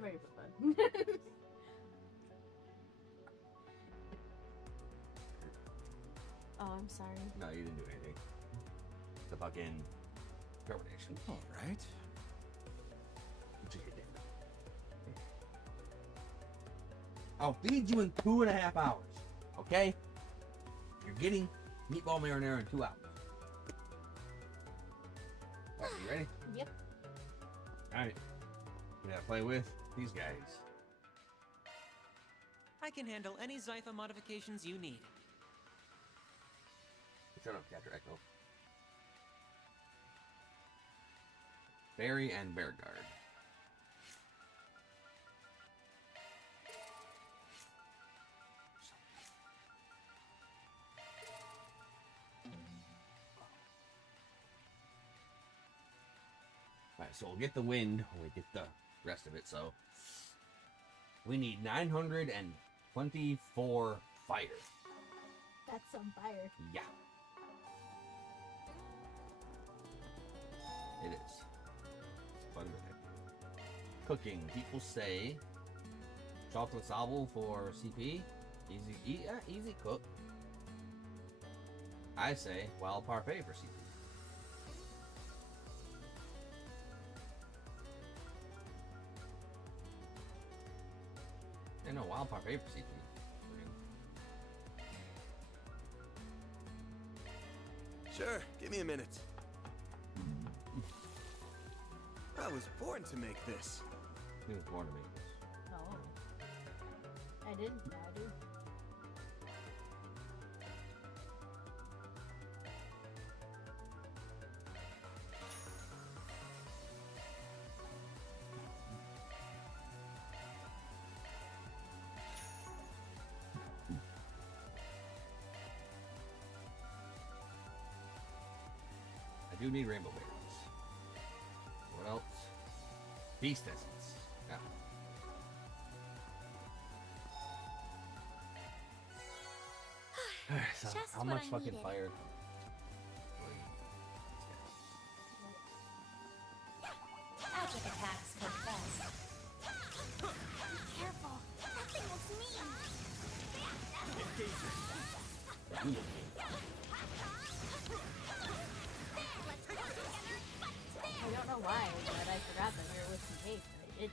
I'm ready for fun. Oh, I'm sorry. No, you didn't do anything. The fucking termination. All right. What you did. I'll feed you in 2.5 hours. Okay? You're getting meatball marinara in 2 hours. Alright, you ready? Yep. Alright. We gotta play with these guys. I can handle any Zypha modifications you need. Shut up, Capture Echo. Barry and Bear Guard. Alright, so we'll get the wind when we get the rest of it, so we need 924 fire. That's some fire. Yeah. It is. Fun with it. Cooking. People say chocolate sable for CP. Easy, easy cook. I say wild parfait for CP. I know wild parfait for CP. Sure, give me a minute. I was born to make this. He was born to make this. No. I didn't. No, I did. I do need rainbow berries. What else? Beast essence. Yeah. Alright, so Just how what much I fucking needed. fire? Magic attacks work best. Careful. That thing looks mean. Let's work together and fight. I don't know why, but I forgot that we were with some tape, but I did.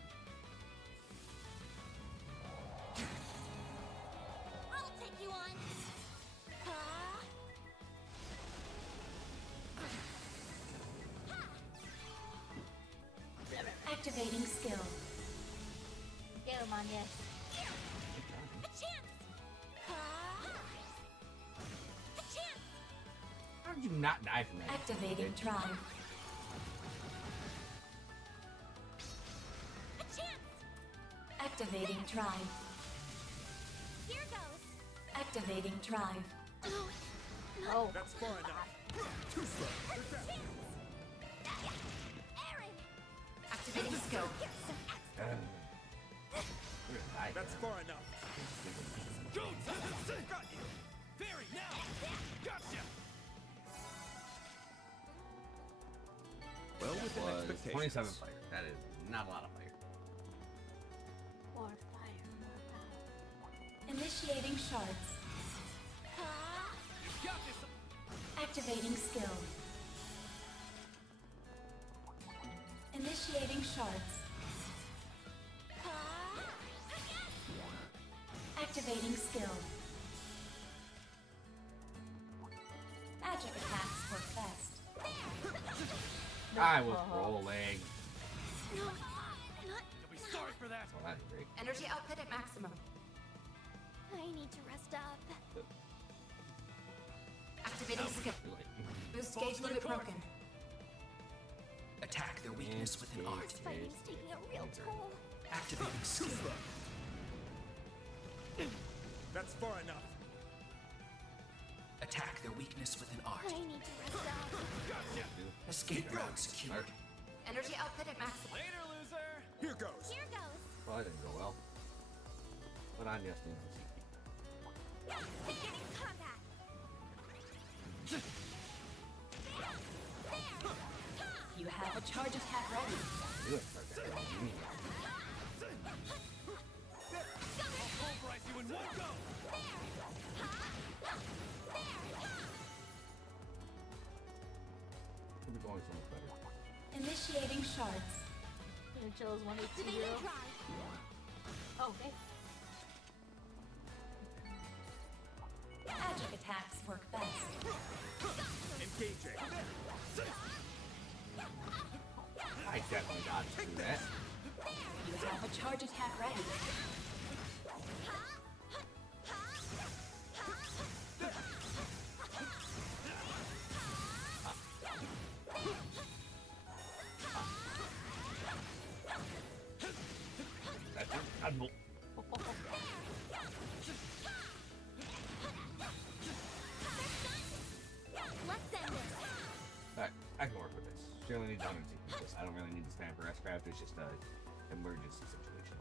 I'll take you on. Activating skill. Go, Manya. A chance. A chance. How did you not die from that? Activating drive. A chance. Activating drive. Here goes. Activating drive. Oh, That's far enough. Too slow. Aaron. Activating skill. That's far enough. Go, got you. Barry, now. Gotcha. Well within Was expectations. 27 fire. That is not a lot of fire. more fire, more power. Initiating shards. You got this. Activating skill. Initiating shards. Activating skill. Magic attacks work best. I was rolling. You'll be sorry for that. Well, that's great. Energy output at maximum. I need to rest up. Activating skill. Too late. Boost gauge limit broken. Attack their weakness with an art. This fighting's taking a real toll. Activating skill. That's far enough. Attack their weakness with an art. I need to rest up. Escape route secured. Energy output at maximum. Later, loser. Here goes. Here goes. Well, that didn't go well. But I just need to see. Beginning combat. You have a charge attack ready. Do it. Okay. kills 1 Give HP it a hero. try. Oh, okay. Magic attacks work best. Engaging. I definitely got to do that. You have a charge attack ready. That's it. I'm no- Let's end this. Alright, I can work with this. She only needs 100 sequences. I don't really need to spam for S-Craft. It's just a emergency situation.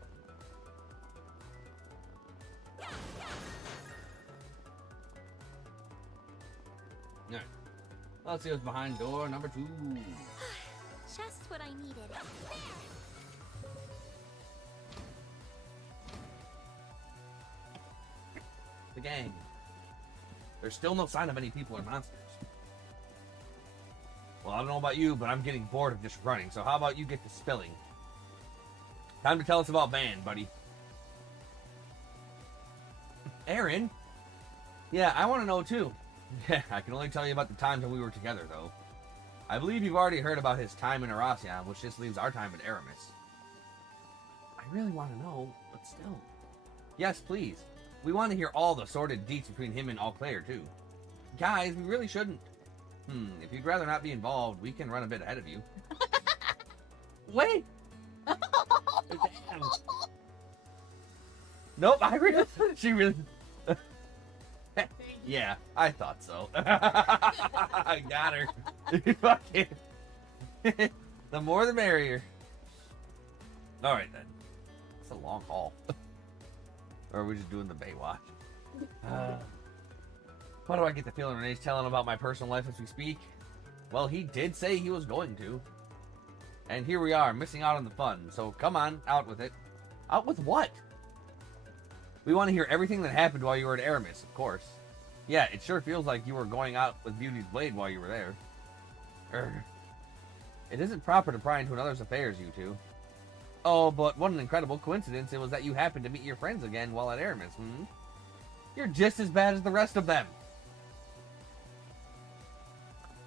Alright. Let's see what's behind door number 2. Just what I needed. The gang. There's still no sign of any people or monsters. Well, I don't know about you, but I'm getting bored of just running, so how about you get to spilling? Time to tell us about Van, buddy. Aaron? Yeah, I want to know too. Yeah, I can only tell you about the times when we were together, though. I believe you've already heard about his time in Erasion, which just leaves our time in Aramis. I really want to know, but still. Yes, please. We want to hear all the sordid deets between him and All-Claire, too. Guys, we really shouldn't. If you'd rather not be involved, we can run a bit ahead of you. Wait! Damn. Nope, she really... Yeah, I thought so. I got her. Fucking... The more the merrier. Alright then. It's a long haul. Or are we just doing the Baywatch? Why do I get the feeling Renee's telling about my personal life as we speak? Well, he did say he was going to. And here we are, missing out on the fun. So come on, out with it. Out with what? We want to hear everything that happened while you were at Aramis, of course. Yeah, it sure feels like you were going out with Beauty's Blade while you were there. It isn't proper to pry into another's affairs, you two. Oh, but what an incredible coincidence it was that you happened to meet your friends again while at Aramis, You're just as bad as the rest of them.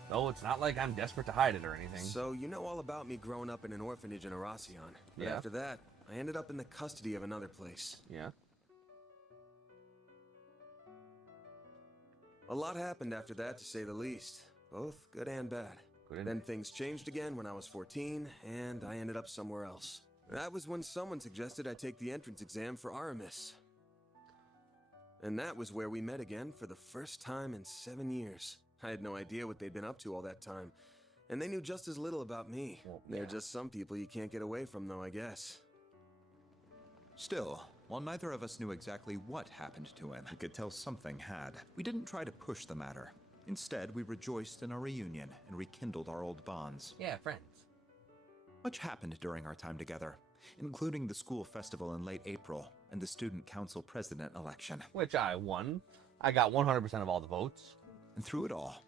No, it's not like I'm desperate to hide it or anything. So you know all about me growing up in an orphanage in Erasion. But Yeah. after that, I ended up in the custody of another place. Yeah. A lot happened after that, to say the least. Both good and bad. Then things changed again when I was 14, and I ended up somewhere else. That was when someone suggested I take the entrance exam for Aramis. And that was where we met again for the first time in 7 years. I had no idea what they'd been up to all that time. And they knew just as little about me. Well, They're yeah. just some people you can't get away from, though, I guess. Still, while neither of us knew exactly what happened to him, we could tell something had. We didn't try to push the matter. Instead, we rejoiced in our reunion and rekindled our old bonds. Yeah, friends. Much happened during our time together, including the school festival in late April and the student council president election. Which I won. I got 100% of all the votes. And through it all,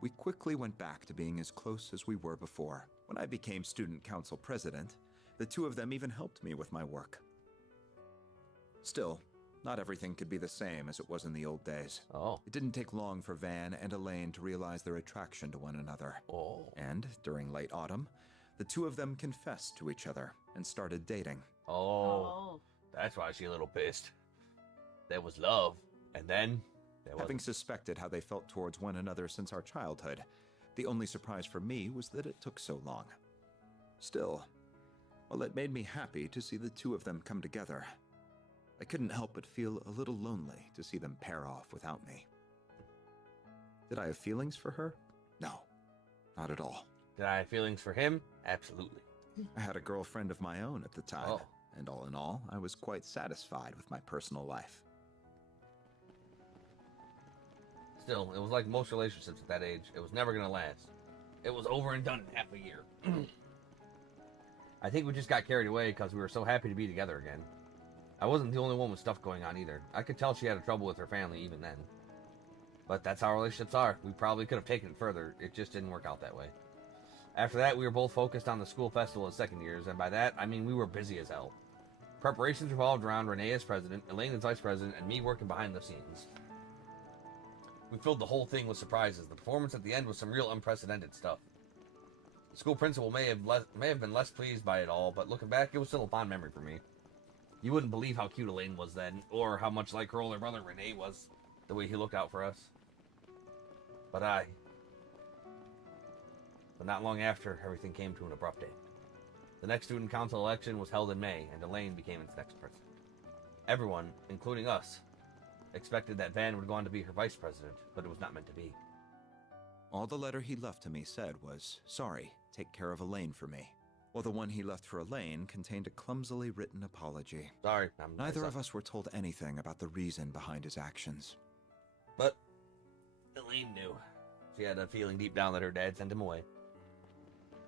we quickly went back to being as close as we were before. When I became student council president, the two of them even helped me with my work. Still, not everything could be the same as it was in the old days. Oh. It didn't take long for Van and Elaine to realize their attraction to one another. Oh. And during late autumn, the two of them confessed to each other and started dating. Oh. That's why she's a little pissed. There was love. And then there was... Having suspected how they felt towards one another since our childhood, the only surprise for me was that it took so long. Still, while it made me happy to see the two of them come together, I couldn't help but feel a little lonely to see them pair off without me. Did I have feelings for her? No, not at all. Did I have feelings for him? Absolutely. I had a girlfriend of my own at the time, Oh. and all in all, I was quite satisfied with my personal life. Still, it was like most relationships at that age. It was never going to last. It was over and done in half a year. I think we just got carried away because we were so happy to be together again. I wasn't the only one with stuff going on either. I could tell she had trouble with her family even then. But that's how relationships are. We probably could have taken it further. It just didn't work out that way. After that, we were both focused on the school festival as second years, and by that, I mean we were busy as hell. Preparations revolved around Renee as president, Elaine as vice president, and me working behind the scenes. We filled the whole thing with surprises. The performance at the end was some real unprecedented stuff. The school principal may have been less pleased by it all, but looking back, it was still a fond memory for me. You wouldn't believe how cute Elaine was then, or how much like her older brother Renee was, the way he looked out for us. But not long after, everything came to an abrupt end. The next student council election was held in May, and Elaine became its next president. Everyone, including us, expected that Van would go on to be her vice president, but it was not meant to be. All the letter he left to me said was, "Sorry, take care of Elaine for me." While the one he left for Elaine contained a clumsily written apology. Sorry, Neither of us were told anything about the reason behind his actions. But Elaine knew. She had a feeling deep down that her dad sent him away.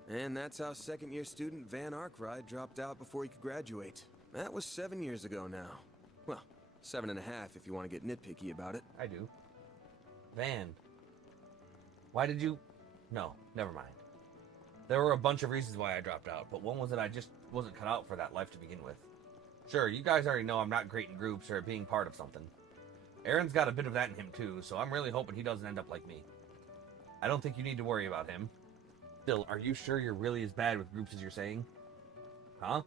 And that's how second-year student Van Arkwright dropped out before he could graduate. That was 7 years ago now. Well, 7.5 if you want to get nitpicky about it. I do. Van. Why did you... No, never mind. There were a bunch of reasons why I dropped out, but one was that I just wasn't cut out for that life to begin with. Sure, you guys already know I'm not great in groups or being part of something. Aaron's got a bit of that in him too, so I'm really hoping he doesn't end up like me. I don't think you need to worry about him. Still, are you sure you're really as bad with groups as you're saying? Huh?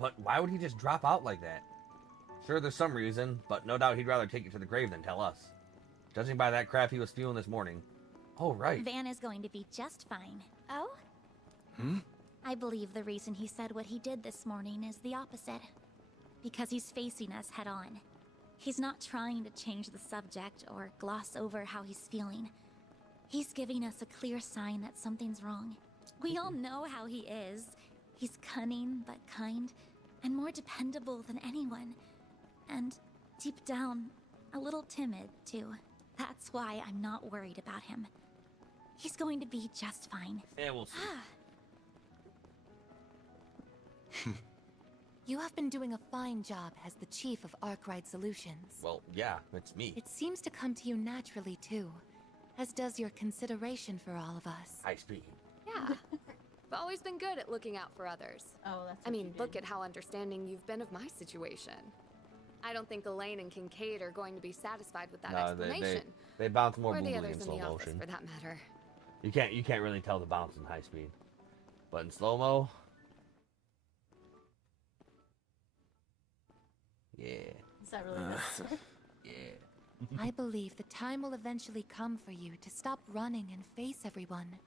But why would he just drop out like that? Sure, there's some reason, but no doubt he'd rather take it to the grave than tell us. Judging by that crap he was feeling this morning. Oh, right. Van is going to be just fine. Oh? Hmm? I believe the reason he said what he did this morning is the opposite. Because he's facing us head on. He's not trying to change the subject or gloss over how he's feeling. He's giving us a clear sign that something's wrong. We all know how he is. He's cunning but kind, and more dependable than anyone. And deep down, a little timid, too. That's why I'm not worried about him. He's going to be just fine. Yeah, we'll see. You have been doing a fine job as the chief of Arkwright Solutions. Well, yeah, it's me. It seems to come to you naturally, too. As does your consideration for all of us. High speed. Yeah. I've always been good at looking out for others. Oh, that's I what mean, you look did. at how understanding you've been of my situation. I don't think Elaine and Kincaid are going to be satisfied with that No, explanation. they bounce more or the boobly others in in slow the office, motion. for that matter. You can't really tell the bounce in high speed. But in slow-mo... Yeah. Is that really necessary? Yeah. I believe the time will eventually come for you to stop running and face everyone.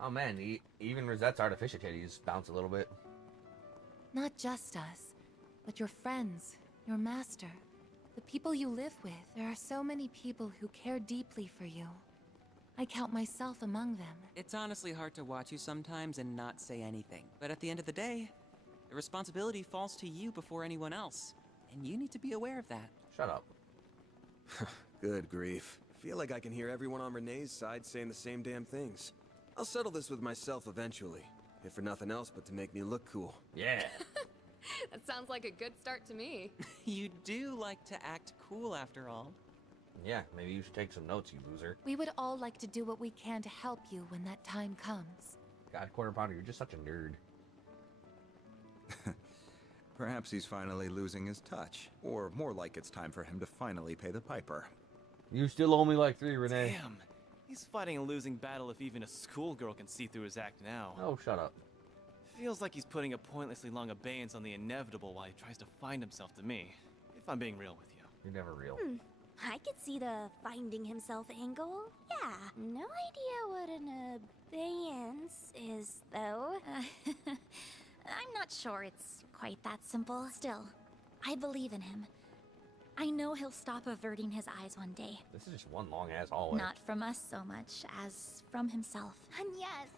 Oh man, even Rosette's artificial titties bounce a little bit. Not just us, but your friends, your master, the people you live with. There are so many people who care deeply for you. I count myself among them. It's honestly hard to watch you sometimes and not say anything. But at the end of the day, the responsibility falls to you before anyone else. And you need to be aware of that. Shut up. Good grief. Feel like I can hear everyone on Renee's side saying the same damn things. I'll settle this with myself eventually, if for nothing else but to make me look cool. Yeah. That sounds like a good start to me. You do like to act cool after all. Yeah, maybe you should take some notes, you loser. We would all like to do what we can to help you when that time comes. God, Quarter Pounder, you're just such a nerd. Perhaps he's finally losing his touch. Or more like it's time for him to finally pay the piper. You still owe me like 3, Renee. Damn. He's fighting a losing battle if even a schoolgirl can see through his act now. Oh, shut up. Feels like he's putting a pointlessly long abeyance on the inevitable while he tries to find himself to me. If I'm being real with you. You're never real. I could see the finding himself angle. Yeah. No idea what an abeyance is, though. I'm not sure it's quite that simple. Still, I believe in him. I know he'll stop averting his eyes one day. This is just one long-ass hallway. Not from us so much as from himself. And yes.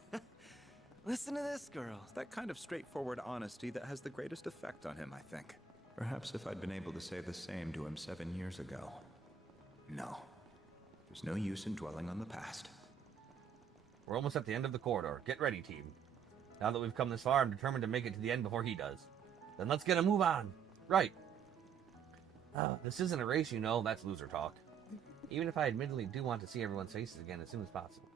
Listen to this, girl. It's that kind of straightforward honesty that has the greatest effect on him, I think. Perhaps if I'd been able to say the same to him 7 years ago. No. There's no use in dwelling on the past. We're almost at the end of the corridor. Get ready, team. Now that we've come this far, I'm determined to make it to the end before he does. Then let's get a move on. Right. This isn't a race, you know. That's loser talk. Even if I admittedly do want to see everyone's faces again as soon as possible.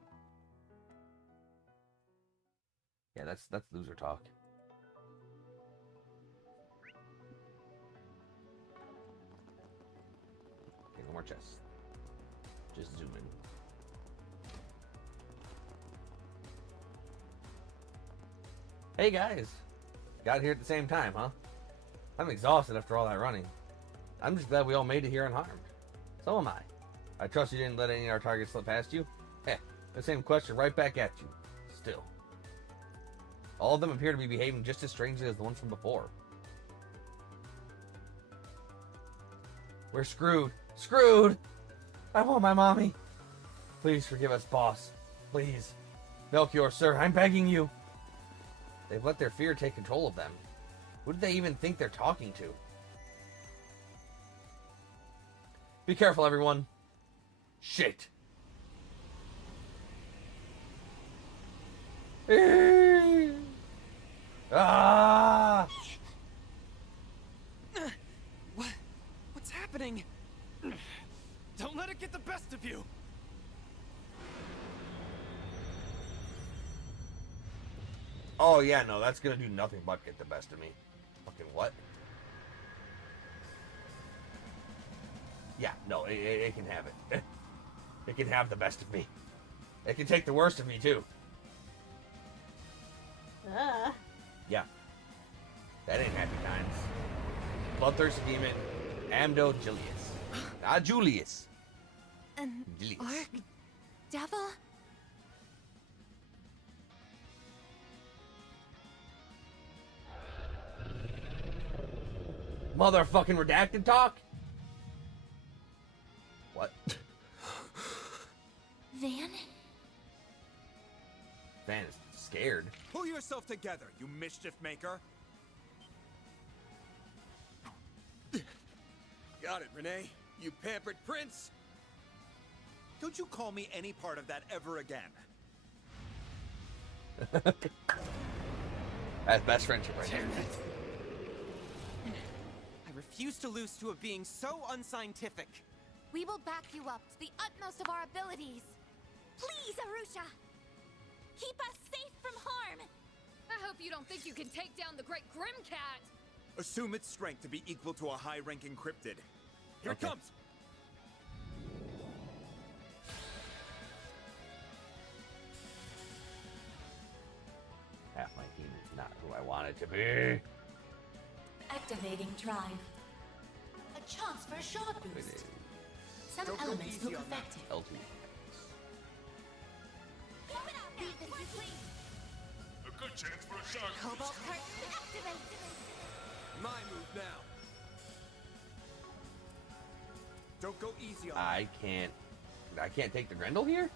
Yeah, that's loser talk. Okay, no more chests. Just zoom in. Hey guys! Got here at the same time, huh? I'm exhausted after all that running. I'm just glad we all made it here unharmed. So am I. I trust you didn't let any of our targets slip past you? Heh, the same question right back at you. Still. All of them appear to be behaving just as strangely as the ones from before. We're screwed. Screwed! I want my mommy. Please forgive us, boss. Please. Melchior, sir, I'm begging you. They've let their fear take control of them. Who do they even think they're talking to? Be careful, everyone. Shit. Ah! What's happening? Don't let it get the best of you! Oh, yeah, no, that's gonna do nothing but get the best of me. Fucking what? Yeah, no, it can have it. It can have the best of me. It can take the worst of me, too. Yeah. That ain't happy times. Bloodthirsty demon, Amdo Julius. Not Julius. An Julius. orc devil? Motherfucking redacted talk? What? Van? Van is scared. Pull yourself together, you mischief maker. Got it, Renee. You pampered prince. Don't you call me any part of that ever again. That's best friendship right there. I refuse to lose to a being so unscientific. We will back you up to the utmost of our abilities. Please, Arusha! Keep us safe from harm! I hope you don't think you can take down the Great Grimcat! Assume its strength to be equal to a high-ranking cryptid. Here it comes! Half my team is not who I want it to be. Activating drive. A chance for a shot It boost. is Some Don't go elements easy look on that. effective. L2. A good chance for a shot. Cobalt Curtain activate! My move now. Don't go easy on I can't take the Grendel here?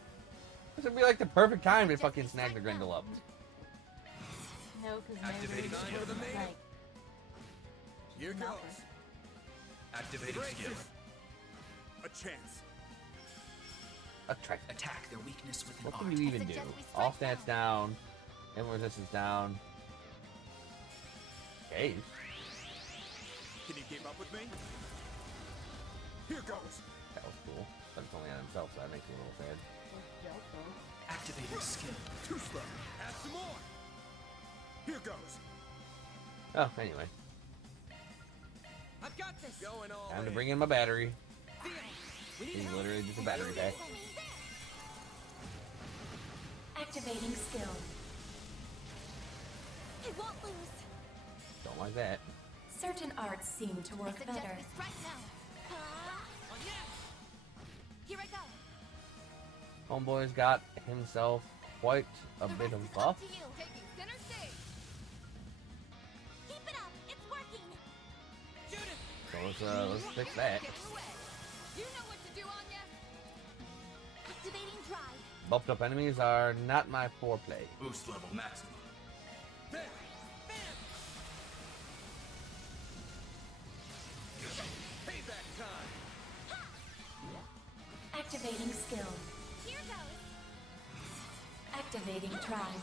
This would be like the perfect time to fucking snag the Grendel up. No, because Activating maybe skill. like Here nothing. goes. Activating skill. a chance. Attract. Attack their weakness with an What art. can you even do? All stats down. Hit resistance down. Okay. Can you keep up with me? Here goes. That was cool. But it's only on himself, so that makes me a little sad. Activating skill. Too slow. Add some more. Here goes. Oh, anyway. I've got this. Going all Time to in. bring in my battery. We need He's help. literally just a battery pack. Activating skill. I won't lose! Don't like that. Certain arts seem to work Suggest better. this right now. Here I go. Homeboy's got himself quite a The bit rest of is buff. up to you. Taking center stage! Keep it up! It's working! So let's fix that. Get away! You know what to do, Anya! Activating drive. Buffed up enemies are not my foreplay. Boost level maximum. Bam! Payback time. Activating skill. Here goes! Activating drive.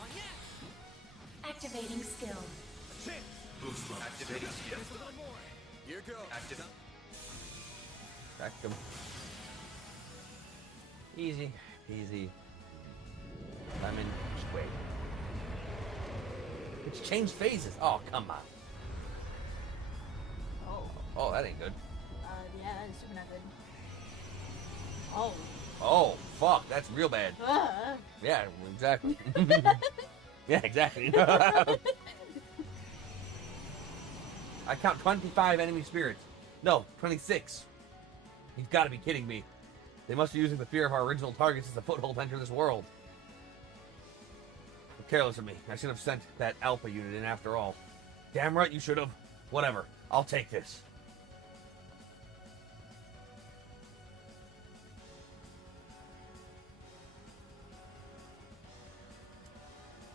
Activating skill. A chance. Boost level. Activating skill. One more. Here goes. Active. Crack them. Easy. Easy. Lemon squid. It's changed phases. Oh, come on. Oh. Oh, that ain't good. Yeah, that is super not good. Oh. Oh, fuck. That's real bad. Yeah, exactly. Yeah, exactly. I count 25 enemy spirits. No, 26. You've got to be kidding me. They must be using the fear of our original targets as a foothold to enter this world. Careless of me. I should have sent that Alpha unit in after all. Damn right you should have. Whatever. I'll take this.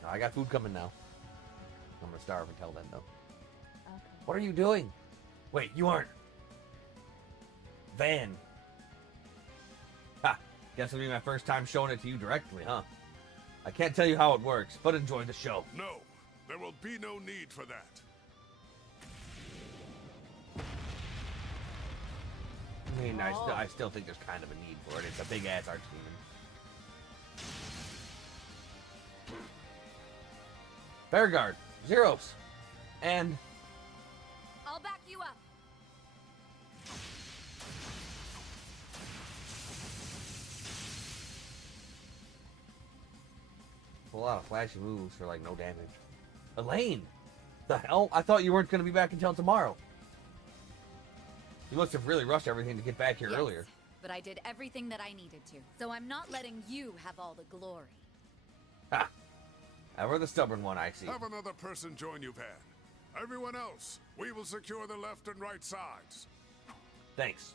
I got food coming now. I'm gonna starve until then, though. Okay. What are you doing? Wait, you aren't. Van. Ha! Guess it'll be my first time showing it to you directly, huh? I can't tell you how it works, but enjoy the show. No, there will be no need for that. I mean, I still think there's kind of a need for it. It's a big-ass archdemon. Bearguard, Zeros, and... I'll back you up. a lot of flashy moves for, like, no damage. Elaine! The hell? I thought you weren't going to be back until tomorrow. You must have really rushed everything to get back here earlier. But I did everything that I needed to, so I'm not letting you have all the glory. Ha! Ever the stubborn one, I see. Have another person join you, Van. Everyone else, we will secure the left and right sides. Thanks.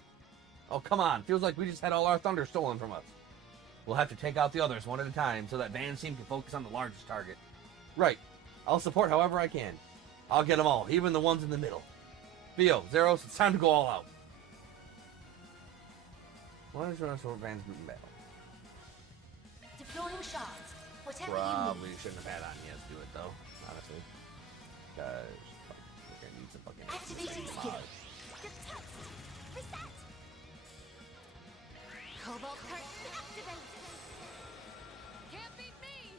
Oh, come on. Feels like we just had all our thunder stolen from us. We'll have to take out the others one at a time so that Van's team can focus on the largest target. Right. I'll support however I can. I'll get them all, even the ones in the middle. Theo, Zeros, it's time to go all out. Why don't you run support Van's group in battle? Deploying shots. Whatever Probably shouldn't have had Anya do it, though, honestly. Because we're going to need some fucking... Activating skill. Reset. Cobalt curtain activate. Can't beat me.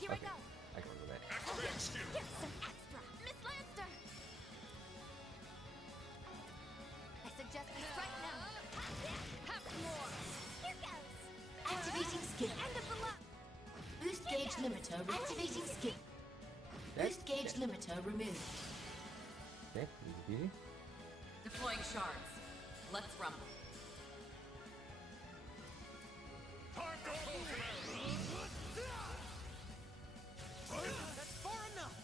Here I go. I can do that. Activate skill. Here's some extra. Miss Lancer. I suggest we strike now. Have more. Here goes. Activating skill. End of the line. Boost gauge limiter. Activating skill. Boost gauge limiter removed. Okay, easy peasy. Deploying shards. Let's rumble. That's far enough.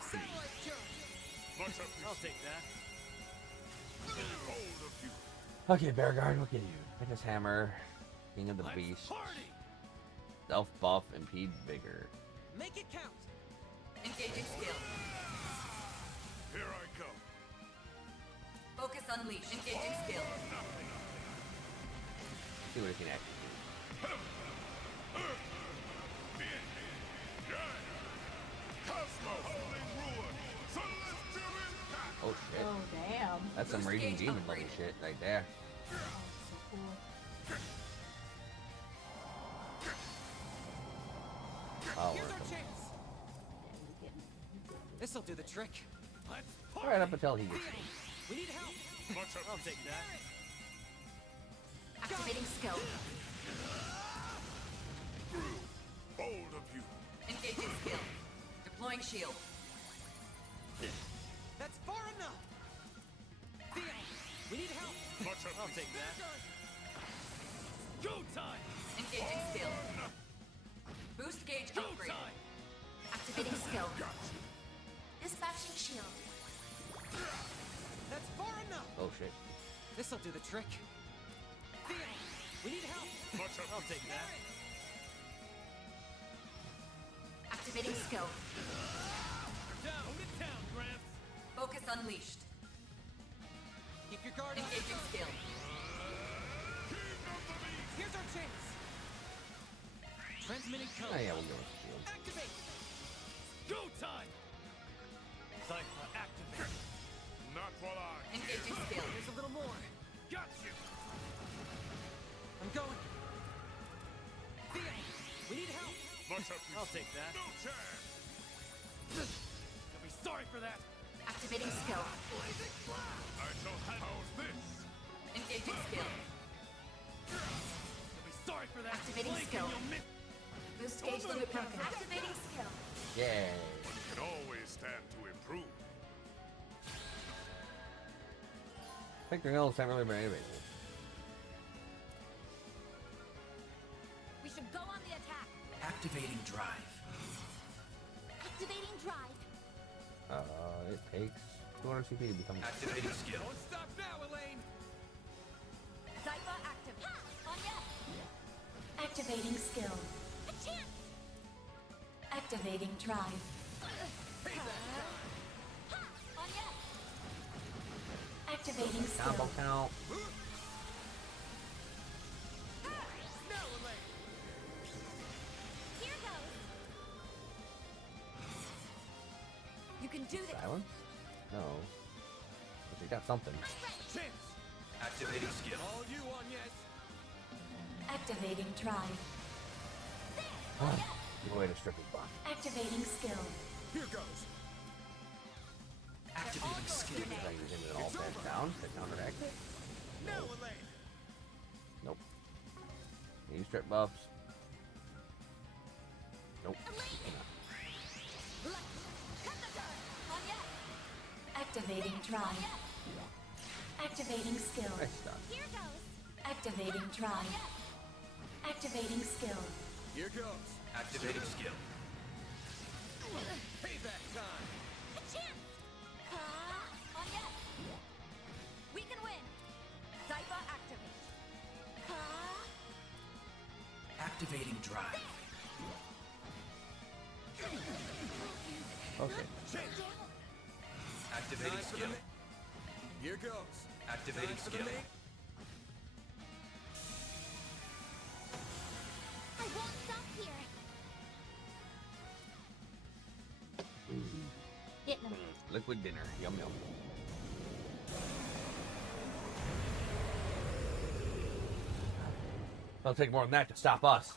Satellite jump. I'll take that. Hold of you. Okay, Bearguard, what can you? Fitness Hammer, King of the Beast, Self Buff, Impede Vigor. Make it count. Engaging skill. Here I go. Focus unleashed. Engaging skill. See what it can actually Cosmo holding ruin. Celestial impact. do. Oh shit. Oh, damn. That's some Raging Demon level shit right there. Oh, so cool. Oh, Here's our chance. This'll do the trick. Let's right up until he gets We need help. I'll take that. Activating skill. Bold of you. Engaging skill. Deploying shield. That's far enough. Theo, we need help. I'll take that. Go time. Engaging skill. Boost gauge Go upgrade. time. Activating skill. Dispatching shield. That's far enough. Oh shit. This'll do the trick. Theo, we need help. I'll take that. Activating skill. Down to town, Gramps. Focus unleashed. Keep your guard up. Engaging skill. Here's our chance. Transmitting code. Oh yeah, we'll go with the shield. Activate. Go time. Cypher activate. Not while I. Engaging skill. Here's a I'll take that. No chance. You'll be sorry for that. Activating skill. I shall house this. Engaging skill. You'll be sorry for that. Activating Blink skill. and you'll miss. Boost gauge limit broken. Activating skill. Yay. Can always stand to improve. Fingernails haven't really been anything. We should go on the attack. Activating drive. Activating drive. It takes 200 CP to become. Activating skill. Don't stop now, Elaine. Zypher active. Ha! On yes. Activating skill. A chance. Activating drive. Ha! On yes. Activating Combo skill. count. No, Elaine. Here goes. You can do this. Silence? No. But you got something. Chance. Activating skill. All you on yes. Activating drive. Good way to strip his body. Activating skill. Here goes. Activating skill. If I use him at all back down to counteract it. No, Elaine. Nope. Use strip buffs. Nope. On yes. Activating drive. Activating skill. Nice stuff. Here goes. Activating drive. Activating skill. Here goes. Activating skill. Payback time. A chance. On yes. We can win. Zypher activate. Activating drive. Okay. Chance. Activating Time for the skill. Here goes. Activating Time for the skill. main- I won't stop here. Getting him. Liquid dinner. Yum yum. It'll take more than that to stop us.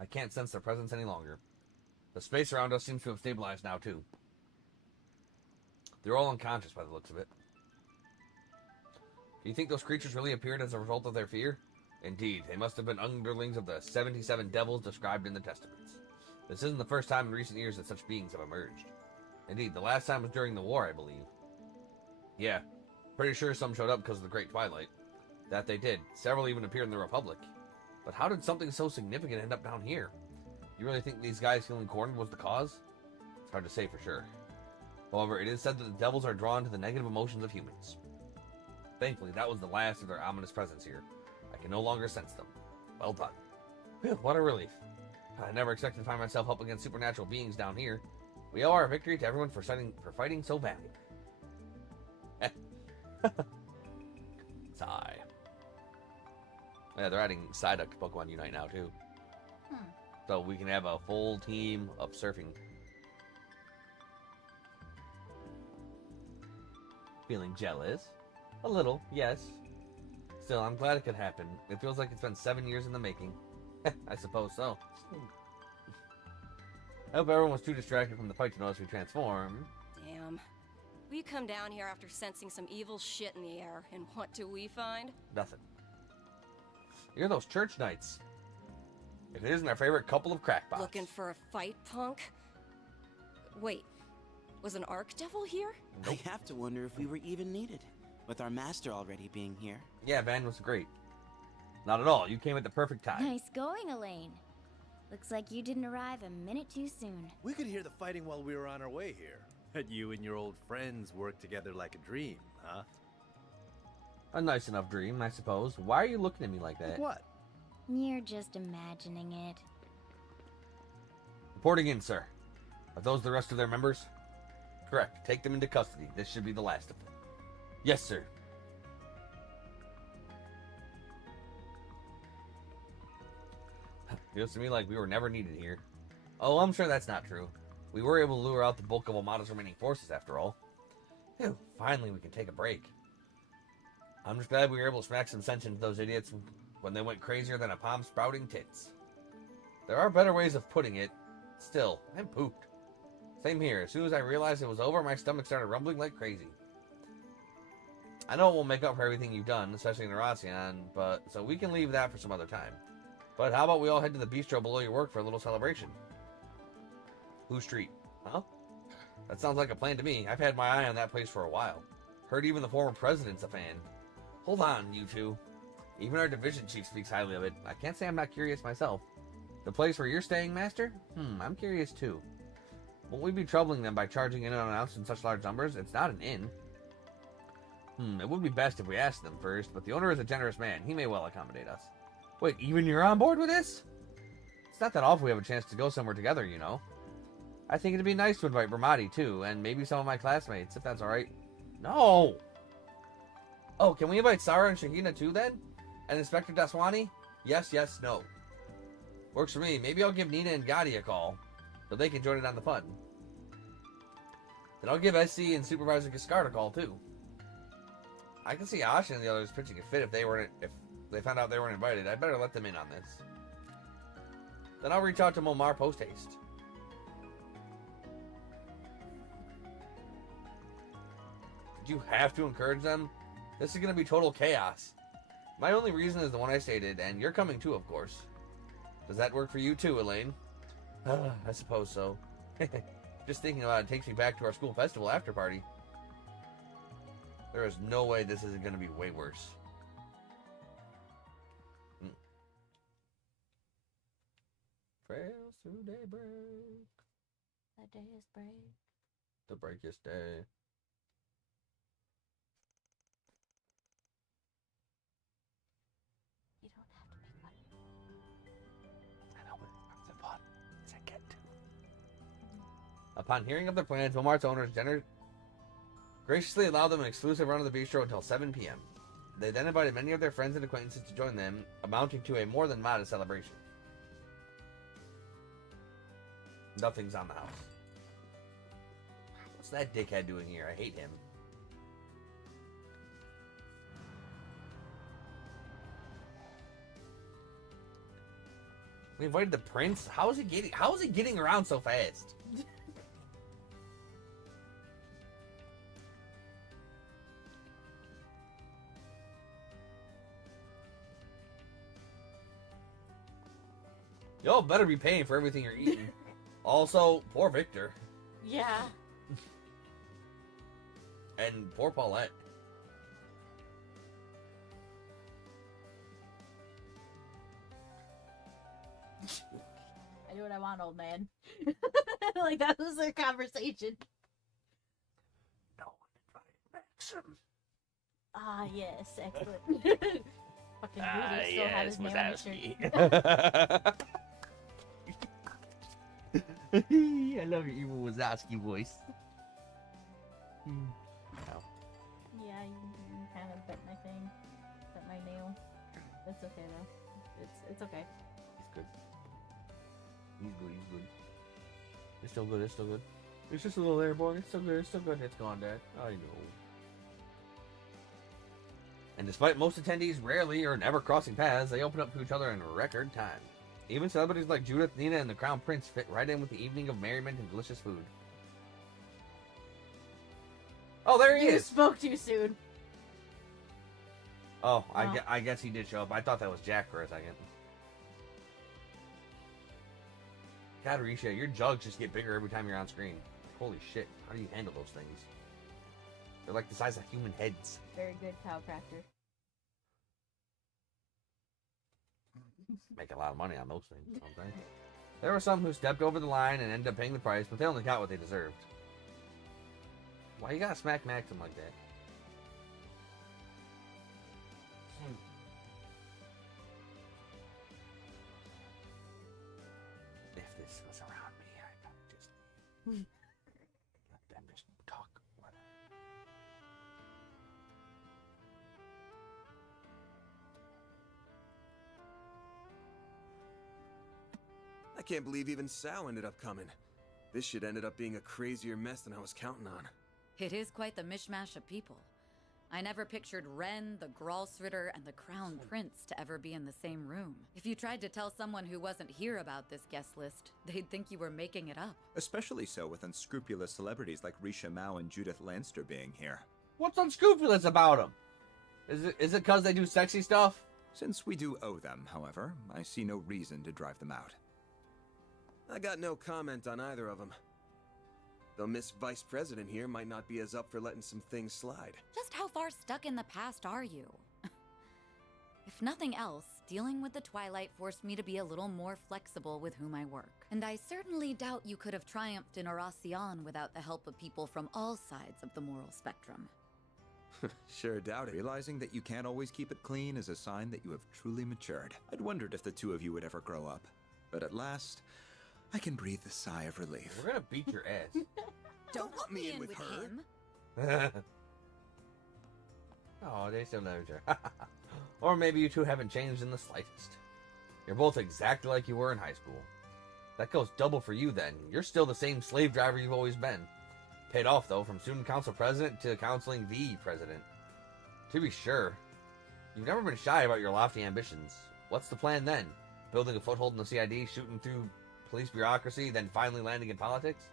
I can't sense their presence any longer. The space around us seems to have stabilized now, too. They're all unconscious by the looks of it. Do you think those creatures really appeared as a result of their fear? Indeed, they must have been underlings of the 77 devils described in the Testaments. This isn't the first time in recent years that such beings have emerged. Indeed, the last time was during the war, I believe. Yeah, pretty sure some showed up because of the Great Twilight. That they did. Several even appeared in the Republic. But how did something so significant end up down here? You really think these guys feeling cornered was the cause? It's hard to say for sure. However, it is said that the devils are drawn to the negative emotions of humans. Thankfully, that was the last of their ominous presence here. I can no longer sense them. Well done. Whew, what a relief. I never expected to find myself up against supernatural beings down here. We owe our victory to everyone for fighting so valiantly. Sigh. Yeah, they're adding Psyduck to Pokemon Unite now, too. So we can have a full team of surfing. Feeling jealous? A little, yes. Still, I'm glad it could happen. It feels like it's been 7 years in the making. I suppose so. I hope everyone was too distracted from the fight to notice we transformed. Damn. We come down here after sensing some evil shit in the air, and what do we find? Nothing. You're those church knights. If it isn't our favorite couple of crackpots. Looking for a fight, punk? Wait, was an Archdevil here? Nope. I have to wonder if we were even needed, with our master already being here. Yeah, Van was great. Not at all. You came at the perfect time. Nice going, Elaine. Looks like you didn't arrive a minute too soon. We could hear the fighting while we were on our way here. But you and your old friends work together like a dream, huh? A nice enough dream, I suppose. Why are you looking at me like that? What? You're just imagining it. Reporting in, sir. Are those the rest of their members? Correct. Take them into custody. This should be the last of them. Yes, sir. Feels to me like we were never needed here. Oh, I'm sure that's not true. We were able to lure out the bulk of Amada's remaining forces, after all. Phew, finally we can take a break. I'm just glad we were able to smack some sense into those idiots. when they went crazier than a palm sprouting tits. There are better ways of putting it. Still, I'm pooped. Same here. As soon as I realized it was over, my stomach started rumbling like crazy. I know it won't make up for everything you've done, especially in Erasion, but so we can leave that for some other time. But how about we all head to the bistro below your work for a little celebration? Who Street? Huh? That sounds like a plan to me. I've had my eye on that place for a while. Heard even the former president's a fan. Hold on, you two. Even our division chief speaks highly of it. I can't say I'm not curious myself. The place where you're staying, Master? I'm curious too. Won't we be troubling them by charging in unannounced in such large numbers? It's not an inn. It would be best if we asked them first, but the owner is a generous man. He may well accommodate us. Wait, even you're on board with this? It's not that often we have a chance to go somewhere together, you know. I think it'd be nice to invite Bramati, too, and maybe some of my classmates, if that's alright. No! Oh, can we invite Sarah and Shahina, too, then? And Inspector Daswani? Yes, yes, no. Works for me. Maybe I'll give Nina and Gotti a call, so they can join in on the fun. Then I'll give SC and Supervisor Cascard a call, too. I can see Asha and the others pitching a fit if they found out they weren't invited. I'd better let them in on this. Then I'll reach out to Momar post-haste. Did you have to encourage them? This is going to be total chaos. My only reason is the one I stated, and you're coming too, of course. Does that work for you too, Elaine? I suppose so. Just thinking about it takes me back to our school festival after party. There is no way this isn't going to be way worse. Trails through daybreak. The day is break. The breakiest day. You don't have to make money. I know, but it's fun. It's a get to. Upon hearing of their plans, Walmart's owners graciously allowed them an exclusive run of the bistro until 7 p.m. They then invited many of their friends and acquaintances to join them, amounting to a more than modest celebration. Nothing's on the house. What's that dickhead doing here? I hate him. We invited the prince? How is he getting around so fast? Y'all better be paying for everything you're eating. Also, poor Victor. Yeah. And poor Paulette. I do what I want, old man. Like, that was their conversation. No one invited Maxim. Ah, yes, excellent. Fucking Buddha still had his name on his shirt. I love your evil Wazowski voice. Oh. Yeah, you kind of bit my thing. Bit my nail. It's okay, though. It's okay. He's good. He's good, he's good. It's still good, it's still good. It's just a little airborne. It's still good, it's still good. It's gone, Dad. I know. And despite most attendees rarely or never crossing paths, they open up to each other in record time. Even celebrities like Judith, Nina, and the Crown Prince fit right in with the evening of merriment and delicious food. Oh, there he is! You spoke too soon. Oh, I guess he did show up. I thought that was Jack for a second. God, Risha, your jugs just get bigger every time you're on screen. Holy shit, how do you handle those things? They're like the size of human heads. Very good chiropractor. Make a lot of money on those things, don't they? There were some who stepped over the line and ended up paying the price, but they only got what they deserved. Why you gotta smack Maxim like that? If this was around me, I'd probably just let them just talk. I can't believe even Sal ended up coming. This shit ended up being a crazier mess than I was counting on. It is quite the mishmash of people. I never pictured Ren, the Gralsritter, and the Crown Prince to ever be in the same room. If you tried to tell someone who wasn't here about this guest list, they'd think you were making it up. Especially so with unscrupulous celebrities like Risha Mao and Judith Lanster being here. What's unscrupulous about them? Is it because they do sexy stuff? Since we do owe them, however, I see no reason to drive them out. I got no comment on either of them. Though Miss Vice President here might not be as up for letting some things slide. Just how far stuck in the past are you? If nothing else, dealing with the Twilight forced me to be a little more flexible with whom I work. And I certainly doubt you could have triumphed in Aracion without the help of people from all sides of the moral spectrum. Sure doubt it. Realizing that you can't always keep it clean is a sign that you have truly matured. I'd wondered if the two of you would ever grow up. But at last, I can breathe a sigh of relief. We're gonna beat your ass. Don't put me in with him. Oh, they still know each other. Or maybe you two haven't changed in the slightest. You're both exactly like you were in high school. That goes double for you then. You're still the same slave driver you've always been. Paid off, though, from student council president to counseling the president. To be sure, you've never been shy about your lofty ambitions. What's the plan then? Building a foothold in the CID, shooting through police bureaucracy, then finally landing in politics?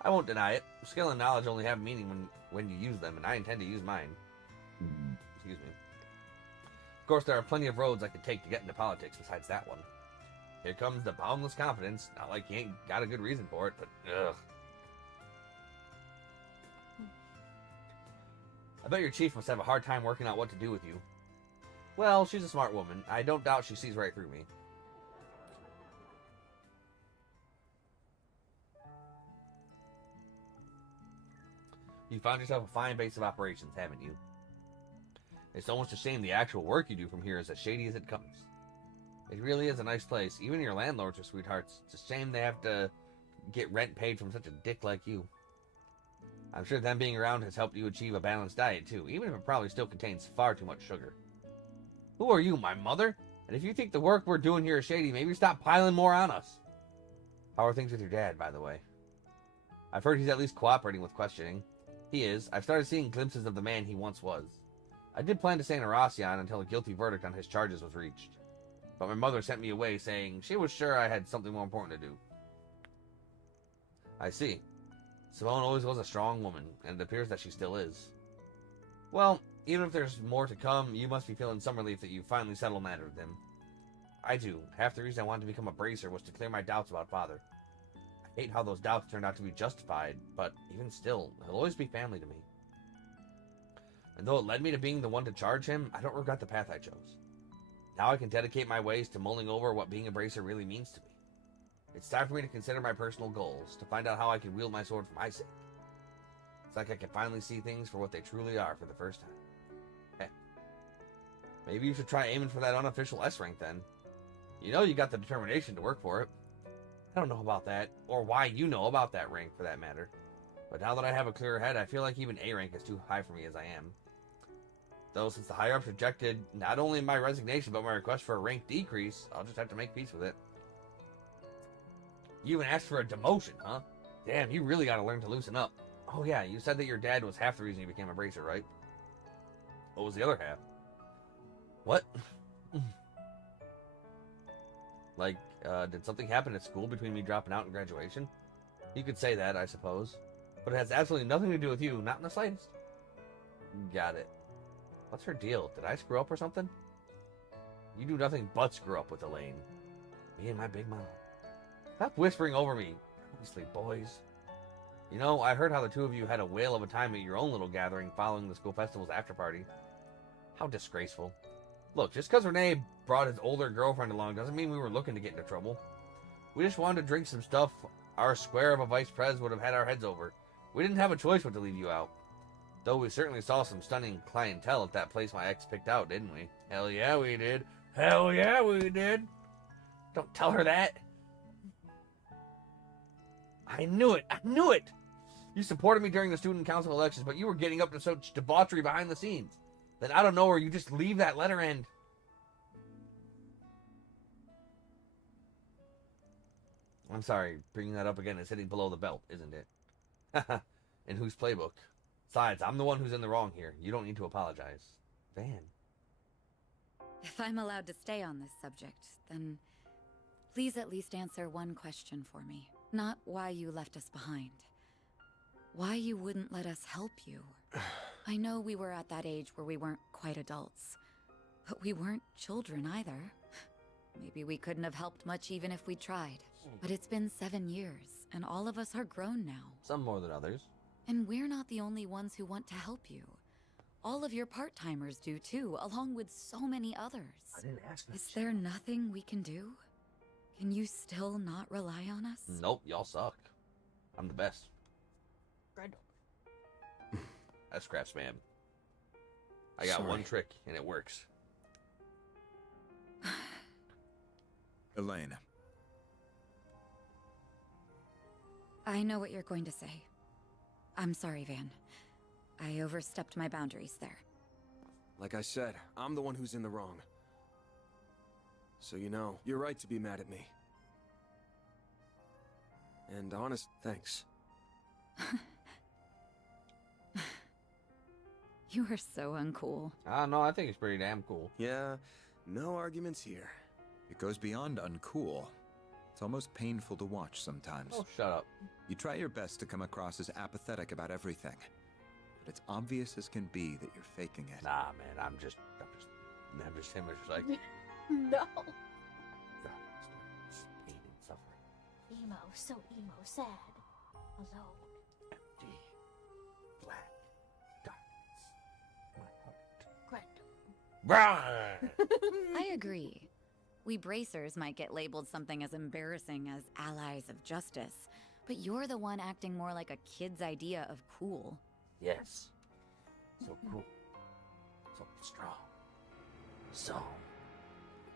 I won't deny it. Skill and knowledge only have meaning when you use them, and I intend to use mine. Excuse me. Of course, there are plenty of roads I could take to get into politics besides that one. Here comes the boundless confidence. Not like you ain't got a good reason for it, but ugh. I bet your chief must have a hard time working out what to do with you. Well, she's a smart woman. I don't doubt she sees right through me. You found yourself a fine base of operations, haven't you? It's almost a shame the actual work you do from here is as shady as it comes. It really is a nice place. Even your landlords are sweethearts. It's a shame they have to get rent paid from such a dick like you. I'm sure them being around has helped you achieve a balanced diet, too, even if it probably still contains far too much sugar. Who are you, my mother? And if you think the work we're doing here is shady, maybe stop piling more on us. How are things with your dad, by the way? I've heard he's at least cooperating with questioning. He is. I've started seeing glimpses of the man he once was. I did plan to stay in Aracion until a guilty verdict on his charges was reached. But my mother sent me away saying she was sure I had something more important to do. I see. Simone always was a strong woman, and it appears that she still is. Well, even if there's more to come, you must be feeling some relief that you finally settled matters with him. I do. Half the reason I wanted to become a bracer was to clear my doubts about Father. I hate how those doubts turned out to be justified, but even still, he'll always be family to me. And though it led me to being the one to charge him, I don't regret the path I chose. Now I can dedicate my ways to mulling over what being a bracer really means to me. It's time for me to consider my personal goals, to find out how I can wield my sword for my sake. It's like I can finally see things for what they truly are for the first time. Heck, maybe you should try aiming for that unofficial S rank then. You know you got the determination to work for it. I don't know about that, or why you know about that rank for that matter. But now that I have a clearer head, I feel like even A rank is too high for me as I am. Though since the higher-ups rejected not only my resignation, but my request for a rank decrease, I'll just have to make peace with it. You even asked for a demotion, huh? Damn, you really gotta learn to loosen up. Oh yeah, you said that your dad was half the reason you became a bracer, right? What was the other half? What? Like, did something happen at school between me dropping out and graduation? You could say that, I suppose. But it has absolutely nothing to do with you, not in the slightest. Got it. What's her deal? Did I screw up or something? You do nothing but screw up with Elaine. Me and my big mouth. Stop whispering over me. Honestly, boys. You know, I heard how the two of you had a whale of a time at your own little gathering following the school festival's after party. How disgraceful. Look, just because Renee brought his older girlfriend along doesn't mean we were looking to get into trouble. We just wanted to drink some stuff our square of a vice pres would have had our heads over. We didn't have a choice but to leave you out. Though we certainly saw some stunning clientele at that place my ex picked out, didn't we? Hell yeah, we did. Hell yeah, we did. Don't tell her that. I knew it. I knew it. You supported me during the student council elections, but you were getting up to such debauchery behind the scenes. Then out of nowhere, you just leave that letter and... I'm sorry, bringing that up again is hitting below the belt, isn't it? In whose playbook? Besides, I'm the one who's in the wrong here. You don't need to apologize. Van. If I'm allowed to stay on this subject, then please at least answer one question for me. Not why you left us behind. Why you wouldn't let us help you. I know we were at that age where we weren't quite adults, but we weren't children either. Maybe we couldn't have helped much even if we tried. But it's been 7 years, and all of us are grown now. Some more than others. And we're not the only ones who want to help you. All of your part-timers do too, along with so many others. I didn't ask Is there nothing we can do? Can you still not rely on us? Nope, y'all suck. I'm the best. Grendel. That's Craftsman. I got one trick, and it works. Elaine. I know what you're going to say. I'm sorry, Van. I overstepped my boundaries there. Like I said, I'm the one who's in the wrong. So you know, you're right to be mad at me. And honest, thanks. You are so uncool. No, I think it's pretty damn cool. Yeah, no arguments here. It goes beyond uncool. It's almost painful to watch sometimes. Oh, shut up. You try your best to come across as apathetic about everything, but it's obvious as can be that you're faking it. Nah, man, I'm just him. It's just like No. pain and suffering. Emo, so emo, sad. Alone. Empty, black, darkness, my heart. Grendel. I agree. We bracers might get labeled something as embarrassing as allies of justice, but you're the one acting more like a kid's idea of cool. Yes. So cool. So strong. So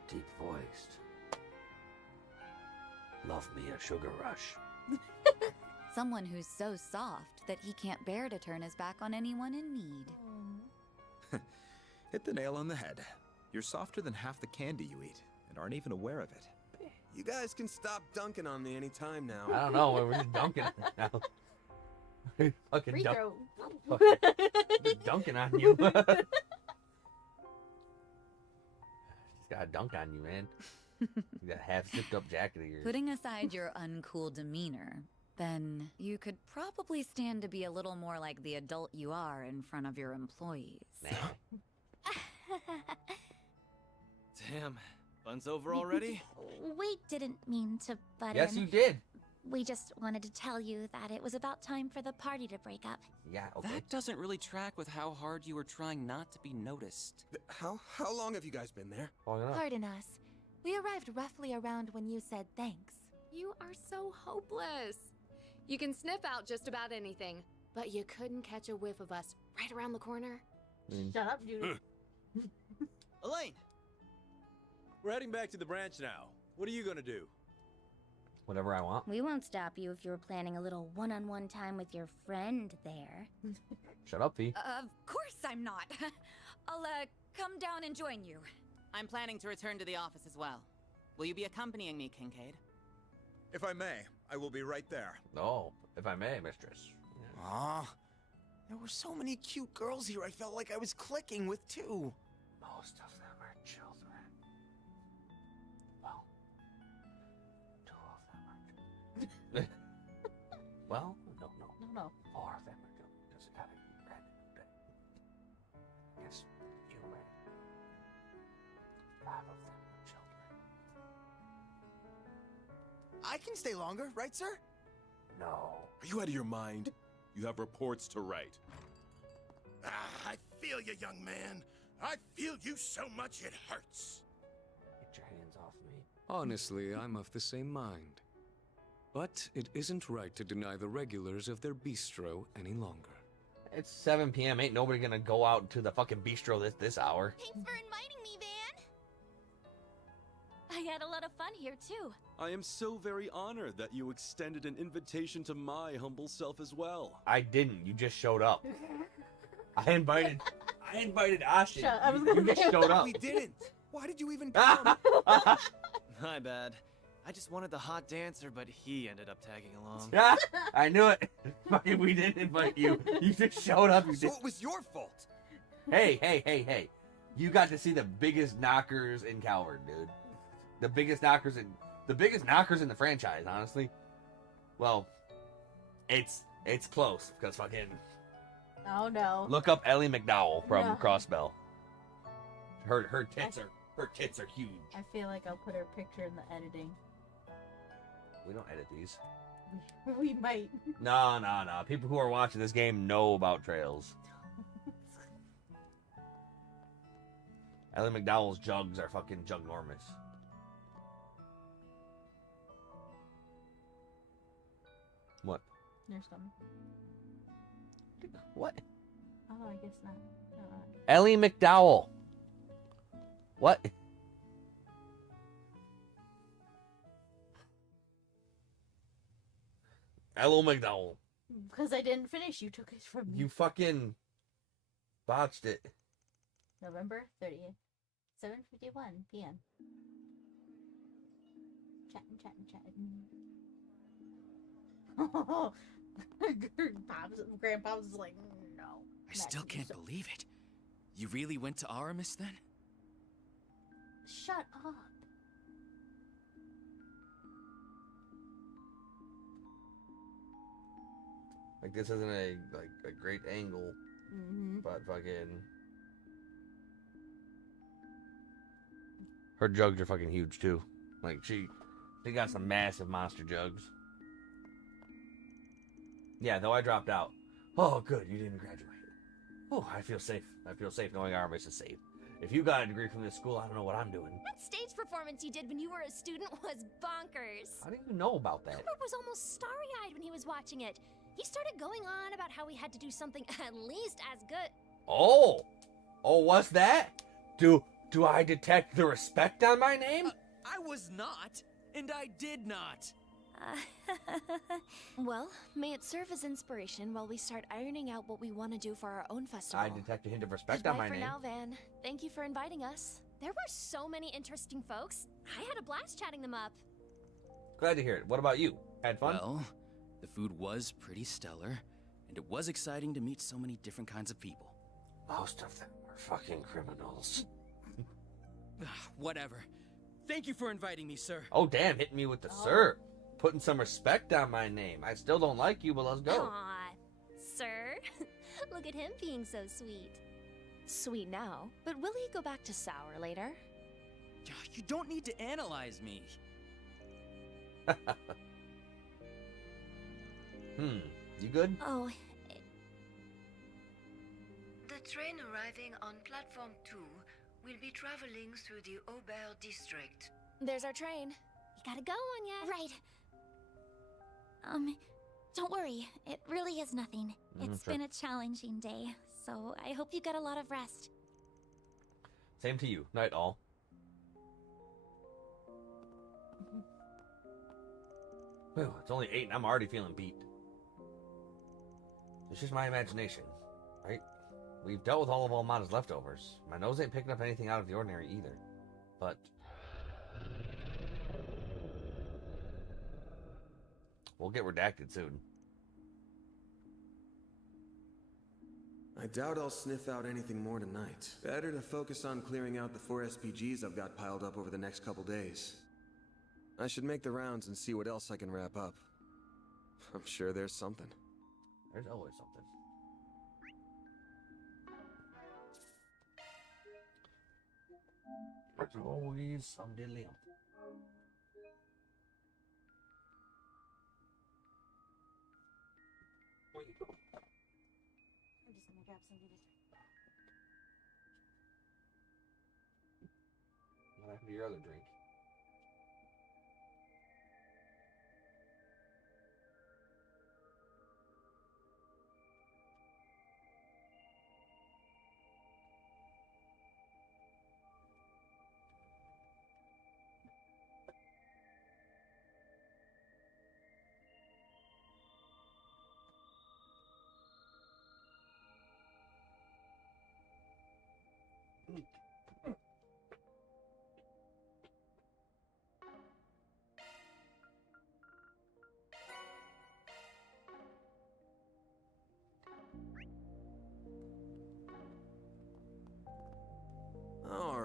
deep voiced. Love me a sugar rush. Someone who's so soft that he can't bear to turn his back on anyone in need. Hit the nail on the head. You're softer than half the candy you eat, and aren't even aware of it. You guys can stop dunking on me anytime now. I don't know. We're just dunking now. Fucking Free throw. just dunking on you. Just gotta dunk on you, man. That half zipped up jacket of yours. Putting aside your uncool demeanor, then you could probably stand to be a little more like the adult you are in front of your employees. Nah. Damn, fun's over already? We didn't mean to butt Yes, in. you did. We just wanted to tell you that it was about time for the party to break up. Yeah, okay. That doesn't really track with how hard you were trying not to be noticed. How long have you guys been there? Pardon us. We arrived roughly around when you said thanks. You are so hopeless. You can sniff out just about anything, but you couldn't catch a whiff of us right around the corner. Shut up, dude. Elaine! We're heading back to the branch now. What are you gonna do? Whatever I want. We won't stop you if you were planning a little one-on-one time with your friend there. Shut up, Fee. Of course I'm not. I'll, come down and join you. I'm planning to return to the office as well. Will you be accompanying me, Kincaid? If I may, I will be right there. Oh, if I may, mistress. Aw, there were so many cute girls here I felt like I was clicking with too. Most of them are children. Well, 2 of them are children. Well, no. 4 of them are children. Does it gotta be red? Yes, you may. 5 of them are children. I can stay longer, right, sir? No. Are you out of your mind? You have reports to write. I feel you, young man. I feel you so much it hurts. Get your hands off me. Honestly, I'm of the same mind. But it isn't right to deny the regulars of their bistro any longer. It's 7 p.m. Ain't nobody gonna go out to the fucking bistro this hour. Thanks for inviting me, Van. I had a lot of fun here, too. I am so very honored that you extended an invitation to my humble self as well. I didn't. You just showed up. I invited Ashin. I was You just showed up. We didn't. Why did you even come? My bad. I just wanted the hot dancer, but he ended up tagging along. Yeah, I knew it. Fucking, we didn't invite you. You just showed up. So it was your fault. Hey. You got to see the biggest knockers in Calvert, dude. The biggest knockers in the franchise, honestly. Well, it's close because fucking. Oh no. Look up Ellie McDowell from No. Crossbell. Her tits are huge. I feel like I'll put her picture in the editing. We don't edit these. We might. No. People who are watching this game know about trails. Ellie McDowell's jugs are fucking jugnormous. What? There's some. What? Oh, I guess not. Ellie McDowell. What? Ellie McDowell. Because I didn't finish. You took it from me. You fucking botched it. November 30th, 7:51 p.m. Chatting. Oh, Grandpa was like, no. I still can't believe it. You really went to Aramis then? Shut up. Like, this isn't a great angle, but fucking her jugs are fucking huge too. Like, she got some massive monster jugs. Yeah, though I dropped out. Oh, good, you didn't graduate. Oh, I feel safe. I feel safe knowing Aramis is safe. If you got a degree from this school, I don't know what I'm doing. That stage performance you did when you were a student was bonkers. How do you know about that? Cooper was almost starry-eyed when he was watching it. He started going on about how we had to do something at least as good. Oh, what's that? Do I detect the respect on my name? I was not, and I did not. Well, may it serve as inspiration while we start ironing out what we want to do for our own festival. I detect a hint of respect Goodbye on my for name. now, Van. Thank you for inviting us. There were so many interesting folks. I had a blast chatting them up. Glad to hear it. What about you? Had fun? Well, the food was pretty stellar, and it was exciting to meet so many different kinds of people. Most of them were fucking criminals. Whatever. Thank you for inviting me, sir. Oh, damn, hitting me with the sir. Putting some respect on my name. I still don't like you, but let's go. Aw, sir. Look at him being so sweet. Sweet now, but will he go back to sour later? You don't need to analyze me. You good? Oh, The train arriving on platform 2 will be traveling through the Aubert district. There's our train. You gotta go, Anya. Right. Don't worry. It really is nothing. It's sure. been a challenging day, so I hope you got a lot of rest. Same to you. Night all. Whew, it's only 8 and I'm already feeling beat. It's just my imagination, right? We've dealt with all of Almada's leftovers. My nose ain't picking up anything out of the ordinary either. But we'll get redacted soon. I doubt I'll sniff out anything more tonight. Better to focus on clearing out the 4 SPGs I've got piled up over the next couple days. I should make the rounds and see what else I can wrap up. I'm sure there's something. There's always something. There's always some diddly. I'm just gonna grab something to What happened to your other drink?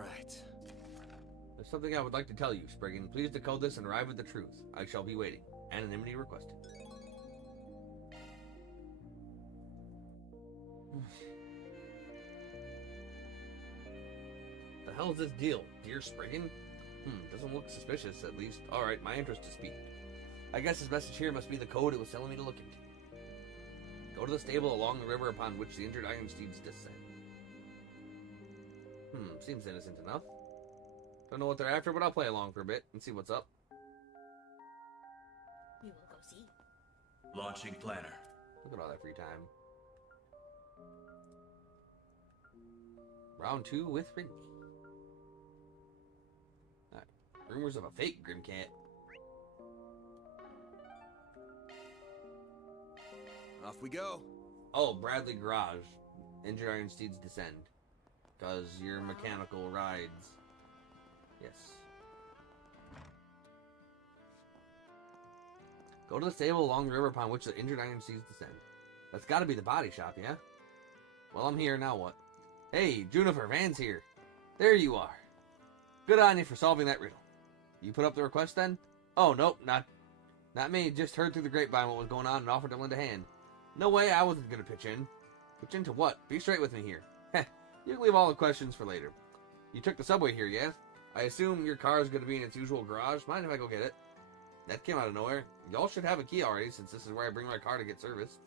right. There's something I would like to tell you, Spriggan. Please decode this and arrive at the truth. I shall be waiting. Anonymity requested. The hell is this deal, dear Spriggan? Doesn't look suspicious, at least. Alright, my interest is piqued. I guess his message here must be the code it was telling me to look into. Go to the stable along the river upon which the injured iron steeds descend. Seems innocent enough. Don't know what they're after, but I'll play along for a bit and see what's up. We will go see. Launching planner. Look at all that free time. Round 2 with Rindy. Alright. Rumors of a fake Grimcat. Off we go. Oh, Bradley Garage. Injured iron steeds descend. Because your mechanical rides. Yes. Go to the stable along the river upon which the injured iron steeds descend. That's gotta be the body shop, yeah? Well, I'm here, now what? Hey, Juniper, Van's here. There you are. Good on you for solving that riddle. You put up the request then? Oh, nope, not me. Just heard through the grapevine what was going on and offered to lend a hand. No way, I wasn't gonna pitch in. Pitch into what? Be straight with me here. Heh, you can leave all the questions for later. You took the subway here, yes? I assume your car is gonna be in its usual garage. Mind if I go get it? That came out of nowhere. Y'all should have a key already, since this is where I bring my car to get serviced.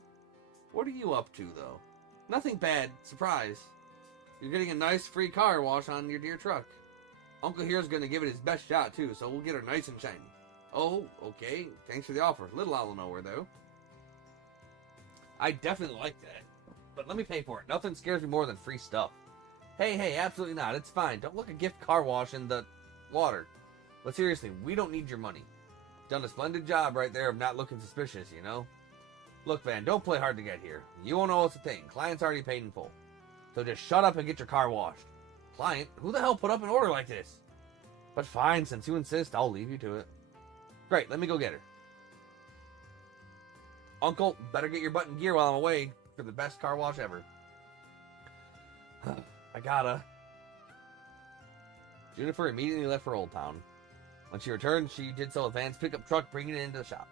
What are you up to, though? Nothing bad. Surprise. You're getting a nice free car wash on your dear truck. Uncle here's gonna give it his best shot, too, so we'll get her nice and shiny. Oh, okay. Thanks for the offer. Little out of nowhere, though. I definitely like that. But let me pay for it. Nothing scares me more than free stuff. Hey, absolutely not. It's fine. Don't look a gift car wash in the water. But seriously, we don't need your money. Done a splendid job right there of not looking suspicious, you know? Look, Van, don't play hard to get here. You won't know what's a thing. Client's already paid in full. So just shut up and get your car washed. Client? Who the hell put up an order like this? But fine, since you insist, I'll leave you to it. Great, let me go get her. Uncle, better get your butt in gear while I'm away for the best car wash ever. I gotta. Juniper immediately left for Old Town. When she returned, she did so with Van's pickup truck, bringing it into the shop.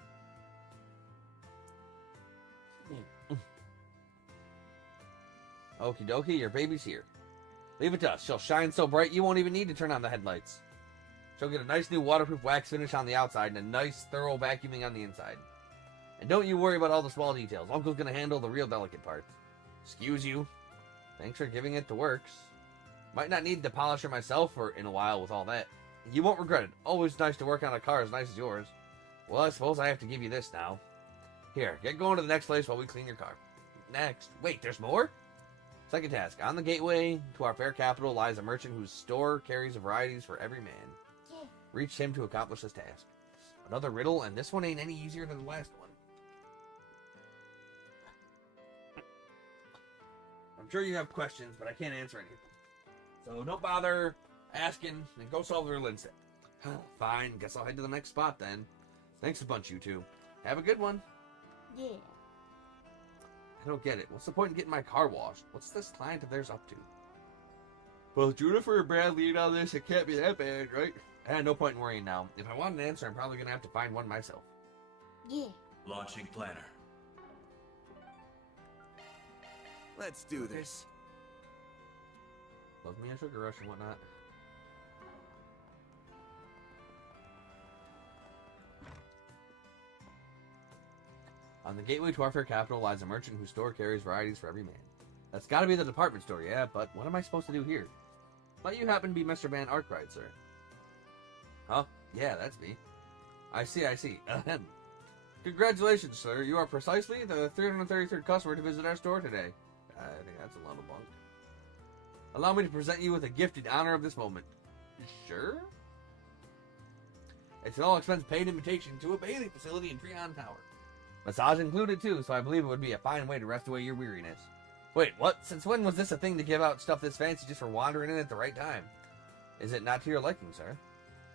Okie dokie, your baby's here. Leave it to us. She'll shine so bright you won't even need to turn on the headlights. She'll get a nice new waterproof wax finish on the outside and a nice thorough vacuuming on the inside. And don't you worry about all the small details. Uncle's gonna handle the real delicate parts. Excuse you. Thanks for giving it to Works. Might not need to polish her myself for in a while with all that. You won't regret it. Always nice to work on a car as nice as yours. Well, I suppose I have to give you this now. Here, get going to the next place while we clean your car. Next. Wait, there's more? Second task. On the gateway to our fair capital lies a merchant whose store carries varieties for every man. Yeah. Reach him to accomplish this task. Another riddle, and this one ain't any easier than the last one. I'm sure you have questions, but I can't answer anything. So don't bother asking and go solve the riddle instead. Fine, guess I'll head to the next spot then. Thanks a bunch, you two. Have a good one. Yeah. I don't get it. What's the point in getting my car washed? What's this client of theirs up to? Well, Juniper and Bradley and all this, it can't be that bad, right? No point in worrying now. If I want an answer, I'm probably going to have to find one myself. Yeah. Launching planner. Let's do this. Love me a sugar rush and whatnot. On the gateway to our fair capital lies a merchant whose store carries varieties for every man. That's gotta be the department store, yeah, but what am I supposed to do here? But you happen to be Mr. Van Arkwright, sir. Huh? Yeah, that's me. I see. Ahem. Congratulations, sir. You are precisely the 333rd customer to visit our store today. I think that's a lot of bunk. Allow me to present you with a gift in honor of this moment. Sure? It's an all-expense paid invitation to a bathing facility in Treon Tower. Massage included too, so I believe it would be a fine way to rest away your weariness. Wait, what? Since when was this a thing to give out stuff this fancy just for wandering in at the right time? Is it not to your liking, sir?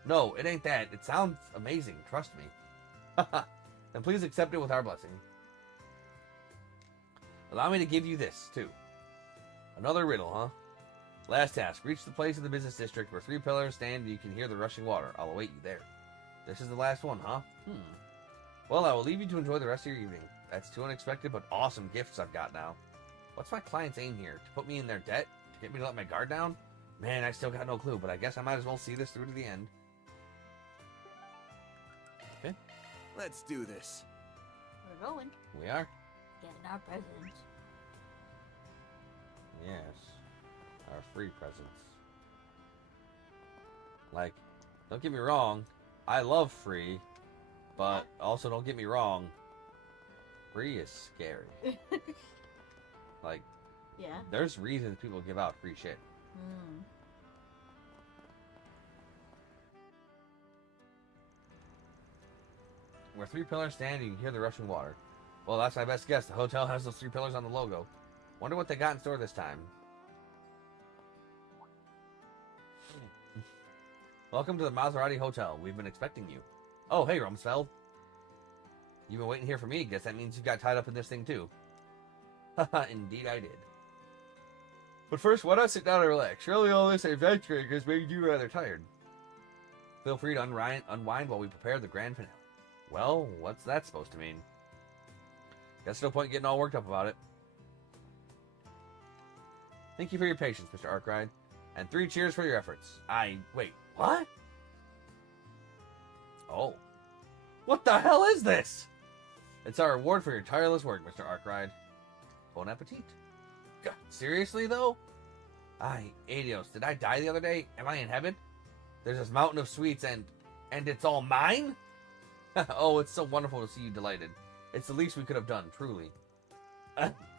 No, it ain't that. It sounds amazing, trust me. Haha. Then please accept it with our blessing. Allow me to give you this, too. Another riddle, huh? Last task. Reach the place in the business district where 3 pillars stand and you can hear the rushing water. I'll await you there. This is the last one, huh? Well, I will leave you to enjoy the rest of your evening. That's 2 unexpected but awesome gifts I've got now. What's my client's aim here? To put me in their debt? To get me to let my guard down? Man, I still got no clue, but I guess I might as well see this through to the end. Okay. Let's do this. We're going. We are? Getting our presents. Yes. Our free presents. Like, don't get me wrong, I love free, but also don't get me wrong, free is scary. Like, yeah, there's reasons people give out free shit. Where 3 pillars stand, you can hear the rushing water. Well, that's my best guess. The hotel has those 3 pillars on the logo. Wonder what they got in store this time. Welcome to the Maserati Hotel. We've been expecting you. Oh, hey, Rumsfeld. You've been waiting here for me. Guess that means you got tied up in this thing, too. Haha, indeed I did. But first, why not sit down and relax? Surely all this adventuring has made you rather tired. Feel free to unwind while we prepare the grand finale. Well, what's that supposed to mean? Guess no point getting all worked up about it. Thank you for your patience, Mr. Arkwright. And 3 cheers for your efforts. Wait, what? Oh. What the hell is this? It's our reward for your tireless work, Mr. Arkwright. Bon appetit. God, seriously, though? Adios, did I die the other day? Am I in heaven? There's this mountain of sweets and it's all mine? Oh, it's so wonderful to see you delighted. It's the least we could have done, truly.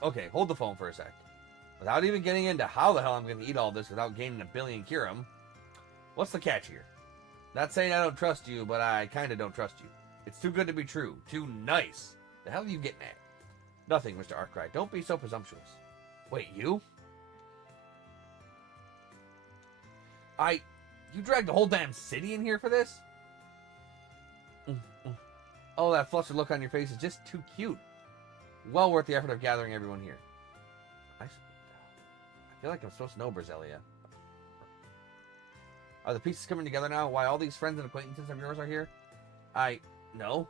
Okay, hold the phone for a sec. Without even getting into how the hell I'm going to eat all this without gaining a billion Kirim, what's the catch here? Not saying I don't trust you, but I kind of don't trust you. It's too good to be true. Too nice. The hell are you getting at? Nothing, Mr. Arkwright. Don't be so presumptuous. Wait, you? You dragged the whole damn city in here for this? Oh, that flustered look on your face is just too cute. Well worth the effort of gathering everyone here. I feel like I'm supposed to know Brazelia. Are the pieces coming together now? Why all these friends and acquaintances of yours are here? No.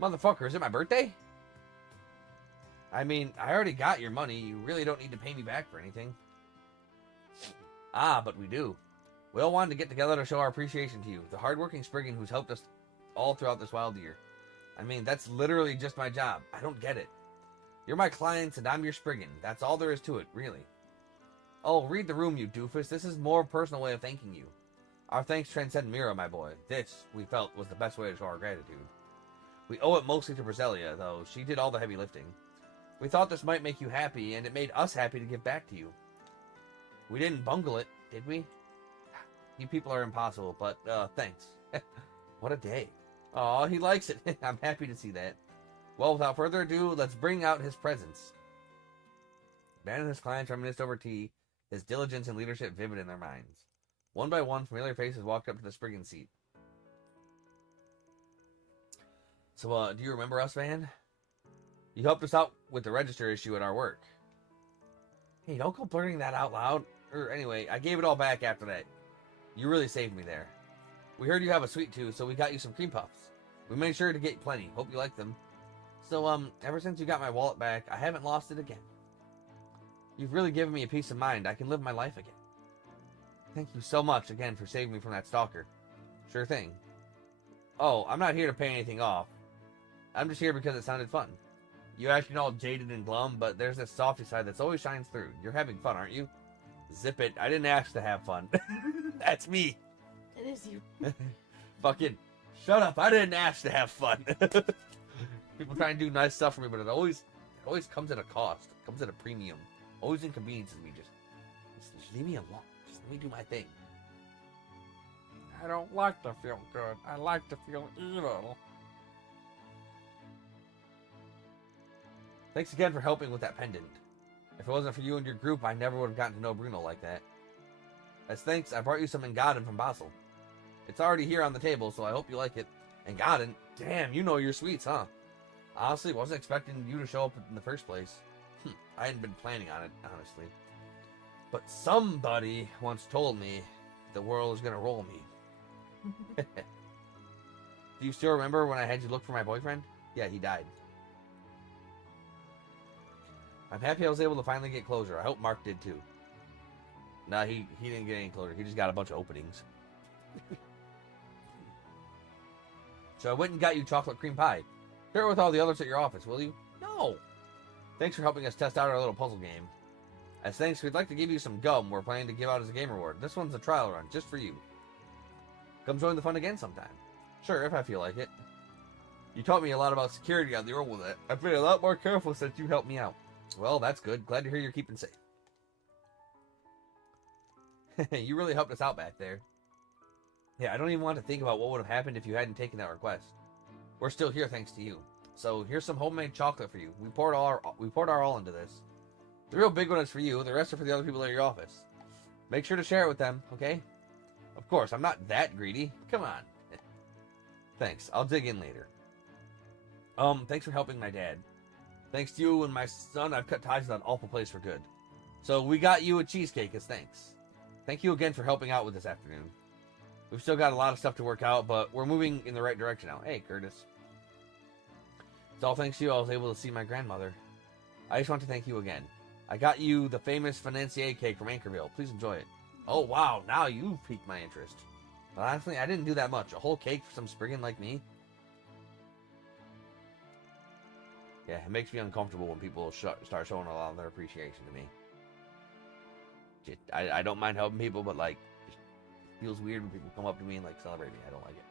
Motherfucker, is it my birthday? I mean, I already got your money. You really don't need to pay me back for anything. But we do. We all wanted to get together to show our appreciation to you, the hardworking Spriggan who's helped us all throughout this wild year. I mean, that's literally just my job. I don't get it. You're my clients and I'm your Spriggan. That's all there is to it, really. Oh, read the room, you doofus. This is a more personal way of thanking you. Our thanks transcend Mira, my boy. This, we felt, was the best way to show our gratitude. We owe it mostly to Brazelia, though. She did all the heavy lifting. We thought this might make you happy, and it made us happy to give back to you. We didn't bungle it, did we? You people are impossible, but, thanks. What a day. Aw, he likes it. I'm happy to see that. Well, without further ado, let's bring out his presents. Ben and his clients reminisced over tea, his diligence and leadership vivid in their minds. One by one, familiar faces walked up to the Spriggan seat. So, do you remember us, Van? You helped us out with the register issue at our work. Hey, don't go blurting that out loud. Anyway, I gave it all back after that. You really saved me there. We heard you have a sweet tooth, so we got you some cream puffs. We made sure to get plenty. Hope you like them. So, ever since you got my wallet back, I haven't lost it again. You've really given me a peace of mind. I can live my life again. Thank you so much again for saving me from that stalker. Sure thing. Oh, I'm not here to pay anything off. I'm just here because it sounded fun. You acting all jaded and glum, but there's this softy side that's always shines through. You're having fun, aren't you? Zip it. I didn't ask to have fun. That's me. It is you. Fucking shut up. I didn't ask to have fun. People try and do nice stuff for me, but it always comes at a cost. It comes at a premium. Always inconveniences me. Just leave me alone. Just let me do my thing. I don't like to feel good. I like to feel evil. Thanks again for helping with that pendant. If it wasn't for you and your group, I never would have gotten to know Bruno like that. As thanks, I brought you some Engadin from Basel. It's already here on the table, so I hope you like it. Engadin? Damn, you know your sweets, huh? Honestly, wasn't expecting you to show up in the first place. I hadn't been planning on it, honestly. But somebody once told me the world is gonna roll me. Do you still remember when I had you look for my boyfriend? Yeah, he died. I'm happy I was able to finally get closure. I hope Mark did too. Nah, he didn't get any closure. He just got a bunch of openings. So I went and got you chocolate cream pie. Share it with all the others at your office, will you? No! Thanks for helping us test out our little puzzle game. As thanks, we'd like to give you some gum we're planning to give out as a game reward. This one's a trial run, just for you. Come join the fun again sometime. Sure, if I feel like it. You taught me a lot about security on the road with it. I've been a lot more careful since you helped me out. Well, that's good. Glad to hear you're keeping safe. You really helped us out back there. Yeah, I don't even want to think about what would have happened if you hadn't taken that request. We're still here thanks to you. So here's some homemade chocolate for you. We poured our all into this. The real big one is for you. The rest are for the other people at your office. Make sure to share it with them, okay? Of course, I'm not that greedy. Come on. Thanks. I'll dig in later. Thanks for helping my dad. Thanks to you and my son, I've cut ties with that awful place for good. So we got you a cheesecake as thanks. Thank you again for helping out with this afternoon. We've still got a lot of stuff to work out, but we're moving in the right direction now. Hey, Curtis. It's all thanks to you I was able to see my grandmother. I just want to thank you again. I got you the famous financier cake from Anchorville. Please enjoy it. Oh, wow. Now you've piqued my interest. But honestly, I didn't do that much. A whole cake for some Spriggan like me? Yeah, it makes me uncomfortable when people start showing a lot of their appreciation to me. I don't mind helping people, but like, it feels weird when people come up to me and like celebrate me. I don't like it.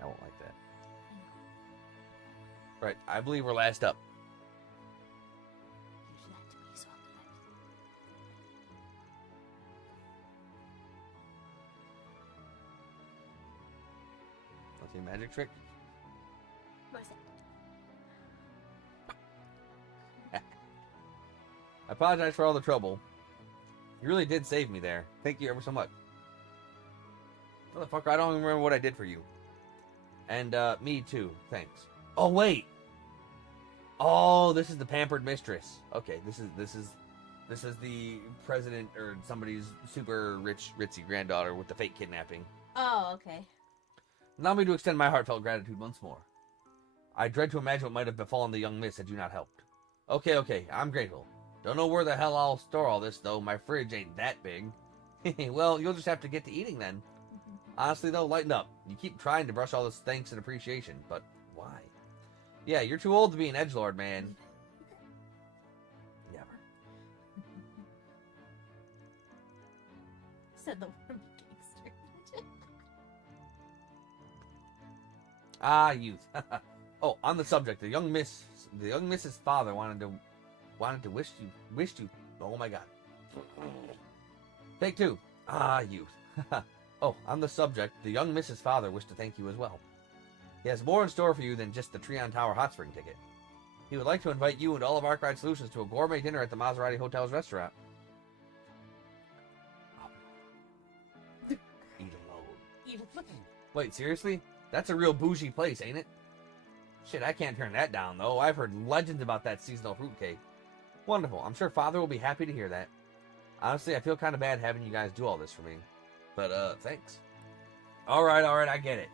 I won't like that. Right, I believe we're last up. What's your magic trick? What is it? I apologize for all the trouble. You really did save me there. Thank you ever so much. Motherfucker, I don't even remember what I did for you. And, me too. Thanks. Oh, wait! Oh, this is the pampered mistress. Okay, this is the president or somebody's super rich, ritzy granddaughter with the fake kidnapping. Oh, okay. Allow me to extend my heartfelt gratitude once more. I dread to imagine what might have befallen the young miss had you not helped. Okay, I'm grateful. Don't know where the hell I'll store all this, though. My fridge ain't that big. Well, you'll just have to get to eating then. Honestly, though, lighten up. You keep trying to brush all this thanks and appreciation, but why? Yeah, you're too old to be an edgelord, man. Never. Said the word gangster. Ah, youth. Oh, on the subject, the young Mrs. father wanted to wish you. Oh my God. Take two. Ah, youth. Oh, on the subject, the young Mrs. father wished to thank you as well. He has more in store for you than just the Treon Tower hot spring ticket. He would like to invite you and all of Arkwright Solutions to a gourmet dinner at the Maserati Hotel's restaurant. Eat alone. Wait, seriously? That's a real bougie place, ain't it? Shit, I can't turn that down, though. I've heard legends about that seasonal fruitcake. Wonderful. I'm sure Father will be happy to hear that. Honestly, I feel kind of bad having you guys do all this for me. But, thanks. Alright, I get it.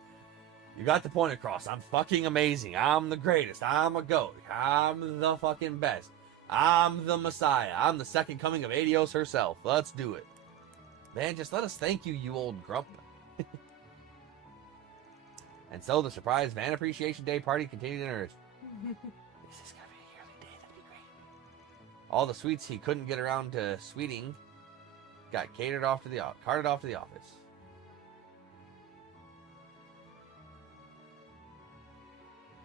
You got the point across. I'm fucking amazing. I'm the greatest. I'm a goat. I'm the fucking best. I'm the Messiah. I'm the second coming of Adios herself. Let's do it. Man, just let us thank you, you old grump. And so the surprise Van Appreciation Day party continued in earnest. This is gonna be a yearly day. That'd be great. All the sweets he couldn't get around to sweeting got carted off to the office.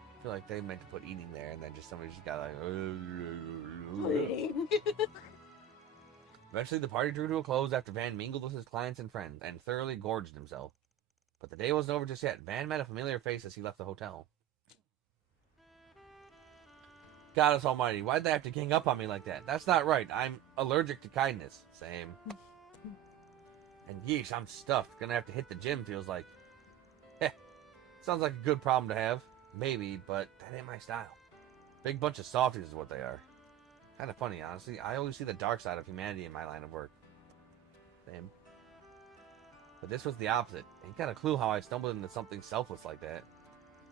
I feel like they meant to put eating there, and then just somebody just got like. Eating. Eventually, the party drew to a close after Van mingled with his clients and friends and thoroughly gorged himself. But the day wasn't over just yet. Van met a familiar face as he left the hotel. Goddess almighty, why'd they have to gang up on me like that? That's not right. I'm allergic to kindness. Same. And yeesh, I'm stuffed. Gonna have to hit the gym, feels like. Heh. Sounds like a good problem to have. maybe, but that ain't my style. Big bunch of softies is what they are. Kind of funny, honestly. I always see the dark side of humanity in my line of work. Same. But this was the opposite. Ain't got a clue how I stumbled into something selfless like that.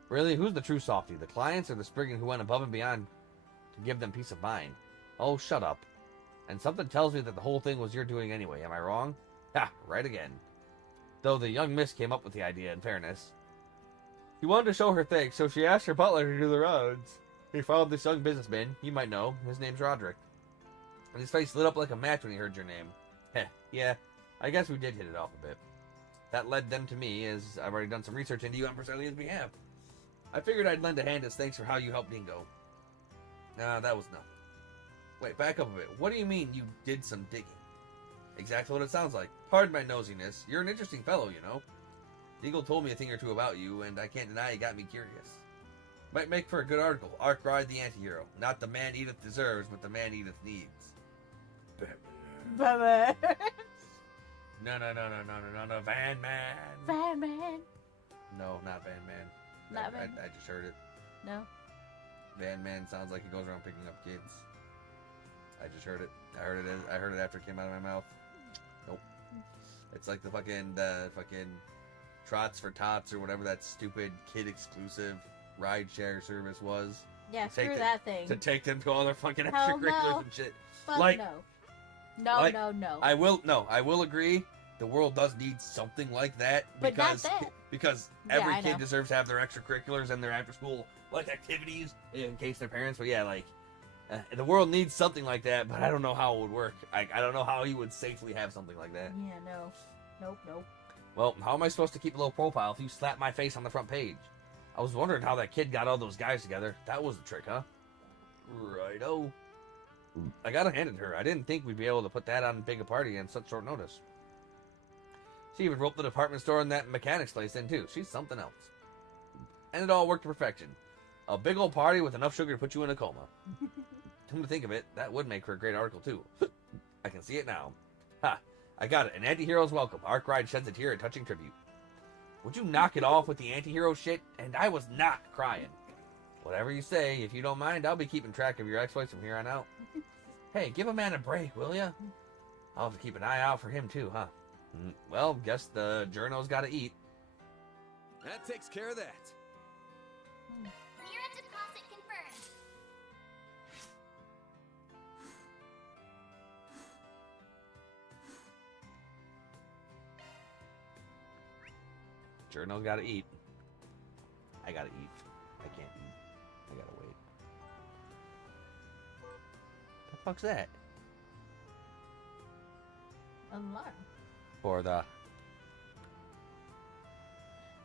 Really, who's the true softie? The clients or the Spriggan who went above and beyond to give them peace of mind? Oh, shut up. And something tells me that the whole thing was your doing anyway. Am I wrong? Ha, right again. Though the young miss came up with the idea, in fairness. He wanted to show her thanks, so she asked her butler to do the rounds. He followed this young businessman, you might know. His name's Roderick. And his face lit up like a match when he heard your name. Heh, yeah, I guess we did hit it off a bit. That led them to me, as I've already done some research into you on Priscillia's behalf. I figured I'd lend a hand as thanks for how you helped Dingo. Nah, that was nothing. Wait, back up a bit. What do you mean you did some digging? Exactly what it sounds like. Pardon my nosiness. You're an interesting fellow, you know. Dingo told me a thing or two about you, and I can't deny it got me curious. Might make for a good article. Arkwright the anti-hero. Not the man Edith deserves, but the man Edith needs. Batman. No, Van Man. Van Man. No, not Van Man. Not Van Man. I just heard it. No. Van Man sounds like he goes around picking up kids. I just heard it. I heard it after it came out of my mouth. Nope. It's like the fucking Trots for Tots or whatever that stupid kid exclusive rideshare service was. Yeah, screw that thing. To take them to all their fucking Hell extracurriculars no. and shit. Fuck like, no. No. I will agree. The world does need something like that But not because that. because Yeah, every I kid know. deserves to have their extracurriculars and their after school like activities in case their parents. But yeah, like the world needs something like that. But I don't know how it would work. I don't know how you would safely have something like that. Yeah, no. Nope. Well, how am I supposed to keep a low profile if you slap my face on the front page? I was wondering how that kid got all those guys together. That was the trick, huh? Righto. I gotta hand it to her. I didn't think we'd be able to put that on big a party in such short notice. She even roped the department store and that mechanic's place in, too. She's something else. And it all worked to perfection. A big old party with enough sugar to put you in a coma. Come to think of it, that would make for a great article, too. I can see it now. Ha! I got it. An anti-hero's welcome. Arkwright sheds a tear at touching tribute. Would you knock it off with the anti-hero shit? And I was not crying. Whatever you say, if you don't mind, I'll be keeping track of your exploits from here on out. Hey, give a man a break, will ya? I'll have to keep an eye out for him too, huh? Well, guess the journo's gotta eat. That takes care of that. Mira deposit confirmed. Journo's gotta eat. I gotta eat. I can't eat. I gotta wait. The fuck's that? Alarm. For the...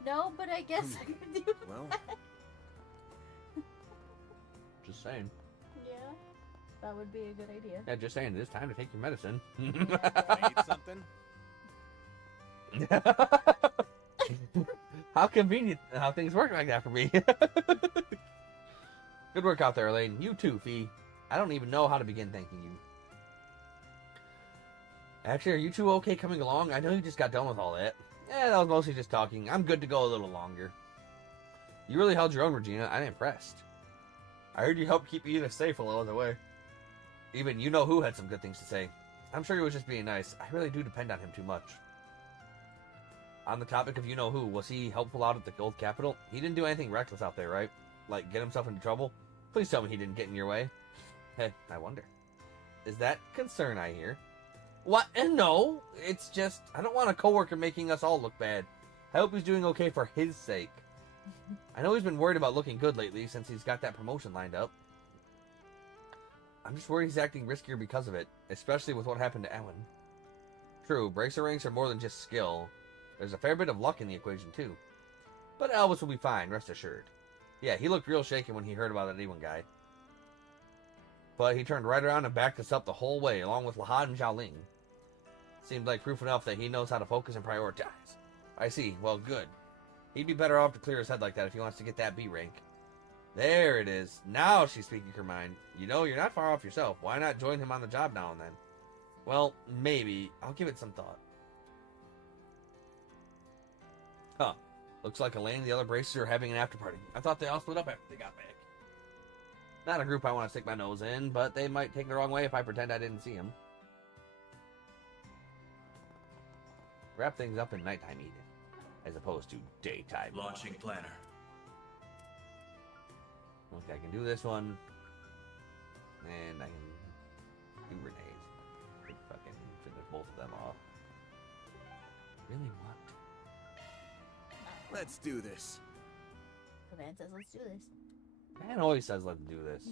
No, but I guess I could do that. Just saying. Yeah, that would be a good idea. Yeah, just saying. It is time to take your medicine. I eat something? How convenient how things work like that for me. Good work out there, Elaine. You too, Fee. I don't even know how to begin thanking you. Actually, are you two okay coming along? I know you just got done with all that. Yeah, that was mostly just talking. I'm good to go a little longer. You really held your own, Regina. I'm impressed. I heard you helped keep Edith safe while I was away. Even you-know-who had some good things to say. I'm sure he was just being nice. I really do depend on him too much. On the topic of you-know-who, was he helpful out at the Gold Capital? He didn't do anything reckless out there, right? Like, get himself into trouble? Please tell me he didn't get in your way. Hey, I wonder. Is that concern I hear? What? No, it's just, I don't want a coworker making us all look bad. I hope he's doing okay for his sake. I know he's been worried about looking good lately since he's got that promotion lined up. I'm just worried he's acting riskier because of it, especially with what happened to Ewan. True, bracer ranks are more than just skill. There's a fair bit of luck in the equation too. But Elvis will be fine, rest assured. Yeah, he looked real shaken when he heard about that Ewan guy. But he turned right around and backed us up the whole way, along with Lahad and Xiaoling. Seemed like proof enough that he knows how to focus and prioritize. I see, well, good. He'd be better off to clear his head like that if he wants to get that B rank. There it is. Now she's speaking her mind. You know, you're not far off yourself. Why not join him on the job now and then? Well, maybe. I'll give it some thought. Huh. Looks like Elaine and the other braces are having an after party. I thought they all split up after they got back. Not a group I want to stick my nose in, but they might take the wrong way if I pretend I didn't see them. Wrap things up in nighttime eating, as opposed to daytime. Launching planner. Okay, I can do this one. And I can do Renee's. I can fucking finish both of them off. Really what? Let's do this. The man says, let's do this. Man always says, let's do this.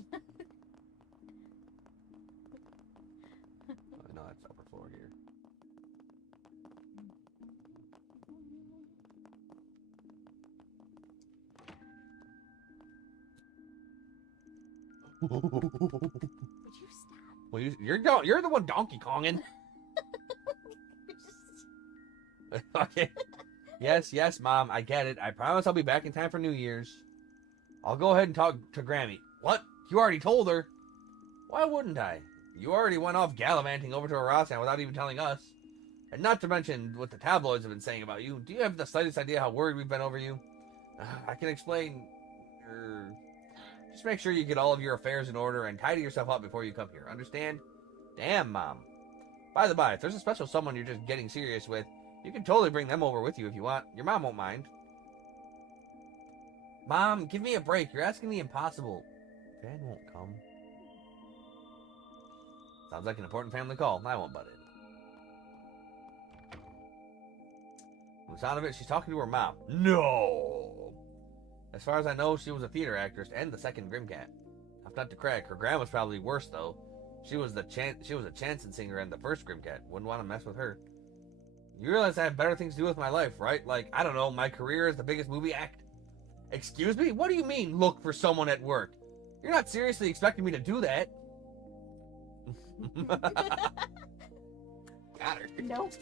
Oh, no, that's upper floor here. Would you stop? Well, you're the one Donkey Konging. Okay. Yes, Mom, I get it. I promise I'll be back in time for New Year's. I'll go ahead and talk to Grammy. What? You already told her? Why wouldn't I? You already went off gallivanting over to Arasan without even telling us. And not to mention what the tabloids have been saying about you. Do you have the slightest idea how worried we've been over you? I can explain. Just make sure you get all of your affairs in order and tidy yourself up before you come here. Understand? Damn, Mom. By the by, if there's a special someone you're just getting serious with, you can totally bring them over with you if you want. Your mom won't mind. Mom, give me a break. You're asking the impossible. Van won't come. Sounds like an important family call. I won't butt in. From the sound of it, she's talking to her mom. No! As far as I know, she was a theater actress and the second Grimcat. Tough nut to crack. Her grandma's probably worse, though. She was a chanson singer and the first Grimcat. Wouldn't want to mess with her. You realize I have better things to do with my life, right? Like, I don't know, my career as the biggest movie act? Excuse me? What do you mean, look for someone at work? You're not seriously expecting me to do that. Got her. Nope.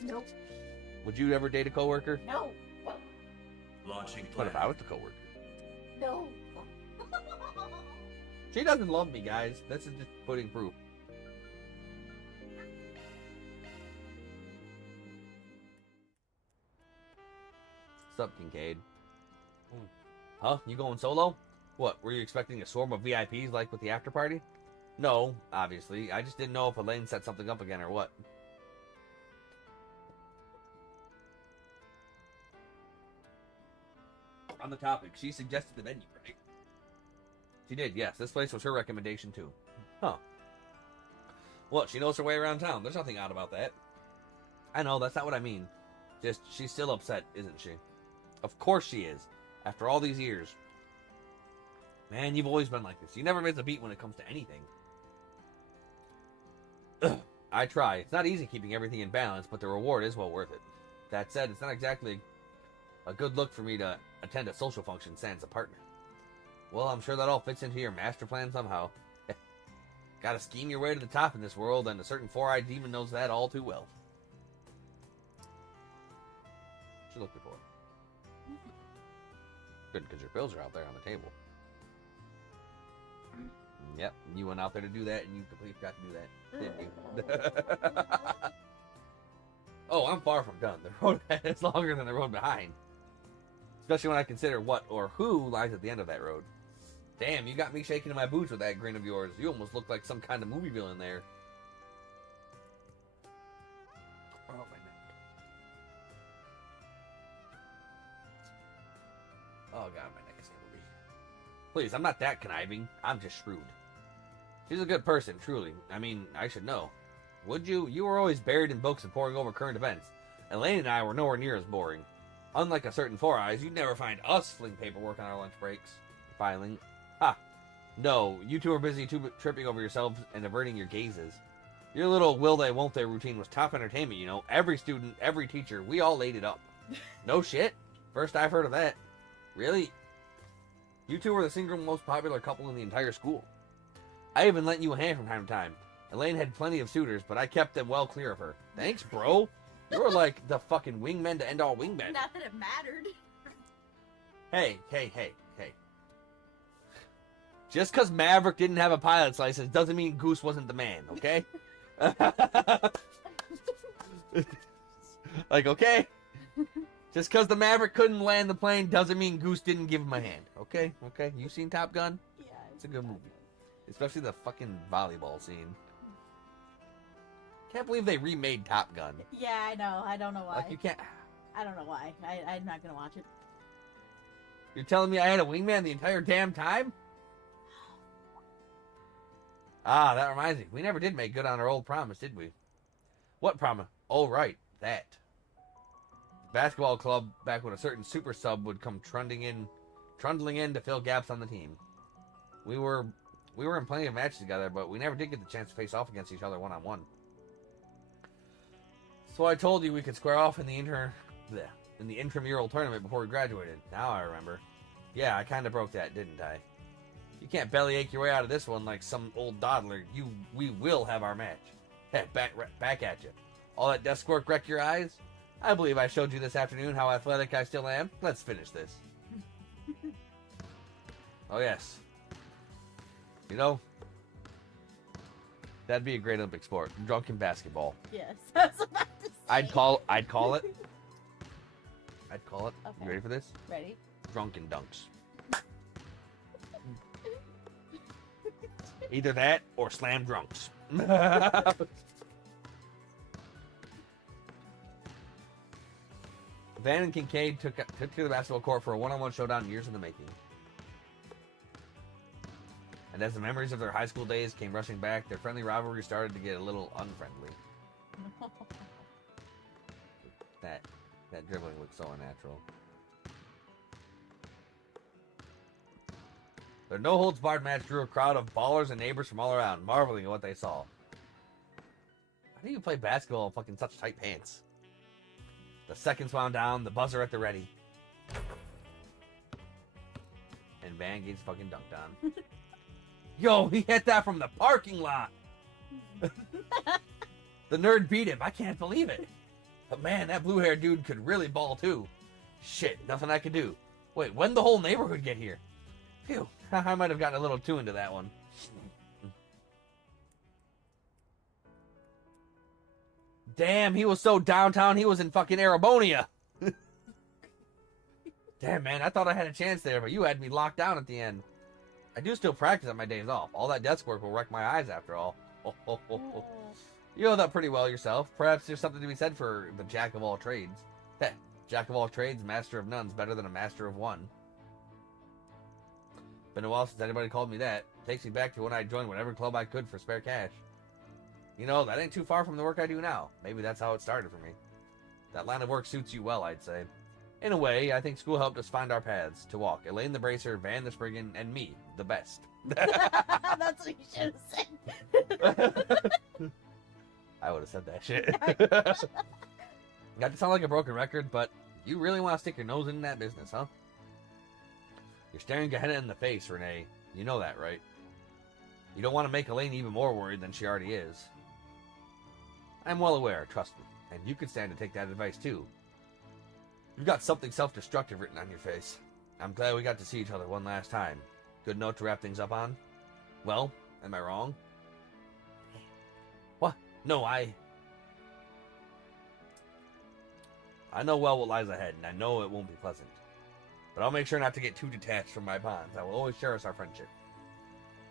Would you ever date a coworker? No. Launching What planner. if I was the coworker? No. She doesn't love me, guys. This is just putting proof. What's up, Kincaid? Huh? You going solo? What, were you expecting a swarm of VIPs like with the after party? No, obviously. I just didn't know if Elaine set something up again or what. On the topic, she suggested the venue, right? She did, yes. This place was her recommendation, too. Huh. Well, she knows her way around town. There's nothing odd about that. I know, that's not what I mean. Just, she's still upset, isn't she? Of course she is. After all these years. Man, you've always been like this. You never miss a beat when it comes to anything. I try. It's not easy keeping everything in balance, but the reward is well worth it. That said, it's not exactly a good look for me to attend a social function sans a partner. Well, I'm sure that all fits into your master plan somehow. Gotta scheme your way to the top in this world, and a certain four-eyed demon knows that all too well. What you looking for? Good, because your pills are out there on the table. Yep, you went out there to do that, and you completely forgot to do that, didn't you? Oh, I'm far from done. The road ahead is longer than the road behind. Especially when I consider what or who lies at the end of that road. Damn, you got me shaking in my boots with that grin of yours. You almost look like some kind of movie villain there. Oh, my neck. Oh, God, my neck is gonna be... Please, I'm not that conniving. I'm just shrewd. She's a good person, truly. I mean, I should know. Would you? You were always buried in books and poring over current events. Elaine and I were nowhere near as boring. Unlike a certain Four Eyes, you'd never find us fling paperwork on our lunch breaks. Filing. Ha! No, you two are busy tripping over yourselves and averting your gazes. Your little will they, won't they routine was top entertainment, you know. Every student, every teacher, we all laid it up. No shit? First I've heard of that. Really? You two were the single most popular couple in the entire school. I even lent you a hand from time to time. Elaine had plenty of suitors, but I kept them well clear of her. Thanks, bro. You were like the fucking wingman to end all wingmen. Not that it mattered. Hey. Just because Maverick didn't have a pilot's license doesn't mean Goose wasn't the man, okay? Like, okay? Just because the Maverick couldn't land the plane doesn't mean Goose didn't give him a hand. Okay? Okay? You seen Top Gun? Yeah. It's a good movie. Especially the fucking volleyball scene. Can't believe they remade Top Gun. Yeah, I know. I don't know why. Like, you can't... I don't know why. I'm not gonna watch it. You're telling me I had a wingman the entire damn time? Ah, that reminds me. We never did make good on our old promise, did we? What promise? Oh, right. That. Basketball club back when a certain super sub would come trundling in to fill gaps on the team. We were in plenty of matches together, but we never did get the chance to face off against each other one-on-one. So I told you we could square off in the intramural tournament before we graduated. Now I remember. Yeah, I kind of broke that, didn't I? You can't bellyache your way out of this one like some old dawdler. We will have our match. Heck, back at you. All that desk work wrecked your eyes? I believe I showed you this afternoon how athletic I still am. Let's finish this. Oh, yes. You know, that'd be a great Olympic sport. Drunken basketball. Yes, that's about to say. I'd call it. I'd call it. Okay. You ready for this? Ready? Drunken dunks. Either that or slam drunks. Van and Kincaid took to the basketball court for a one-on-one showdown years in the making. And as the memories of their high school days came rushing back, their friendly rivalry started to get a little unfriendly. That dribbling looks so unnatural. Their no-holds-barred match drew a crowd of ballers and neighbors from all around, marveling at what they saw. How do you play basketball in fucking such tight pants? The seconds wound down, the buzzer at the ready. And Van gets fucking dunked on. Yo, he hit that from the parking lot! The nerd beat him, I can't believe it. But man, that blue-haired dude could really ball too. Shit, nothing I could do. Wait, when did the whole neighborhood get here? Phew, I might have gotten a little too into that one. Damn, he was so downtown, he was in fucking Arabonia. Damn, man, I thought I had a chance there, but you had me locked down at the end. I do still practice on my days off. All that desk work will wreck my eyes after all. You know that pretty well yourself. Perhaps there's something to be said for the jack of all trades. Heh, jack of all trades, master of none's better than a master of one. Been a while since anybody called me that. Takes me back to when I joined whatever club I could for spare cash. You know, that ain't too far from the work I do now. Maybe that's how it started for me. That line of work suits you well, I'd say. In a way, I think school helped us find our paths to walk. Elaine the Bracer, Van the Spriggan, and me, the best. That's what you should have said. I would have said that shit. Got to sound like a broken record, but you really want to stick your nose in that business, huh? You're staring Gehenna in the face, Renee. You know that, right? You don't want to make Elaine even more worried than she already is. I'm well aware, trust me. And you could stand to take that advice, too. You've got something self-destructive written on your face. I'm glad we got to see each other one last time. Good note to wrap things up on? Well, am I wrong? What? No, I know well what lies ahead, and I know it won't be pleasant. But I'll make sure not to get too detached from my bonds. I will always cherish our friendship.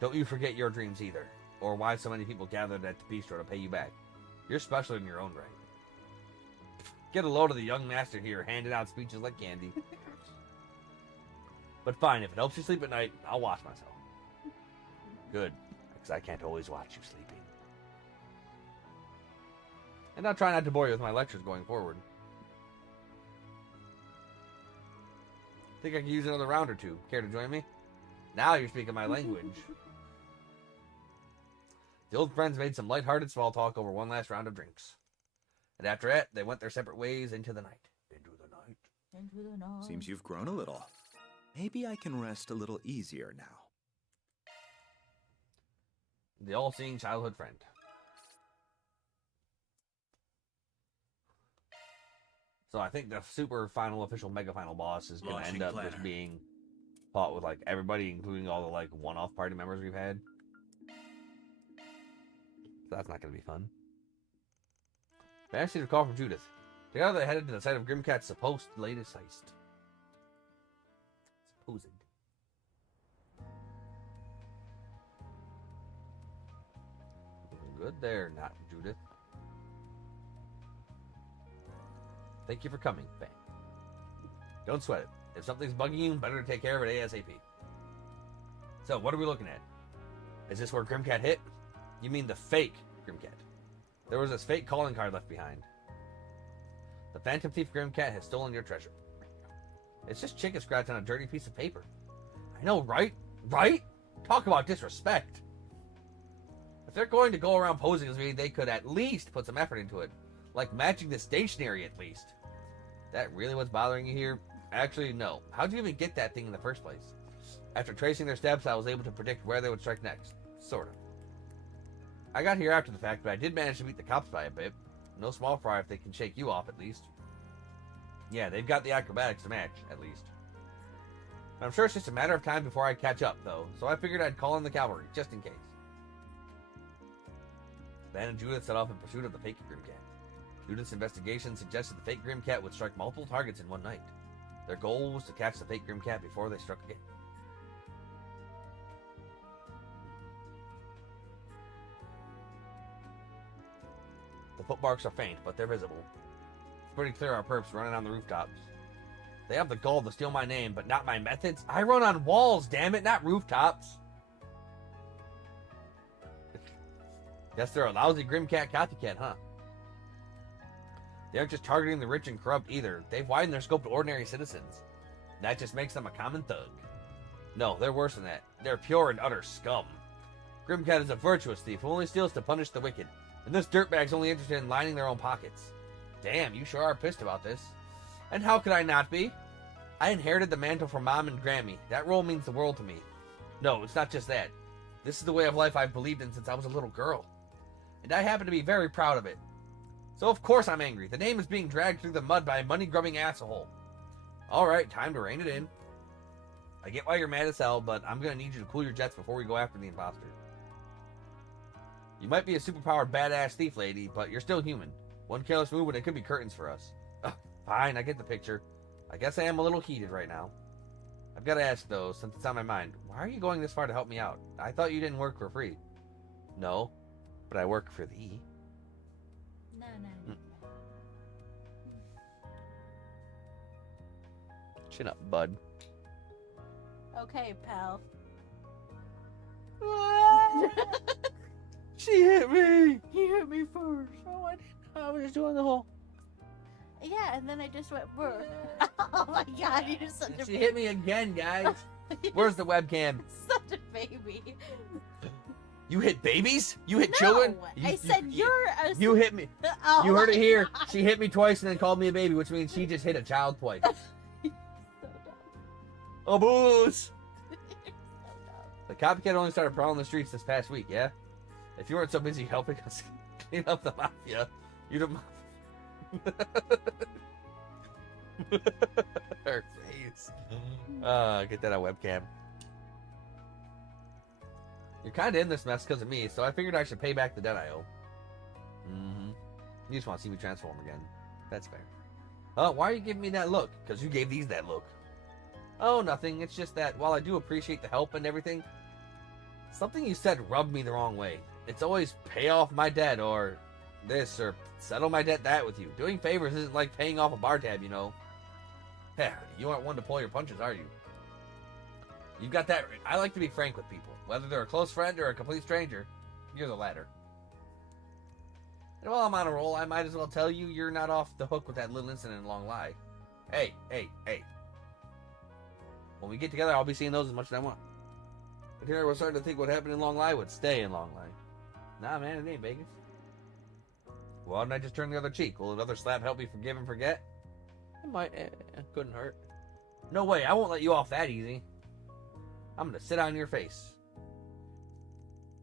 Don't you forget your dreams either, or why so many people gathered at the bistro to pay you back. You're special in your own right. Get a load of the young master here, handing out speeches like candy. But fine, if it helps you sleep at night, I'll watch myself. Good, because I can't always watch you sleeping. And I'll try not to bore you with my lectures going forward. Think I could use another round or two. Care to join me? Now you're speaking my language. The old friends made some lighthearted small talk over one last round of drinks. And after that, they went their separate ways into the night. Into the night. Seems you've grown a little. Maybe I can rest a little easier now. The all-seeing childhood friend. So I think the super final official mega final boss is going to end up just being fought with like everybody, including all the like one-off party members we've had. So that's not going to be fun. I received a call from Judith. Together they headed to the site of Grimcat's supposed latest heist. Supposed. Good there, not Judith. Thank you for coming, Fan. Don't sweat it. If something's bugging you, better take care of it ASAP. So, what are we looking at? Is this where Grimcat hit? You mean the fake Grimcat. There was this fake calling card left behind. The Phantom Thief Grimcat has stolen your treasure. It's just chicken scratch on a dirty piece of paper. I know, right? Right? Talk about disrespect. If they're going to go around posing as me, they could at least put some effort into it. Like matching the stationery at least. That really what's bothering you here? Actually, no. How'd you even get that thing in the first place? After tracing their steps, I was able to predict where they would strike next. Sort of. I got here after the fact, but I did manage to beat the cops by a bit. No small fry if they can shake you off, at least. Yeah, they've got the acrobatics to match, at least. I'm sure it's just a matter of time before I catch up, though, so I figured I'd call in the cavalry, just in case. Van and Judith set off in pursuit of the fake Grimcat. Judith's investigation suggested the fake Grimcat would strike multiple targets in one night. Their goal was to catch the fake Grimcat before they struck again. The footmarks are faint, but they're visible. It's pretty clear our perps running on the rooftops. They have the gall to steal my name, but not my methods. I run on walls, damn it, not rooftops. Guess they're a lousy Grimcat copycat, huh? They aren't just targeting the rich and corrupt either. They've widened their scope to ordinary citizens. That just makes them a common thug. No, they're worse than that. They're pure and utter scum. Grimcat is a virtuous thief who only steals to punish the wicked. And this dirtbag's only interested in lining their own pockets. Damn, you sure are pissed about this. And how could I not be? I inherited the mantle from Mom and Grammy. That role means the world to me. No, it's not just that. This is the way of life I've believed in since I was a little girl. And I happen to be very proud of it. So of course I'm angry. The name is being dragged through the mud by a money-grubbing asshole. Alright, time to rein it in. I get why you're mad as hell, but I'm gonna need you to cool your jets before we go after the imposter. You might be a superpowered badass thief lady, but you're still human. One careless move and it could be curtains for us. Ugh, fine, I get the picture. I guess I am a little heated right now. I've got to ask though, since it's on my mind, why are you going this far to help me out? I thought you didn't work for free. No, but I work for thee. No. Chin up, bud. Okay, pal. She hit me! He hit me first. Oh, I was doing the whole... Yeah, and then I just went, brr. Oh my god, you're such a She hit me again, guys. Where's the webcam? Such a baby. You hit babies? You hit children? I said you're a... You hit me. Oh You heard it my here. God. She hit me twice and then called me a baby, which means she just hit a child twice. Oh, booze! The copycat only started prowling the streets this past week, yeah? If you weren't so busy helping us clean up the mafia, you'd have... Her face. Get that on webcam. You're kind of in this mess because of me, so I figured I should pay back the debt I owe. You just want to see me transform again. That's fair. Why are you giving me that look? Because you gave these that look. Oh, nothing. It's just that while I do appreciate the help and everything, something you said rubbed me the wrong way. It's always pay off my debt or this or settle my debt that with you. Doing favors isn't like paying off a bar tab, you know. Heh, you aren't one to pull your punches, are you? You've got that right. I like to be frank with people. Whether they're a close friend or a complete stranger, you're the latter. And while I'm on a roll, I might as well tell you you're not off the hook with that little incident in Long Lie. Hey. When we get together, I'll be seeing those as much as I want. But here I was starting to think what happened in Long Lie would stay in Long Lie. Nah, man, it ain't Vegas. Why didn't I just turn the other cheek? Will another slap help me forgive and forget? It might. Couldn't hurt. No way, I won't let you off that easy. I'm gonna sit on your face.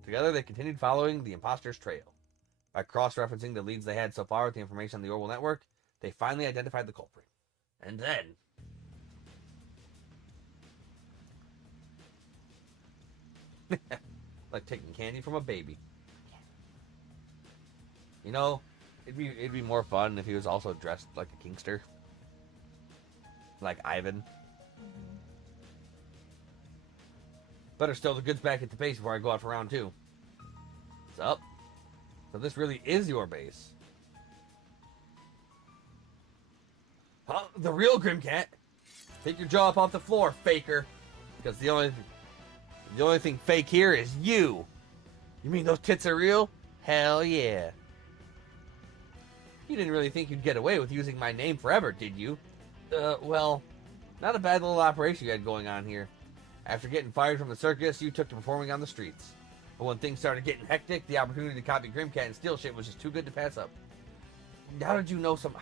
Together, they continued following the imposter's trail. By cross-referencing the leads they had so far with the information on the Orwell network, they finally identified the culprit. And then... like taking candy from a baby. You know, It'd be more fun if he was also dressed like a Kingster. Like Ivan. Better still, the goods back at the base before I go out for round 2. What's up? So this really is your base. Huh? The real Grimcat? Take your jaw up off the floor, faker. Because the only thing fake here is you. You mean those tits are real? Hell yeah. You didn't really think you'd get away with using my name forever, did you? Well, not a bad little operation you had going on here. After getting fired from the circus, you took to performing on the streets. But when things started getting hectic, the opportunity to copy Grimcat and steal shit was just too good to pass up. How do you know so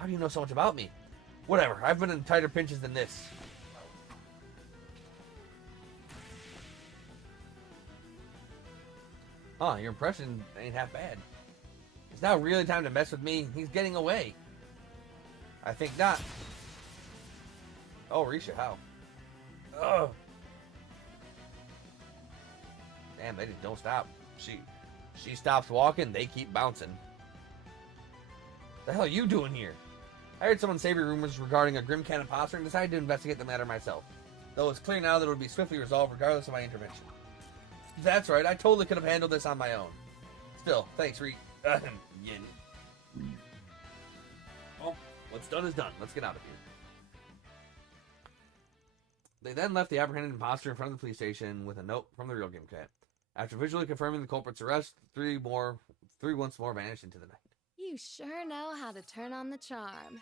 much about me? Whatever, I've been in tighter pinches than this. Huh, your impression ain't half bad. It's now really time to mess with me. He's getting away. I think not. Oh, Risha, how? Ugh. Damn, they just don't stop. She stops walking, they keep bouncing. The hell are you doing here? I heard someone savor rumors regarding a Grimcat imposter and decided to investigate the matter myself. Though it's clear now that it would be swiftly resolved regardless of my intervention. That's right, I totally could have handled this on my own. Still, thanks, Yin. Well, what's done is done. Let's get out of here. They then left the apprehended imposter in front of the police station with a note from the real Grimcat. After visually confirming the culprit's arrest, three once more vanished into the night. You sure know how to turn on the charm.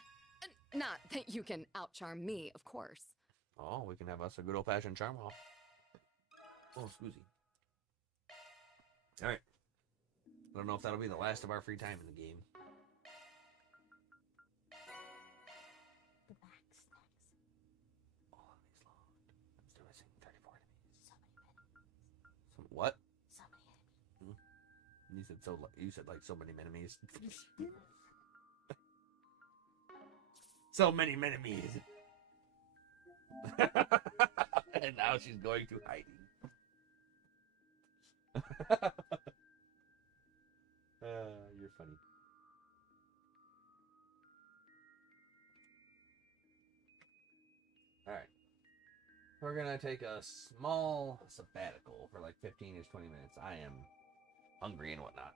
Not that you can outcharm me, of course. Oh, we can have us a good old-fashioned charm off. Oh, scoozy. Alright. I don't know if that'll be the last of our free time in the game. All of these logged. I'm still missing 34 enemies. What? You said like so many enemies. So many enemies. And now she's going to hiding. You're funny. Alright. We're gonna take a small sabbatical for like 15-ish, 20 minutes. I am hungry and whatnot.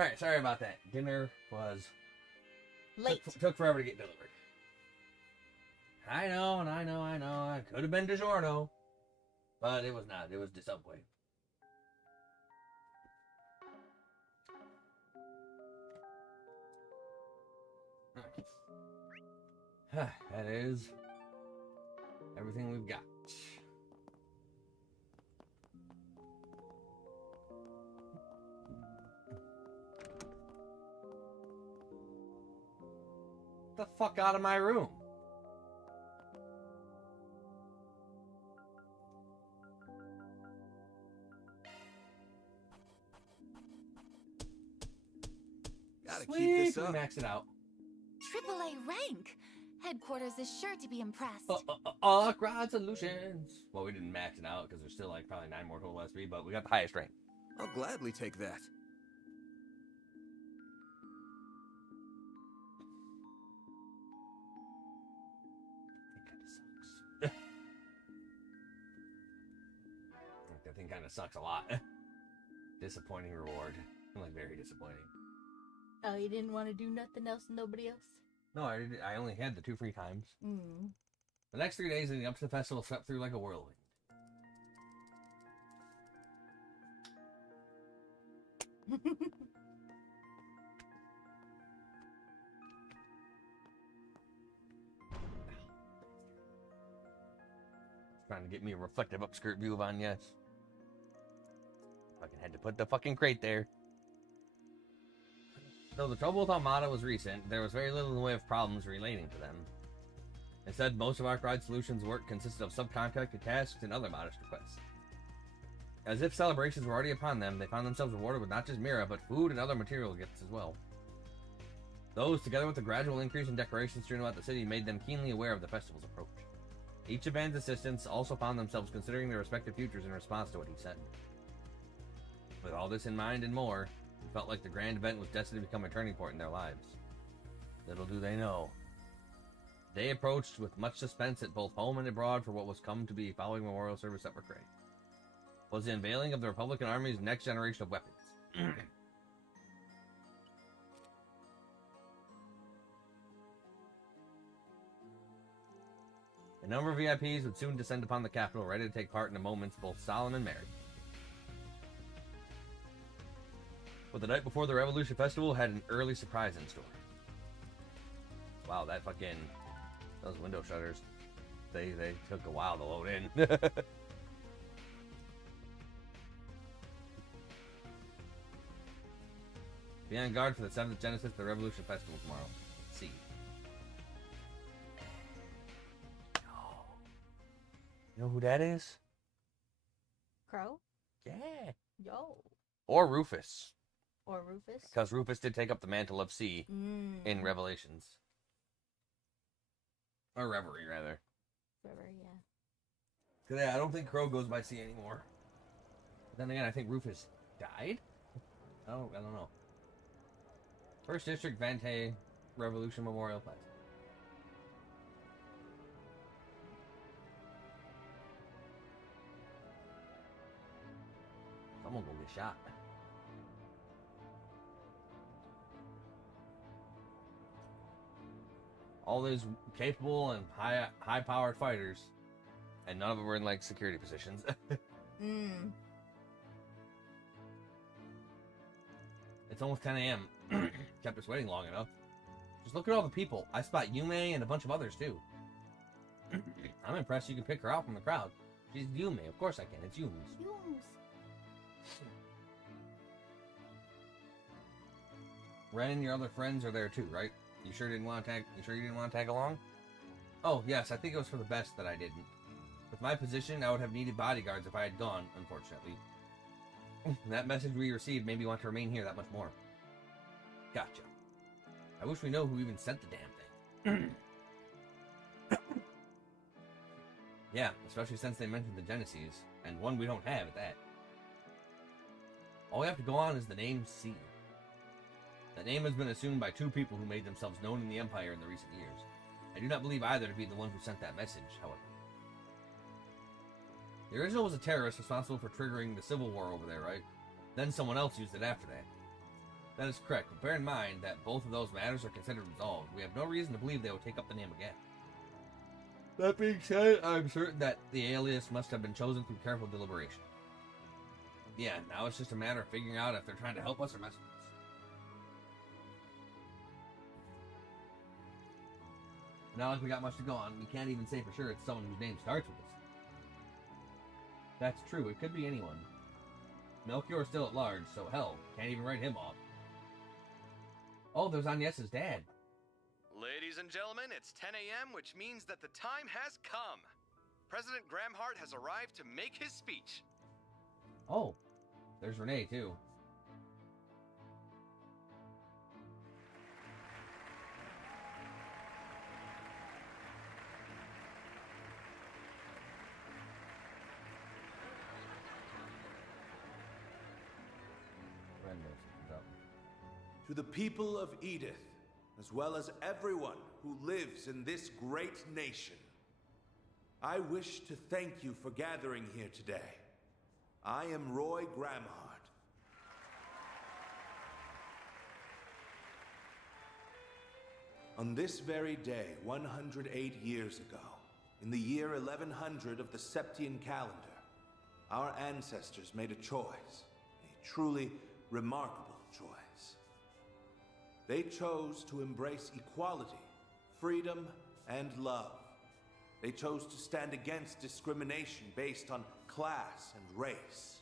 Alright, sorry about that. Dinner was... Late. Took forever to get delivered. I know. I could have been DiGiorno. But it was not. It was the Subway. That is everything we've got. Get the fuck out of my room. Gotta Sweet, keep this we up. maxed it out. AAA rank! Headquarters is sure to be impressed. Awkward solutions. Well, we didn't max it out because there's still like probably 9 more total SP, but we got the highest rank. I'll gladly take that. That thing kind of sucks a lot. Disappointing reward. Like very disappointing. Oh, you didn't want to do nothing else, nobody else? No, I only had the 2 free times. Mm. The next 3 days leading up to the festival swept through like a whirlwind. Trying to get me a reflective upskirt view of Agnes. Fucking had to put the fucking crate there. Though the trouble with Armada was recent, there was very little in the way of problems relating to them. Instead, most of Arkwright Solutions' work consisted of subcontracted tasks and other modest requests. As if celebrations were already upon them, they found themselves rewarded with not just Mira, but food and other material gifts as well. Those, together with the gradual increase in decorations strewn about the city, made them keenly aware of the festival's approach. Each of Van's assistants also found themselves considering their respective futures in response to what he said. With all this in mind and more, it felt like the grand event was destined to become a turning point in their lives. Little do they know. The day approached with much suspense at both home and abroad for what was come to be following memorial service at McRae. Was the unveiling of the Republican Army's next generation of weapons. A number of VIPs would soon descend upon the capital, ready to take part in the moments both solemn and merry. But the night before the Revolution Festival had an early surprise in store. Wow, that fucking... those window shutters, they took a while to load in. Be on guard for the 7th Genesis of the Revolution Festival tomorrow. See. You know who that is? Crow? Yeah. Yo. Or Rufus. Or Rufus? Because Rufus did take up the mantle of C in Revelations. Or Reverie, rather. Reverie, yeah. Because yeah, I don't think Crow goes by C anymore. But then again, I think Rufus died? I don't know. First District Vante Revolution Memorial Plaza. Someone gonna get shot. All these capable and high-powered fighters, and none of them were in like security positions. It's almost 10 a.m. Kept us waiting long enough. Just look at all the people. I spot Yume and a bunch of others too. I'm impressed you can pick her out from the crowd. She's Yume. Of course I can. It's Yume's. Ren and your other friends are there too, right? You sure didn't want to tag? You sure you didn't want to tag along? Oh yes, I think it was for the best that I didn't. With my position, I would have needed bodyguards if I had gone. Unfortunately, that message we received made me want to remain here that much more. Gotcha. I wish we know who even sent the damn thing. Yeah, especially since they mentioned the Genesis, and one we don't have at that. All we have to go on is the name C. That name has been assumed by 2 people who made themselves known in the Empire in the recent years. I do not believe either to be the one who sent that message, however. The original was a terrorist responsible for triggering the civil war over there, right? Then someone else used it after that. That is correct, but bear in mind that both of those matters are considered resolved. We have no reason to believe they will take up the name again. That being said, I'm certain that the alias must have been chosen through careful deliberation. Yeah, now it's just a matter of figuring out if they're trying to help us or mess with us. Not like we got much to go on. We can't even say for sure it's someone whose name starts with this. That's true, it could be anyone. Melchior's still at large, so hell, can't even write him off. Oh, there's Agnes's dad. Ladies and gentlemen, it's 10 a.m., which means that the time has come. President Gramhart has arrived to make his speech. Oh, there's Renee, too. To the people of Edith, as well as everyone who lives in this great nation, I wish to thank you for gathering here today. I am Roy Gramhart. On this very day, 108 years ago, in the year 1100 of the Septian calendar, our ancestors made a choice, a truly remarkable choice. They chose to embrace equality, freedom, and love. They chose to stand against discrimination based on class and race.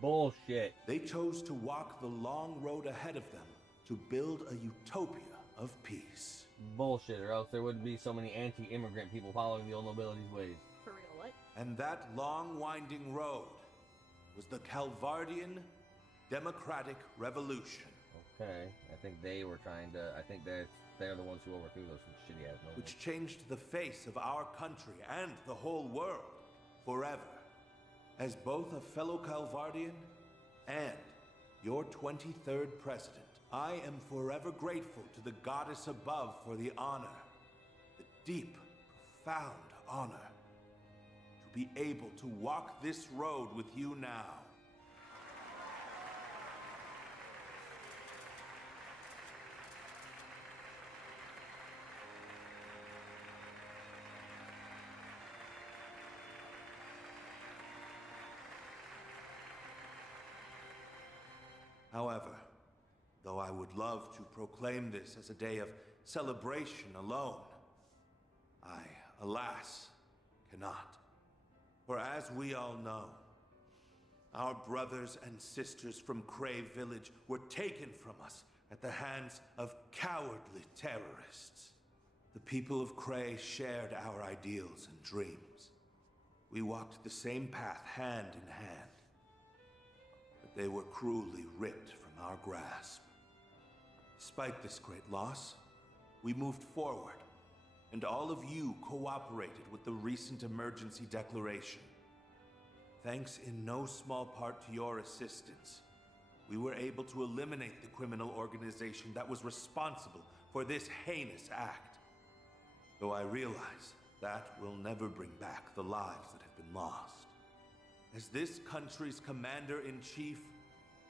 Bullshit. They chose to walk the long road ahead of them to build a utopia of peace. Bullshit, or else there wouldn't be so many anti-immigrant people following the old nobility's ways. For real, what? And that long winding road was the Calvardian Democratic Revolution. Okay, I think they were trying to... I think they're the ones who overthrew those shitty-ass nobles. Which changed the face of our country and the whole world forever. As both a fellow Calvardian and your 23rd president, I am forever grateful to the goddess above for the honor, the deep, profound honor, to be able to walk this road with you now. However, though I would love to proclaim this as a day of celebration alone, I, alas, cannot. For as we all know, our brothers and sisters from Cray Village were taken from us at the hands of cowardly terrorists. The people of Cray shared our ideals and dreams. We walked the same path hand in hand. They were cruelly ripped from our grasp. Despite this great loss, we moved forward, and all of you cooperated with the recent emergency declaration. Thanks in no small part to your assistance, we were able to eliminate the criminal organization that was responsible for this heinous act. Though I realize that will never bring back the lives that have been lost. As this country's commander-in-chief,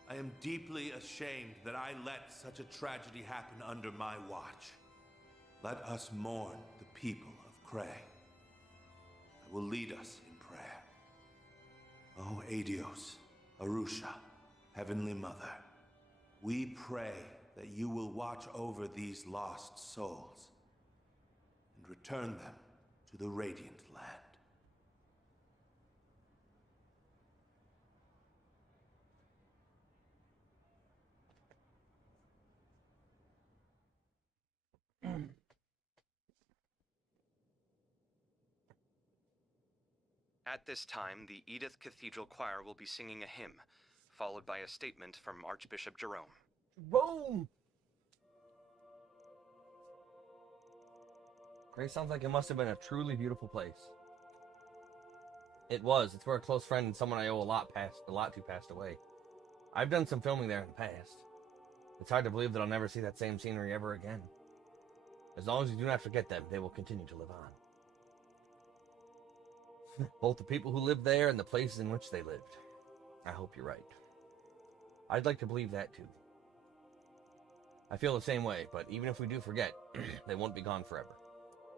I am deeply ashamed that I let such a tragedy happen under my watch. Let us mourn the people of Cray. I will lead us in prayer. Oh, Adios, Arusha, Heavenly Mother, we pray that you will watch over these lost souls and return them to the Radiant Land. At this time, the Edith Cathedral Choir will be singing a hymn, followed by a statement from Archbishop Jerome. Boom! Gray sounds like it must have been a truly beautiful place. It was. It's where a close friend and someone I owe a lot to passed away. I've done some filming there in the past. It's hard to believe that I'll never see that same scenery ever again. As long as you do not forget them, they will continue to live on. Both the people who lived there and the places in which they lived. I hope you're right. I'd like to believe that too. I feel the same way, but even if we do forget, they won't be gone forever.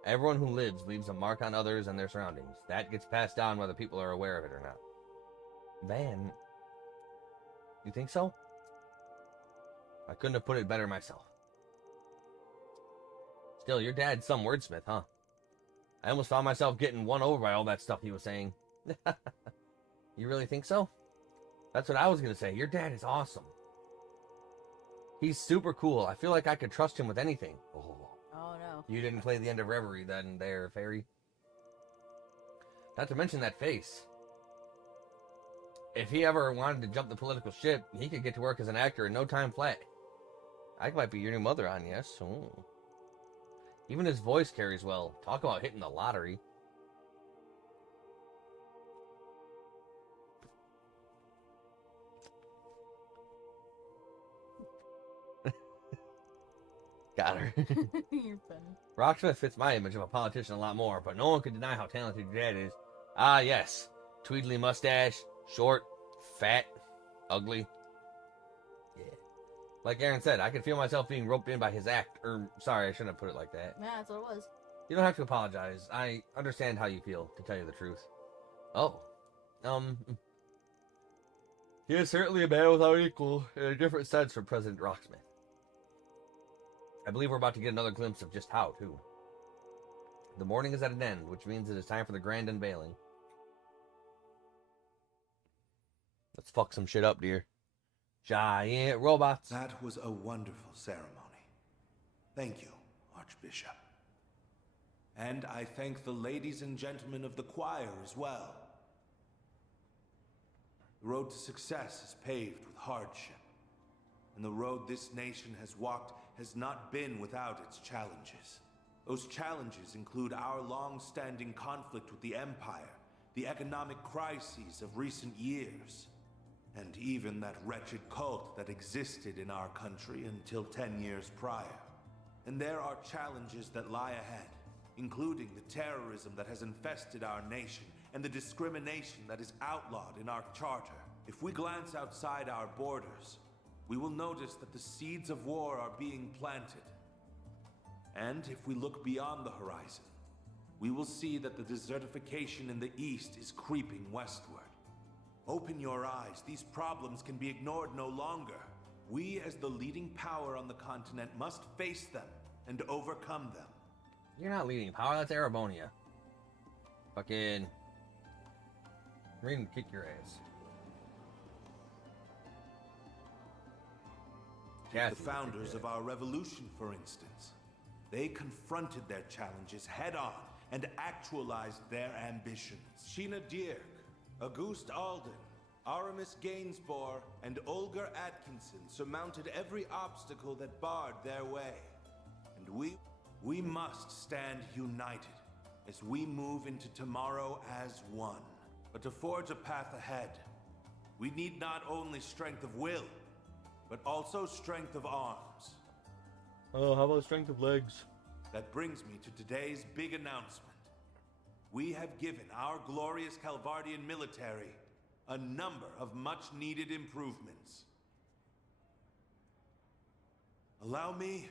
Everyone who lives leaves a mark on others and their surroundings. That gets passed down whether people are aware of it or not. Van, you think so? I couldn't have put it better myself. Still, your dad's some wordsmith, huh? I almost found myself getting won over by all that stuff he was saying. You really think so? That's what I was going to say. Your dad is awesome. He's super cool. I feel like I could trust him with anything. Oh no. You didn't play the end of Reverie then there, Fairy. Not to mention that face. If he ever wanted to jump the political ship, he could get to work as an actor in no time flat. I might be your new mother on, yes. Ooh. Even his voice carries well. Talk about hitting the lottery. Got her. You're funny. Rocksmith fits my image of a politician a lot more, but no one can deny how talented your dad is. Ah, yes. Tweedly mustache, short, fat, ugly. Yeah. Like Aaron said, I could feel myself being roped in by his act. Sorry, I shouldn't have put it like that. Yeah, that's what it was. You don't have to apologize. I understand how you feel, to tell you the truth. Oh. He is certainly a man without equal, in a different sense from President Rocksmith. I believe we're about to get another glimpse of just how, too. The morning is at an end, which means it is time for the grand unveiling. Let's fuck some shit up, dear. Giant robots. That was a wonderful ceremony. Thank you, Archbishop. And I thank the ladies and gentlemen of the choir as well. The road to success is paved with hardship, and the road this nation has walked has not been without its challenges. Those challenges include our long-standing conflict with the Empire, the economic crises of recent years, and even that wretched cult that existed in our country until 10 years prior. And there are challenges that lie ahead, including the terrorism that has infested our nation and the discrimination that is outlawed in our charter. If we glance outside our borders, we will notice that the seeds of war are being planted. And if we look beyond the horizon, we will see that the desertification in the east is creeping westward. Open your eyes. These problems can be ignored no longer. We, as the leading power on the continent, must face them and overcome them. You're not leading power, that's Erebonia. Fucking... We're gonna kick your ass. The founders of our revolution, for instance. They confronted their challenges head-on and actualized their ambitions. Sheena Dierk, Auguste Alden, Aramis Gainsborough, and Olga Atkinson surmounted every obstacle that barred their way. And we must stand united as we move into tomorrow as one. But to forge a path ahead, we need not only strength of will, but also strength of arms. Oh, how about strength of legs? That brings me to today's big announcement. We have given our glorious Calvardian military a number of much-needed improvements. Allow me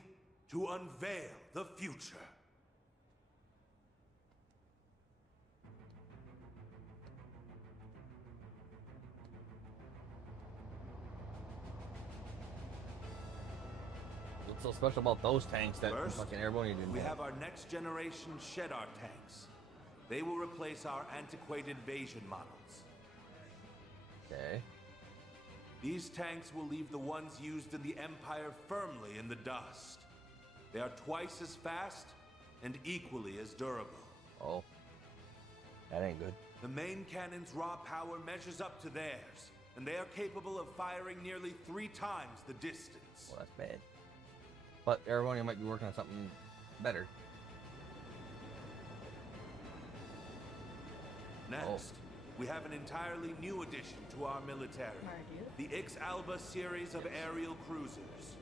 to unveil the future. What's so special about those tanks that First, fucking Erebonia didn't we have? have our next generation Shedar tanks. They will replace our antiquated Vasion models. Okay. These tanks will leave the ones used in the Empire firmly in the dust. They are twice as fast and equally as durable. Oh. That ain't good. The main cannon's raw power measures up to theirs, and they are capable of firing nearly 3 times the distance. Well, that's bad. But Erebonia might be working on something better. Next, we have an entirely new addition to our military. The Ix Alba series of aerial cruisers.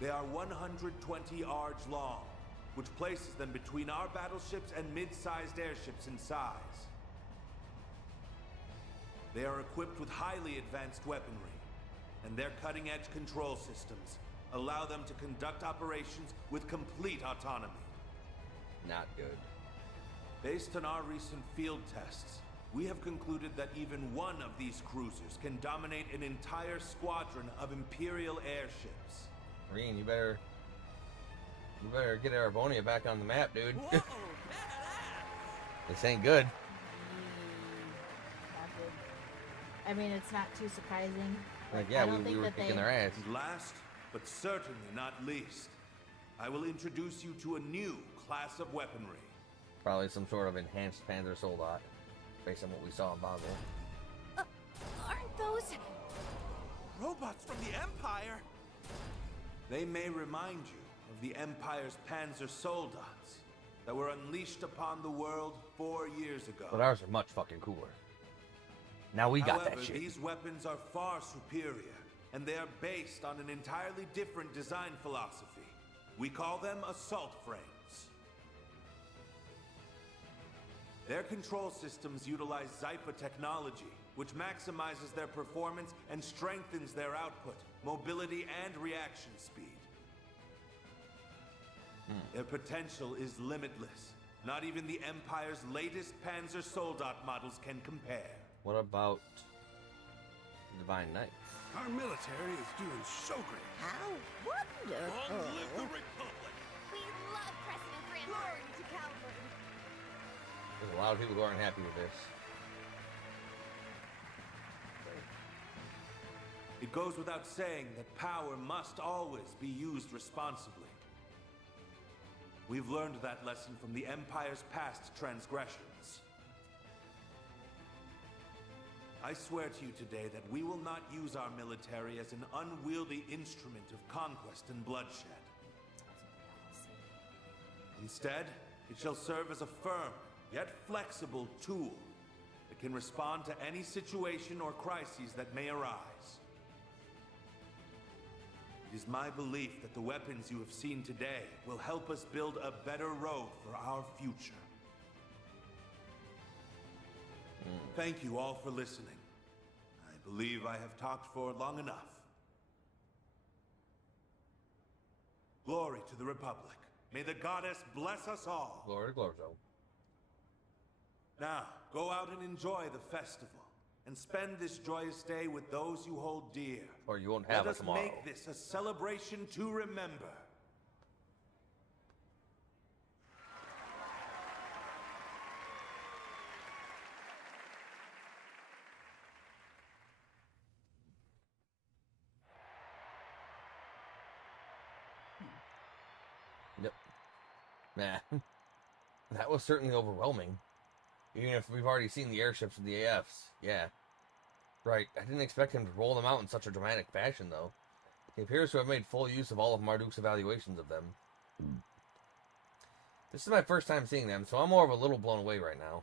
They are 120 arge long, which places them between our battleships and mid-sized airships in size. They are equipped with highly advanced weaponry, and their cutting-edge control systems allow them to conduct operations with complete autonomy. Not good. Based on our recent field tests, we have concluded that even one of these cruisers can dominate an entire squadron of Imperial airships. Green, you better get Arabonia back on the map, dude. Whoa, This ain't good. Not good. I mean, it's not too surprising. Like, yeah, I don't we think were that kicking their ass. And last, but certainly not least, I will introduce you to a new class of weaponry. Probably some sort of enhanced Panzer Soldat, based on what we saw in Basel. Aren't those... Robots from the Empire? They may remind you of the Empire's Panzer Soldats that were unleashed upon the world 4 years ago. But ours are much fucking cooler. Now we got However, that shit. These weapons are far superior, and they are based on an entirely different design philosophy. We call them assault frames. Their control systems utilize Zypha technology, which maximizes their performance and strengthens their output, mobility, and reaction speed. Their potential is limitless. Not even the Empire's latest Panzer Soldat models can compare. What about Divine Knight? Our military is doing so great. How wonderful. Long live the Republic! We love President Grandpa. To Calvary. There's a lot of people who aren't happy with this. It goes without saying that power must always be used responsibly. We've learned that lesson from the Empire's past transgressions. I swear to you today that we will not use our military as an unwieldy instrument of conquest and bloodshed. Instead, it shall serve as a firm, yet flexible tool that can respond to any situation or crises that may arise. It is my belief that the weapons you have seen today will help us build a better road for our future. Thank you all for listening. I believe I have talked for long enough. Glory to the Republic. May the goddess bless us all. Glory to Glorzo. Now, go out and enjoy the festival, and spend this joyous day with those you hold dear. Or you won't have Let it us tomorrow. make this a celebration to remember. Yep. Nah. That was certainly overwhelming. Even if we've already seen the airships of the AFs. Yeah. Right. I didn't expect him to roll them out in such a dramatic fashion, though. He appears to have made full use of all of Marduk's evaluations of them. This is my first time seeing them, so I'm more of a little blown away right now.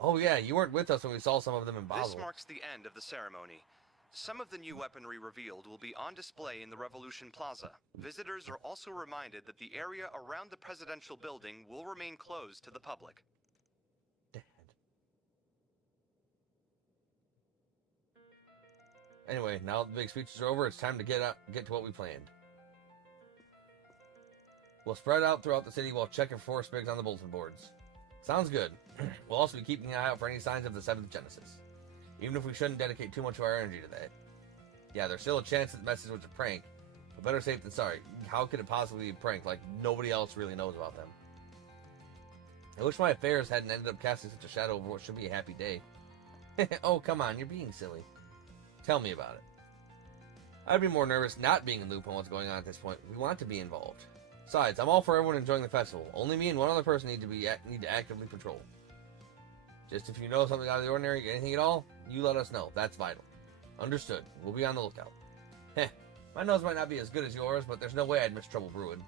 Oh yeah, you weren't with us when we saw some of them in Basel. This marks the end of the ceremony. Some of the new weaponry revealed will be on display in the Revolution Plaza. Visitors are also reminded that the area around the presidential building will remain closed to the public. Anyway, now the big speeches are over, it's time to get to what we planned. We'll spread out throughout the city while checking for spigs on the bulletin boards. Sounds good. We'll also be keeping an eye out for any signs of the 7th Genesis. Even if we shouldn't dedicate too much of our energy to that. Yeah, there's still a chance that the message was a prank, but better safe than sorry. How could it possibly be a prank, like nobody else really knows about them? I wish my affairs hadn't ended up casting such a shadow over what should be a happy day. Oh, come on, you're being silly. Tell me about it. I'd be more nervous not being in the loop on what's going on at this point. We want to be involved. Besides, I'm all for everyone enjoying the festival. Only me and one other person need to actively patrol. Just if you know something out of the ordinary, anything at all, you let us know. That's vital. Understood. We'll be on the lookout. Heh. My nose might not be as good as yours, but there's no way I'd miss trouble brewing.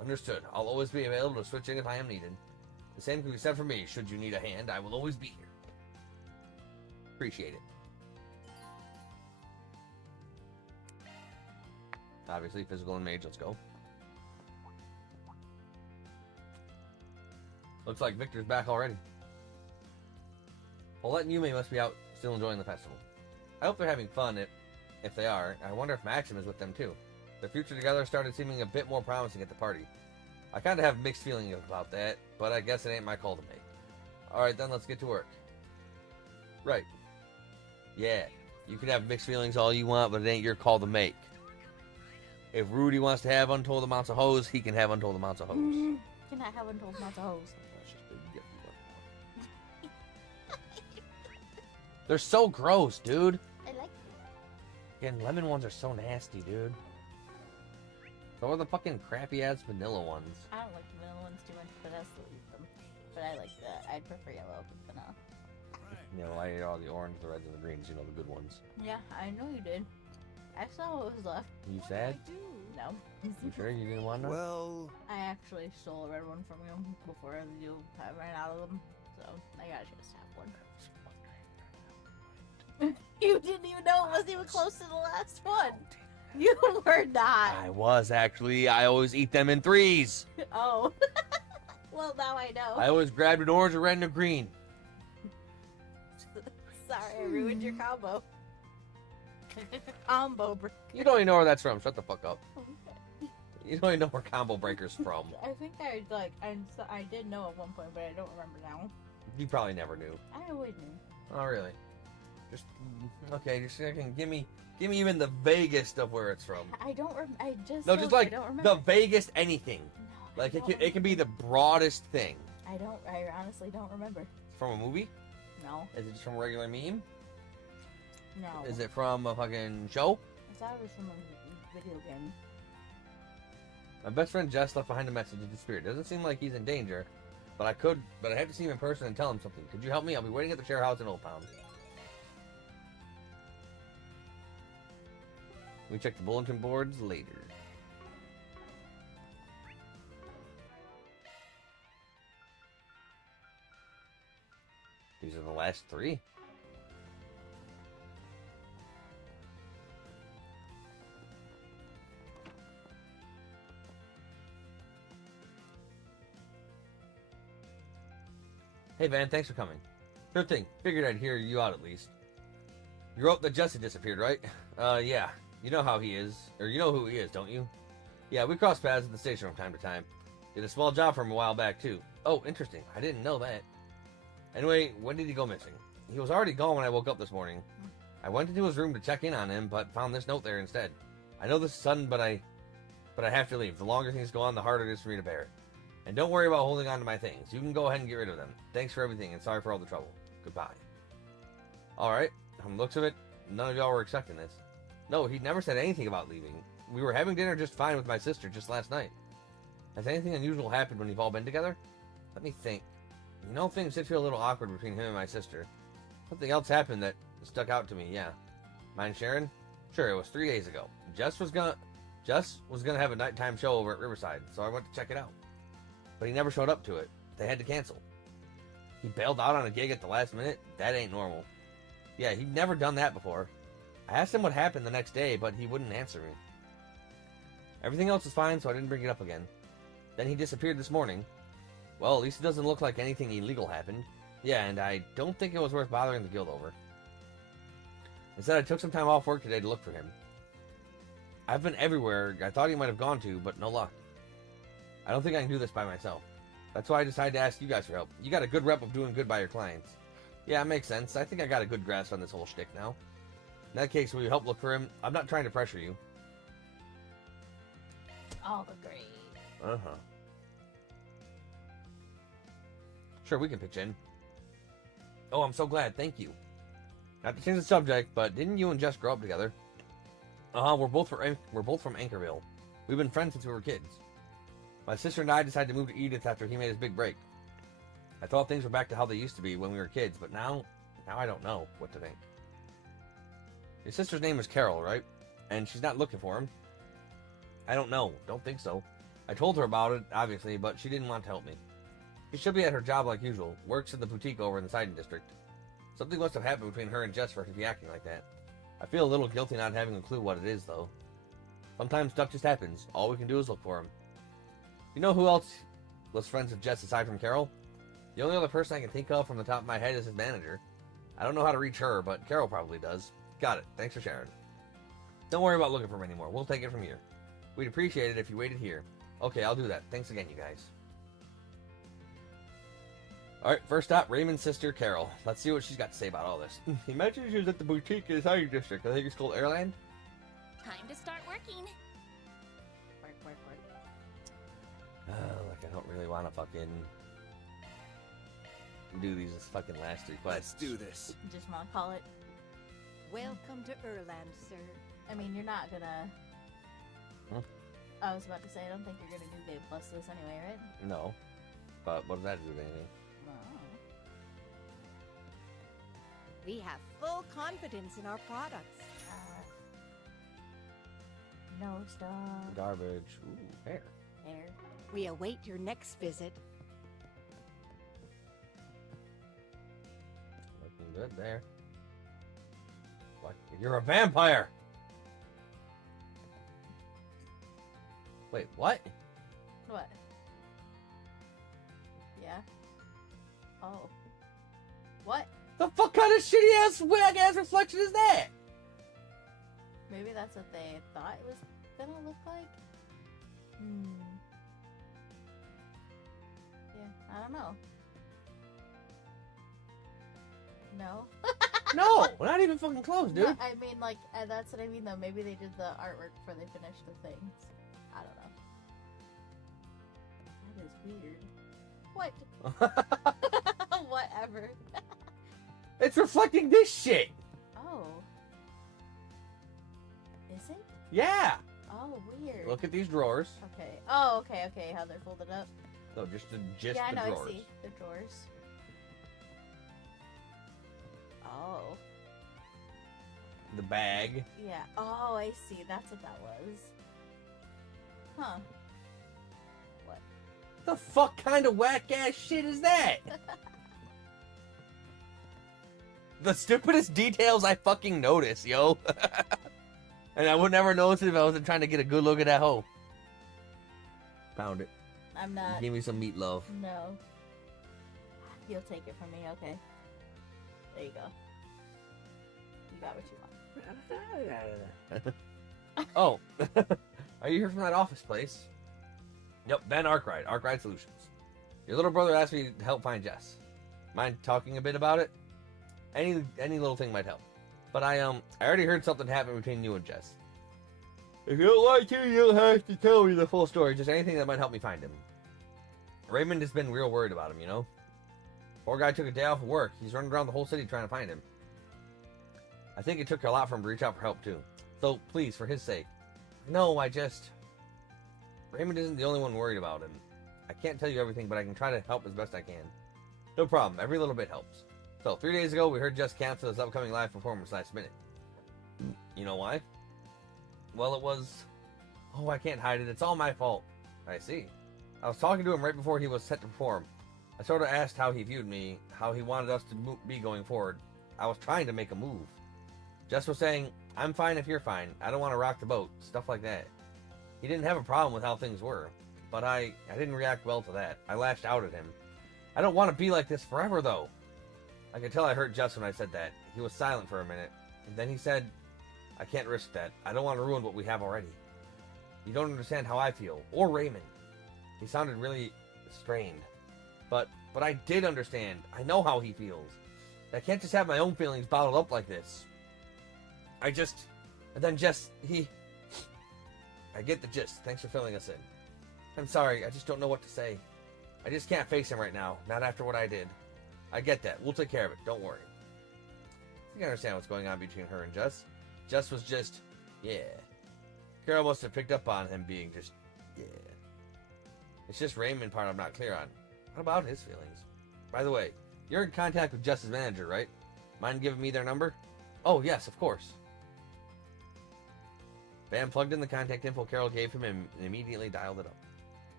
Understood. I'll always be available to switch in if I am needed. The same can be said for me. Should you need a hand, I will always be here. Appreciate it. Obviously, physical and mage. Let's go. Looks like Victor's back already. Paulette and Yume must be out still enjoying the festival. I hope they're having fun. If they are, I wonder if Maxim is with them too. Their future together started seeming a bit more promising at the party. I kind of have mixed feelings about that, but I guess it ain't my call to make. Alright then, let's get to work. Right. Yeah, you can have mixed feelings all you want, but it ain't your call to make. If Rudy wants to have untold amounts of hoes, he can have untold amounts of hoes. Can I have untold amounts of hoes? They're so gross, dude. I like Again, lemon ones are so nasty, dude. So are the fucking crappy ass vanilla ones. I don't like the vanilla ones too much, but I still eat them. But I like that. I'd prefer yellow to vanilla. You know, I ate all the orange, the reds, and the greens. You know, the good ones. Yeah, I know you did. I saw what was left. You sad? No. You sure you didn't want none? Well, I actually stole a red one from you before you ran out of them, so I gotta just have one. You didn't even know it wasn't even close to the last one. You were not. I was actually. I always eat them in threes. Oh. Well, now I know. I always grabbed an orange, a red, and a green. Sorry, I ruined your combo. Combo breaker. You don't even know where that's from. Shut the fuck up. You don't even know where combo breaker's from. I think I did know at one point, but I don't remember now. You probably never knew. I always knew. Oh, really? Just okay. Just second. Give me even the vaguest of where it's from. I don't. I just. No, just I like don't remember. the vaguest anything. No, Like it can be the broadest thing. I honestly don't remember. From a movie? No. Is it just from a regular meme? No. Is it from a fucking show? I thought it was from a video game. My best friend Jess left behind a message in his spirit. Doesn't seem like he's in danger, but I have to see him in person and tell him something. Could you help me? I'll be waiting at the share house in Old Town. We check the bulletin boards later. These are the last three. Hey Van, thanks for coming. Good thing. Figured I'd hear you out at least. You wrote that Jesse disappeared, right? Yeah. You know how he is. Or you know who he is, don't you? Yeah, we cross paths at the station from time to time. Did a small job for him a while back, too. Oh, interesting. I didn't know that. Anyway, when did he go missing? He was already gone when I woke up this morning. I went into his room to check in on him, but found this note there instead. I know this is sudden, but I have to leave. The longer things go on, the harder it is for me to bear. And don't worry about holding on to my things. You can go ahead and get rid of them. Thanks for everything, and sorry for all the trouble. Goodbye. Alright, from the looks of it, none of y'all were expecting this. No, he never said anything about leaving. We were having dinner just fine with my sister just last night. Has anything unusual happened when you've all been together? Let me think. You know, things did feel a little awkward between him and my sister. Something else happened that stuck out to me, yeah. Mind sharing? Sure, it was 3 days ago. Jess was gonna have a nighttime show over at Riverside, so I went to check it out. But he never showed up to it. They had to cancel. He bailed out on a gig at the last minute? That ain't normal. Yeah, he'd never done that before. I asked him what happened the next day, but he wouldn't answer me. Everything else is fine, so I didn't bring it up again. Then he disappeared this morning. Well, at least it doesn't look like anything illegal happened. Yeah, and I don't think it was worth bothering the guild over. Instead, I took some time off work today to look for him. I've been everywhere I thought he might have gone to, but no luck. I don't think I can do this by myself. That's why I decided to ask you guys for help. You got a good rep of doing good by your clients. Yeah, it makes sense. I think I got a good grasp on this whole shtick now. In that case, will you help look for him? I'm not trying to pressure you. All agree. Uh-huh. Sure, we can pitch in. Oh, I'm so glad. Thank you. Not to change the subject, but didn't you and Jess grow up together? Uh-huh, we're both from Anchorville. We've been friends since we were kids. My sister and I decided to move to Edith after he made his big break. I thought things were back to how they used to be when we were kids, but now I don't know what to think. Your sister's name is Carol, right? And she's not looking for him? I don't know. Don't think so. I told her about it, obviously, but she didn't want to help me. She should be at her job like usual. Works in the boutique over in the Siding District. Something must have happened between her and Jess for her to be acting like that. I feel a little guilty not having a clue what it is, though. Sometimes stuff just happens. All we can do is look for him. You know who else was friends with Jess aside from Carol? The only other person I can think of from the top of my head is his manager. I don't know how to reach her, but Carol probably does. Got it. Thanks for sharing. Don't worry about looking for him anymore. We'll take it from here. We'd appreciate it if you waited here. Okay, I'll do that. Thanks again, you guys. Alright, first stop, Raymond's sister, Carol. Let's see what she's got to say about all this. He mentioned she was at the boutique in the Tiger District. I think it's called Airland. Time to start working. Work. Like, I don't really want to fucking do these fucking last 3 quests. Let's do this. Just want to call it. Welcome to Erland, sir. I mean, you're not gonna... I was about to say, I don't think you're gonna do Game Plus this anyway, right? No. But what does that do with anything? We have full confidence in our products. No stuff. Garbage. Ooh, hair. We await your next visit. Looking good there. What? You're a vampire! Wait, what? What? Yeah. Oh. What? The fuck kind of shitty ass, wag ass reflection is that? Maybe that's what they thought it was gonna look like? Yeah, I don't know. No? No, we're not even fucking close, dude. No, I mean, like, that's what I mean, though. Maybe they did the artwork before they finished the things. I don't know. That is weird. What? Whatever. It's reflecting this shit. Oh. Is it? Yeah. Oh, weird. Look at these drawers. Okay. Oh, okay. How they're folded up. No, just the yeah, I know, drawers. I see the drawers. Oh. The bag. Yeah. Oh, I see. That's what that was. Huh. What? The fuck kind of whack ass shit is that? The stupidest details I fucking notice, yo. And I would never notice it if I wasn't trying to get a good look at that hoe. Found it. I'm not. Give me some meatloaf. No. You'll take it from me, okay. There you go. You got what you want. Oh. Are you here from that office place? Yep, Ben Arkwright, Arkwright Solutions. Your little brother asked me to help find Jess. Mind talking a bit about it? Any little thing might help. But I already heard something happen between you and Jess. If you don't like to, you don't have to tell me the full story. Just anything that might help me find him. Raymond has been real worried about him, you know? Poor guy took a day off of work. He's running around the whole city trying to find him. I think it took a lot for him to reach out for help, too. So, please, for his sake. No, Raymond isn't the only one worried about him. I can't tell you everything, but I can try to help as best I can. No problem. Every little bit helps. So, 3 days ago, we heard Jess cancel his upcoming live performance last minute. You know why? Well, it was... Oh, I can't hide it. It's all my fault. I see. I was talking to him right before he was set to perform. I sort of asked how he viewed me, how he wanted us to be going forward. I was trying to make a move. Jess was saying, I'm fine if you're fine. I don't want to rock the boat. Stuff like that. He didn't have a problem with how things were. But I didn't react well to that. I lashed out at him. I don't want to be like this forever, though. I could tell I hurt Jess when I said that. He was silent for a minute. And then he said, I can't risk that. I don't want to ruin what we have already. You don't understand how I feel. Or Raymond. He sounded really strained. But I did understand. I know how he feels. I can't just have my own feelings bottled up like this. And then I get the gist. Thanks for filling us in. I'm sorry, I just don't know what to say. I just can't face him right now. Not after what I did. I get that. We'll take care of it. Don't worry. I think I understand what's going on between her and Jess. Jess was just, yeah. Carol must have picked up on him being just, yeah. It's just Raymond part I'm not clear on. What about his feelings? By the way, you're in contact with Jess's manager, right? Mind giving me their number? Oh, yes, of course. Bam plugged in the contact info Carol gave him and immediately dialed it up.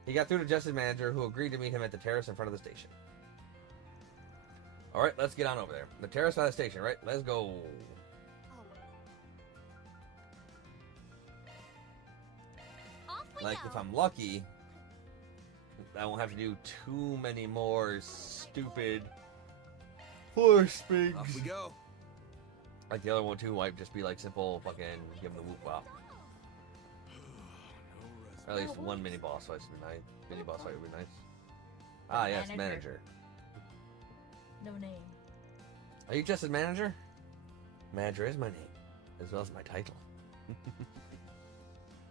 He got through to Jess's manager, who agreed to meet him at the terrace in front of the station. Alright, let's get on over there. The terrace by the station, right? Let's go. Like, if I'm lucky, I won't have to do too many more stupid Force springs. Off we go. Like the other one too might just be like simple fucking give him the whoop wow. Or at least one mini boss fight would be nice. Mini boss fight would be nice. Ah yes, manager. No name. Are you just a manager? Manager is my name, as well as my title.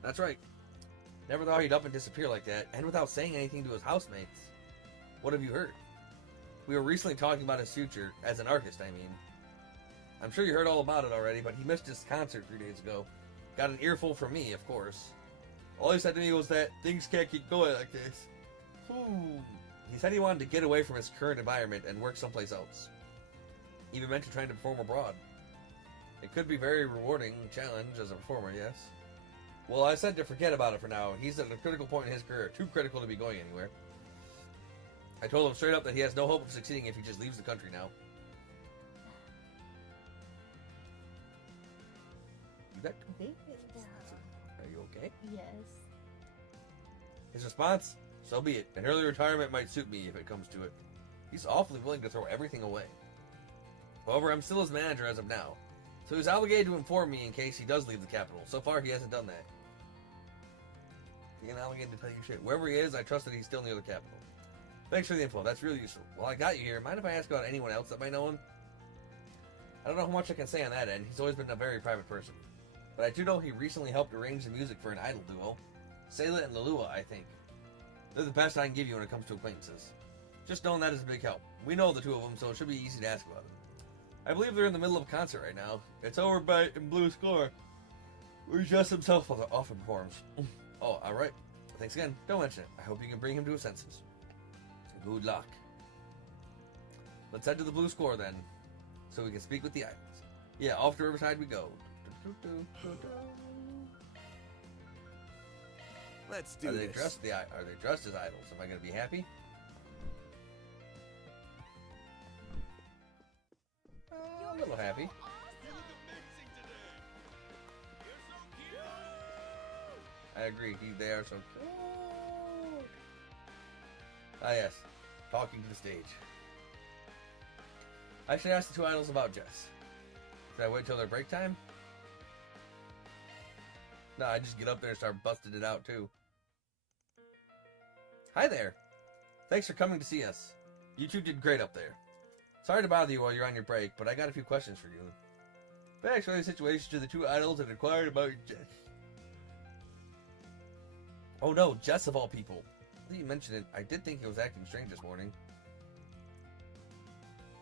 That's right. Never thought he'd up and disappear like that, and without saying anything to his housemates. What have you heard? We were recently talking about his future, as an artist, I mean. I'm sure you heard all about it already, but he missed his concert 3 days ago. Got an earful from me, of course. All he said to me was that things can't keep going like this. He said he wanted to get away from his current environment and work someplace else. Even mentioned trying to perform abroad. It could be a very rewarding challenge as a performer, yes. Well, I said to forget about it for now. He's at a critical point in his career, too critical to be going anywhere. I told him straight up that he has no hope of succeeding if he just leaves the country now. You got Are you okay? Yes. His response? So be it. An early retirement might suit me if it comes to it. He's awfully willing to throw everything away. However, I'm still his manager as of now, so he's obligated to inform me in case he does leave the capital. So far, he hasn't done that. He's obligated to tell you shit. Wherever he is, I trust that he's still near the capital. Thanks for the info. That's really useful. Well, I got you here. Mind if I ask about anyone else that might know him? I don't know how much I can say on that end. He's always been a very private person. But I do know he recently helped arrange the music for an idol duo. Sayla and Lalua, I think. They're the best I can give you when it comes to acquaintances. Just knowing that is a big help. We know the two of them, so it should be easy to ask about them. I believe they're in the middle of a concert right now. It's over by in Blue Score, where Jess himself often performs. Oh, alright. Thanks again. Don't mention it. I hope you can bring him to his senses. Good luck. Let's head to the Blue Score then, so we can speak with the idols. Yeah, off to Riverside we go. Let's do this. Are they dressed as idols? Am I going to be happy? A little happy. I agree. They are so cute. Ah yes, talking to the stage. I should ask the two idols about Jess. Should I wait till their break time? No, I just get up there and start busting it out too. Hi there. Thanks for coming to see us. You two did great up there. Sorry to bother you while you're on your break, but I got a few questions for you. Backstory the situation to the two idols and inquired about Jess. Oh no, Jess of all people. Now you mentioned it, I did think he was acting strange this morning.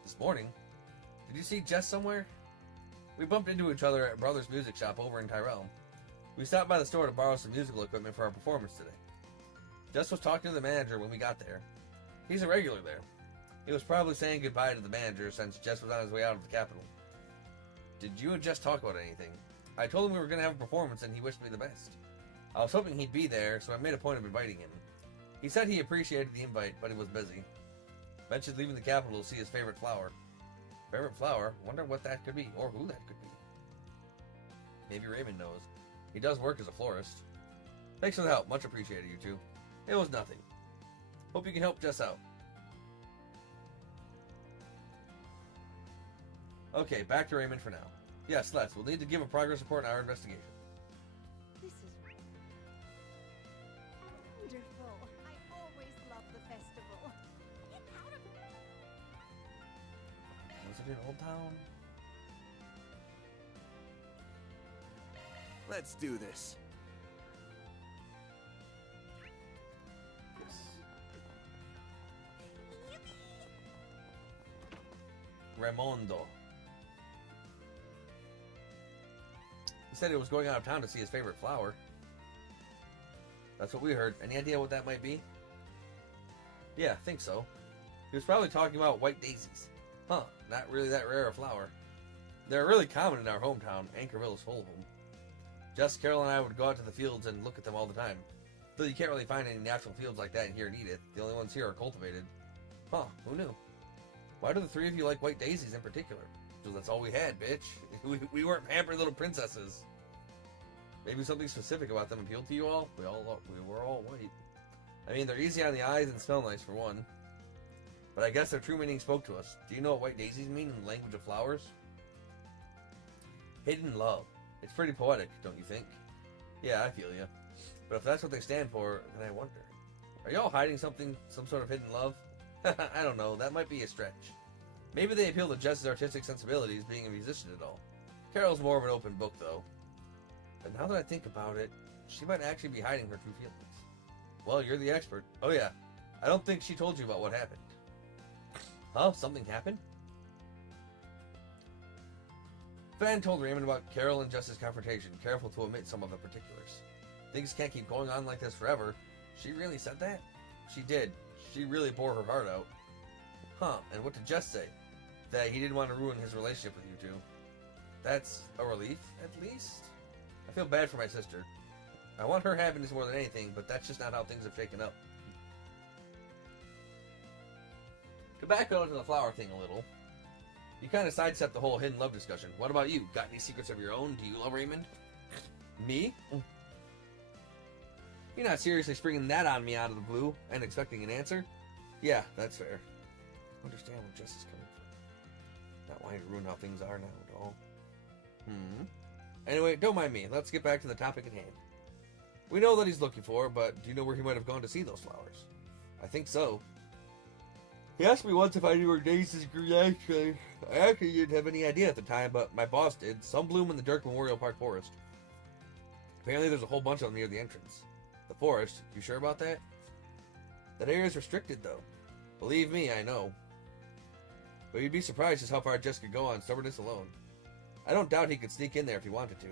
This morning? Did you see Jess somewhere? We bumped into each other at Brothers Music Shop over in Tyrell. We stopped by the store to borrow some musical equipment for our performance today. Jess was talking to the manager when we got there. He's a regular there. He was probably saying goodbye to the manager since Jess was on his way out of the capital. Did you and Jess talk about anything? I told him we were going to have a performance and he wished me the best. I was hoping he'd be there, so I made a point of inviting him. He said he appreciated the invite, but he was busy. Mentioned leaving the capital to see his favorite flower. Favorite flower? Wonder what that could be, or who that could be. Maybe Raymond knows. He does work as a florist. Thanks for the help. Much appreciated, you two. It was nothing. Hope you can help Jess out. Okay, back to Raymond for now. Yes, let's. We'll need to give a progress report on our investigation. This is wonderful. I always love the festival. Get out of here. Was it in Old Town? Let's do this. Raimondo. He said he was going out of town to see his favorite flower. That's what we heard. Any idea what that might be? Yeah, I think so. He was probably talking about white daisies. Huh, not really that rare a flower. They're really common in our hometown. Anchorville is full of them. Jess, Carol, and I would go out to the fields and look at them all the time. Though you can't really find any natural fields like that in here in Edith. The only ones here are cultivated. Huh, who knew? Why do the three of you like white daisies in particular? Because that's all we had, bitch. We weren't pampered little princesses. Maybe something specific about them appealed to you all? We were all white. I mean, they're easy on the eyes and smell nice for one. but I guess their true meaning spoke to us. Do you know what white daisies mean in the language of flowers? Hidden love. It's pretty poetic, don't you think? Yeah, I feel ya. But if that's what they stand for, then I wonder. Are y'all hiding something, some sort of hidden love? I don't know, that might be a stretch. Maybe they appeal to Jess's artistic sensibilities, being a musician and all. Carol's more of an open book, though. But now that I think about it, she might actually be hiding her true feelings. Well, you're the expert. Oh yeah, I don't think she told you about what happened. Huh? Something happened? Fan told Raymond about Carol and Jess's confrontation, careful to omit some of the particulars. Things can't keep going on like this forever. She really said that? She did. She really bore her heart out. Huh, and what did Jess say? That he didn't want to ruin his relationship with you two. That's a relief, at least? I feel bad for my sister. I want her happiness more than anything, but that's just not how things have shaken up. To back out into the flower thing a little, you kind of sidestepped the whole hidden love discussion. What about you? Got any secrets of your own? Do you love Raymond? Me? You're not seriously springing that on me out of the blue and expecting an answer? Yeah, that's fair. I understand where Jess is coming from. Not wanting to ruin how things are now at all. Anyway, don't mind me. Let's get back to the topic at hand. We know that he's looking for her, but do you know where he might have gone to see those flowers? I think so. He asked me once if I knew where daisies grew actually. I actually didn't have any idea at the time, but my boss did. Some bloom in the Dirk Memorial Park Forest. Apparently there's a whole bunch of them near the entrance. The forest? You sure about that? That area is restricted, though. Believe me, I know. But you'd be surprised just how far Jess could go on stubbornness alone. I don't doubt he could sneak in there if he wanted to.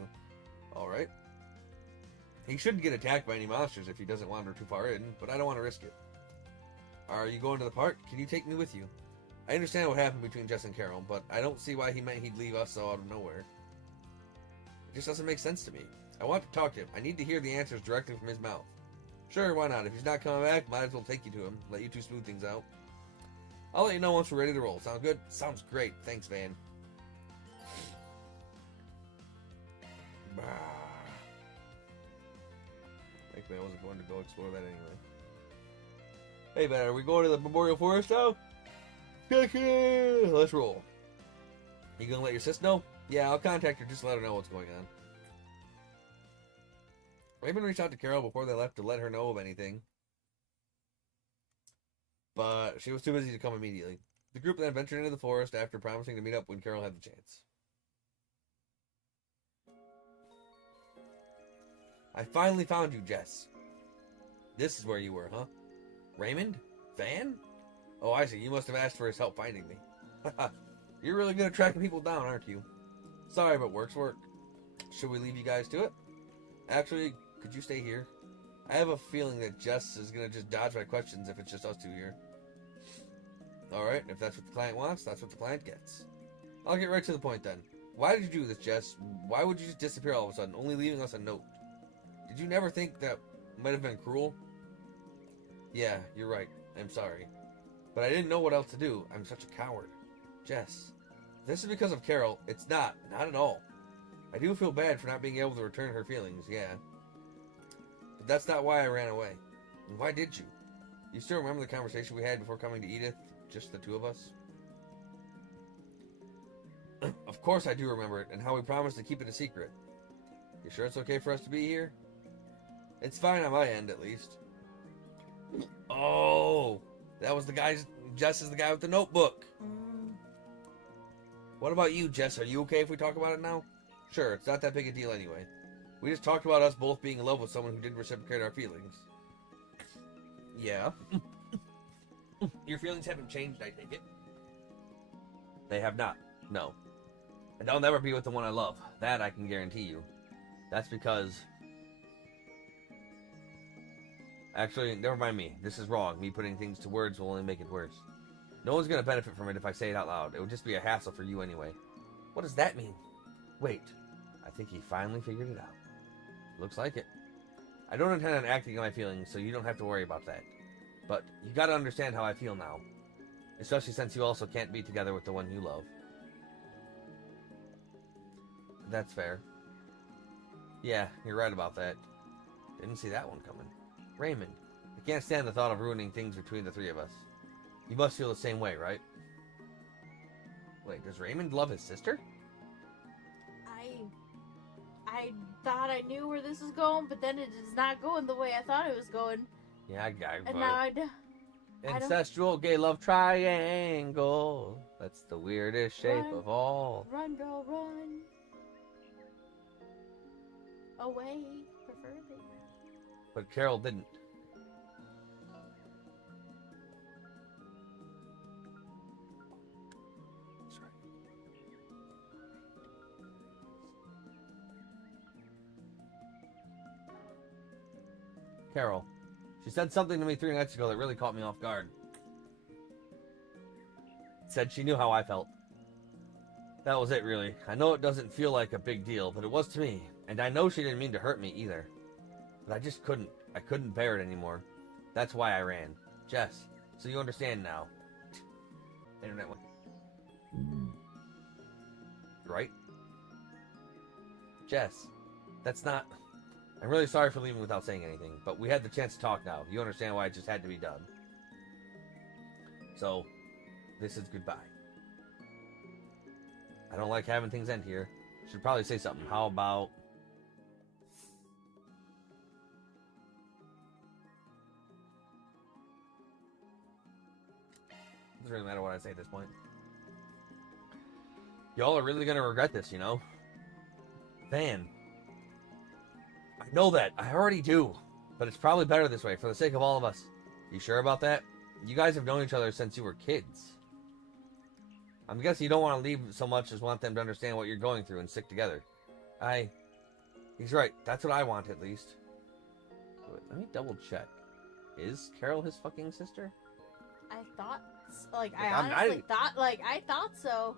Alright. He shouldn't get attacked by any monsters if he doesn't wander too far in, but I don't want to risk it. Are you going to the park? Can you take me with you? I understand what happened between Jess and Carol, but I don't see why he meant he'd leave us so out of nowhere. It just doesn't make sense to me. I want to talk to him. I need to hear the answers directly from his mouth. Sure, why not? If he's not coming back, might as well take you to him. Let you two smooth things out. I'll let you know once we're ready to roll. Sound good? Sounds great. Thanks, Van. I wasn't going to go explore that anyway. Hey, man, are we going to the Memorial Forest now? Let's roll. You gonna let your sis know? Yeah, I'll contact her just to let her know what's going on. Raymond reached out to Carol before they left to let her know of anything, but she was too busy to come immediately. The group then ventured into the forest after promising to meet up when Carol had the chance. I finally found you, Jess. This is where you were, huh? Raymond? Van? Oh, I see. You must have asked for his help finding me. You're really good at tracking people down, aren't you? Sorry, but work's work. Should we leave you guys to it? Actually, could you stay here? I have a feeling that Jess is going to just dodge my questions if it's just us two here. Alright, if that's what the client wants, that's what the client gets. I'll get right to the point then. Why did you do this, Jess? Why would you just disappear all of a sudden, only leaving us a note? Did you never think that might have been cruel? Yeah, you're right. I'm sorry. But I didn't know what else to do. I'm such a coward. Jess, if this is because of Carol, it's not. Not at all. I do feel bad for not being able to return her feelings, yeah. But that's not why I ran away. And why did you? You still remember the conversation we had before coming to Edith? Just the two of us? Of course I do remember it, and how we promised to keep it a secret. You sure it's okay for us to be here? It's fine on my end, at least. Oh! That was the guy. Jess is the guy with the notebook. What about you, Jess? Are you okay if we talk about it now? Sure, it's not that big a deal anyway. We just talked about us both being in love with someone who didn't reciprocate our feelings. Yeah. Your feelings haven't changed, I take it? They have not. No. And I'll never be with the one I love. That I can guarantee you. That's because... Actually, never mind me. This is wrong. Me putting things to words will only make it worse. No one's going to benefit from it if I say it out loud. It would just be a hassle for you anyway. What does that mean? Wait. I think he finally figured it out. Looks like it. I don't intend on acting on my feelings, so you don't have to worry about that. But you gotta understand how I feel now. Especially since you also can't be together with the one you love. That's fair. Yeah, you're right about that. Didn't see that one coming. Raymond, I can't stand the thought of ruining things between the three of us. You must feel the same way, right? Wait, does Raymond love his sister? I thought I knew where this is going, but then it is not going the way I thought it was going. Yeah, I got it. And now I Ancestral gay love triangle. That's the weirdest shape of all. Run, girl, run. Away, preferably. But Carol didn't. Carol. She said something to me 3 nights ago that really caught me off guard. Said she knew how I felt. That was it, really. I know it doesn't feel like a big deal, but it was to me. And I know she didn't mean to hurt me either. But I just couldn't. I couldn't bear it anymore. That's why I ran. Jess, so you understand now. Internet one. Right? Jess, that's not... I'm really sorry for leaving without saying anything, but we had the chance to talk now. You understand why it just had to be done. So, this is goodbye. I don't like having things end here. Should probably say something. How about... Doesn't really matter what I say at this point. Y'all are really gonna regret this, you know? Van. I know that. I already do. But it's probably better this way, for the sake of all of us. You sure about that? You guys have known each other since you were kids. I'm guessing you don't want to leave so much as want them to understand what you're going through and stick together. He's right. That's what I want, at least. Wait, let me double check. Is Carol his fucking sister? I thought... I honestly thought... I thought so.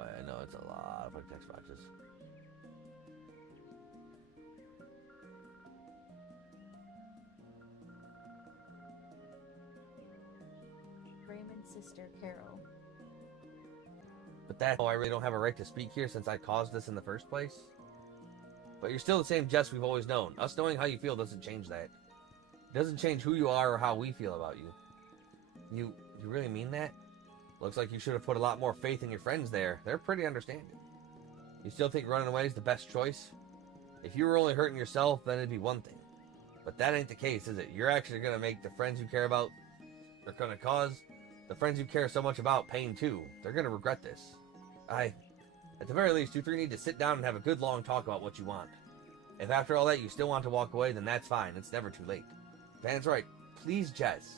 I know it's a lot of text boxes. Raymond's sister, Carol. But that's why I really don't have a right to speak here since I caused this in the first place. But you're still the same Jess we've always known. Us knowing how you feel doesn't change that. It doesn't change who you are or how we feel about you. You really mean that? Looks like you should have put a lot more faith in your friends there. They're pretty understanding. You still think running away is the best choice? If you were only hurting yourself, then it'd be one thing. But that ain't the case, is it? You're actually going to make the friends you care about, are going to cause the friends you care so much about pain too. They're going to regret this. At the very least, you three need to sit down and have a good long talk about what you want. If after all that you still want to walk away, then that's fine. It's never too late. Van's right. Please, Jess.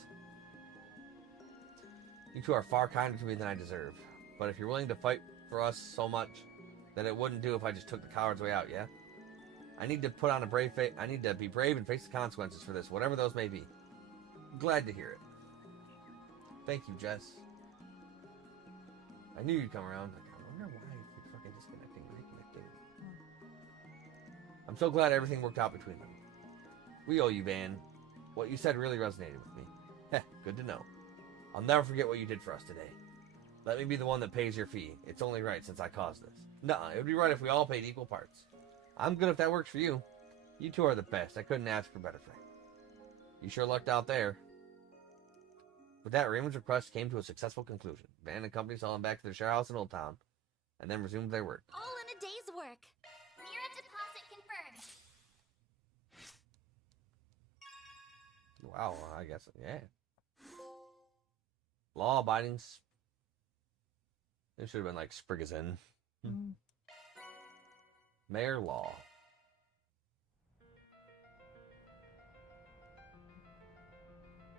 You two are far kinder to me than I deserve. But if you're willing to fight for us so much, then it wouldn't do if I just took the coward's way out, yeah? I need to put on a brave face. I need to be brave and face the consequences for this, whatever those may be. Glad to hear it. Thank you, Jess. I knew you'd come around. I wonder why you keep fucking disconnecting and reconnecting. I'm so glad everything worked out between them. We owe you, Van. What you said really resonated with me. Heh, good to know. I'll never forget what you did for us today. Let me be the one that pays your fee. It's only right since I caused this. Nuh-uh, it would be right if we all paid equal parts. I'm good if that works for you. You two are the best. I couldn't ask for a better friend. You sure lucked out there. With that, Raymond's request came to a successful conclusion. Van and company saw him back to their share house in Old Town, and then resumed their work. All in a day's work. Mira deposit confirmed. Wow, I guess, yeah. Law-abiding... It should have been like Sprigazin. Mayor Law.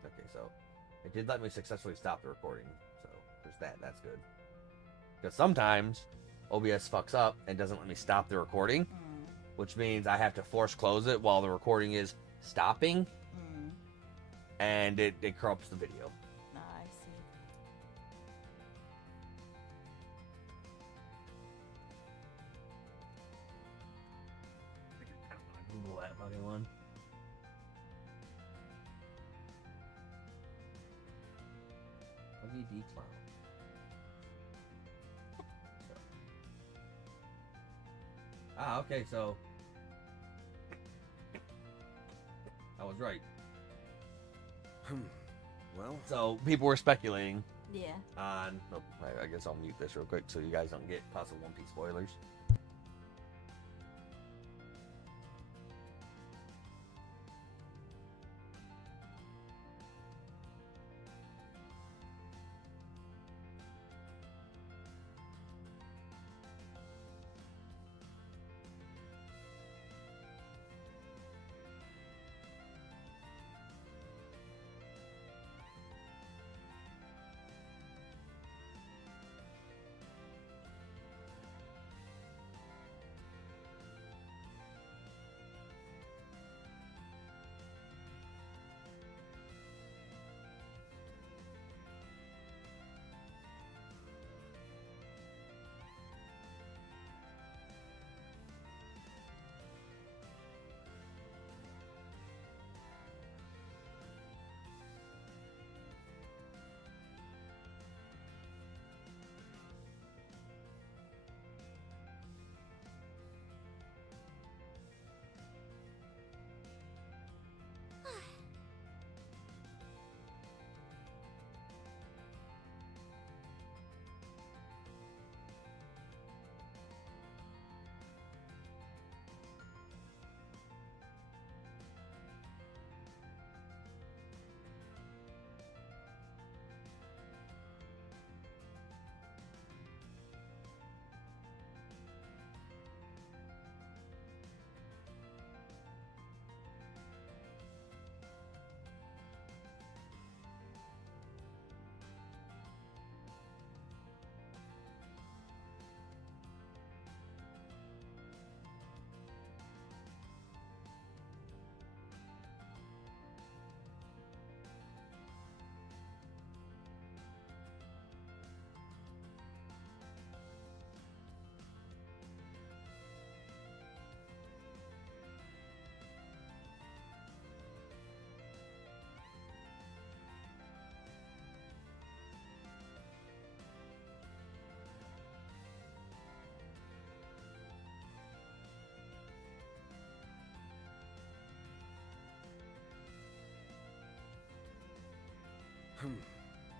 Okay, so it did let me successfully stop the recording. So there's that. That's good. Because sometimes OBS fucks up and doesn't let me stop the recording, which means I have to force close it while the recording is stopping, and it corrupts the video. I see. Google that fucking one. LED clown. Ah, okay, so I was right. Well, so people were speculating. Yeah. On, nope, I guess I'll mute this real quick so you guys don't get possible One Piece spoilers.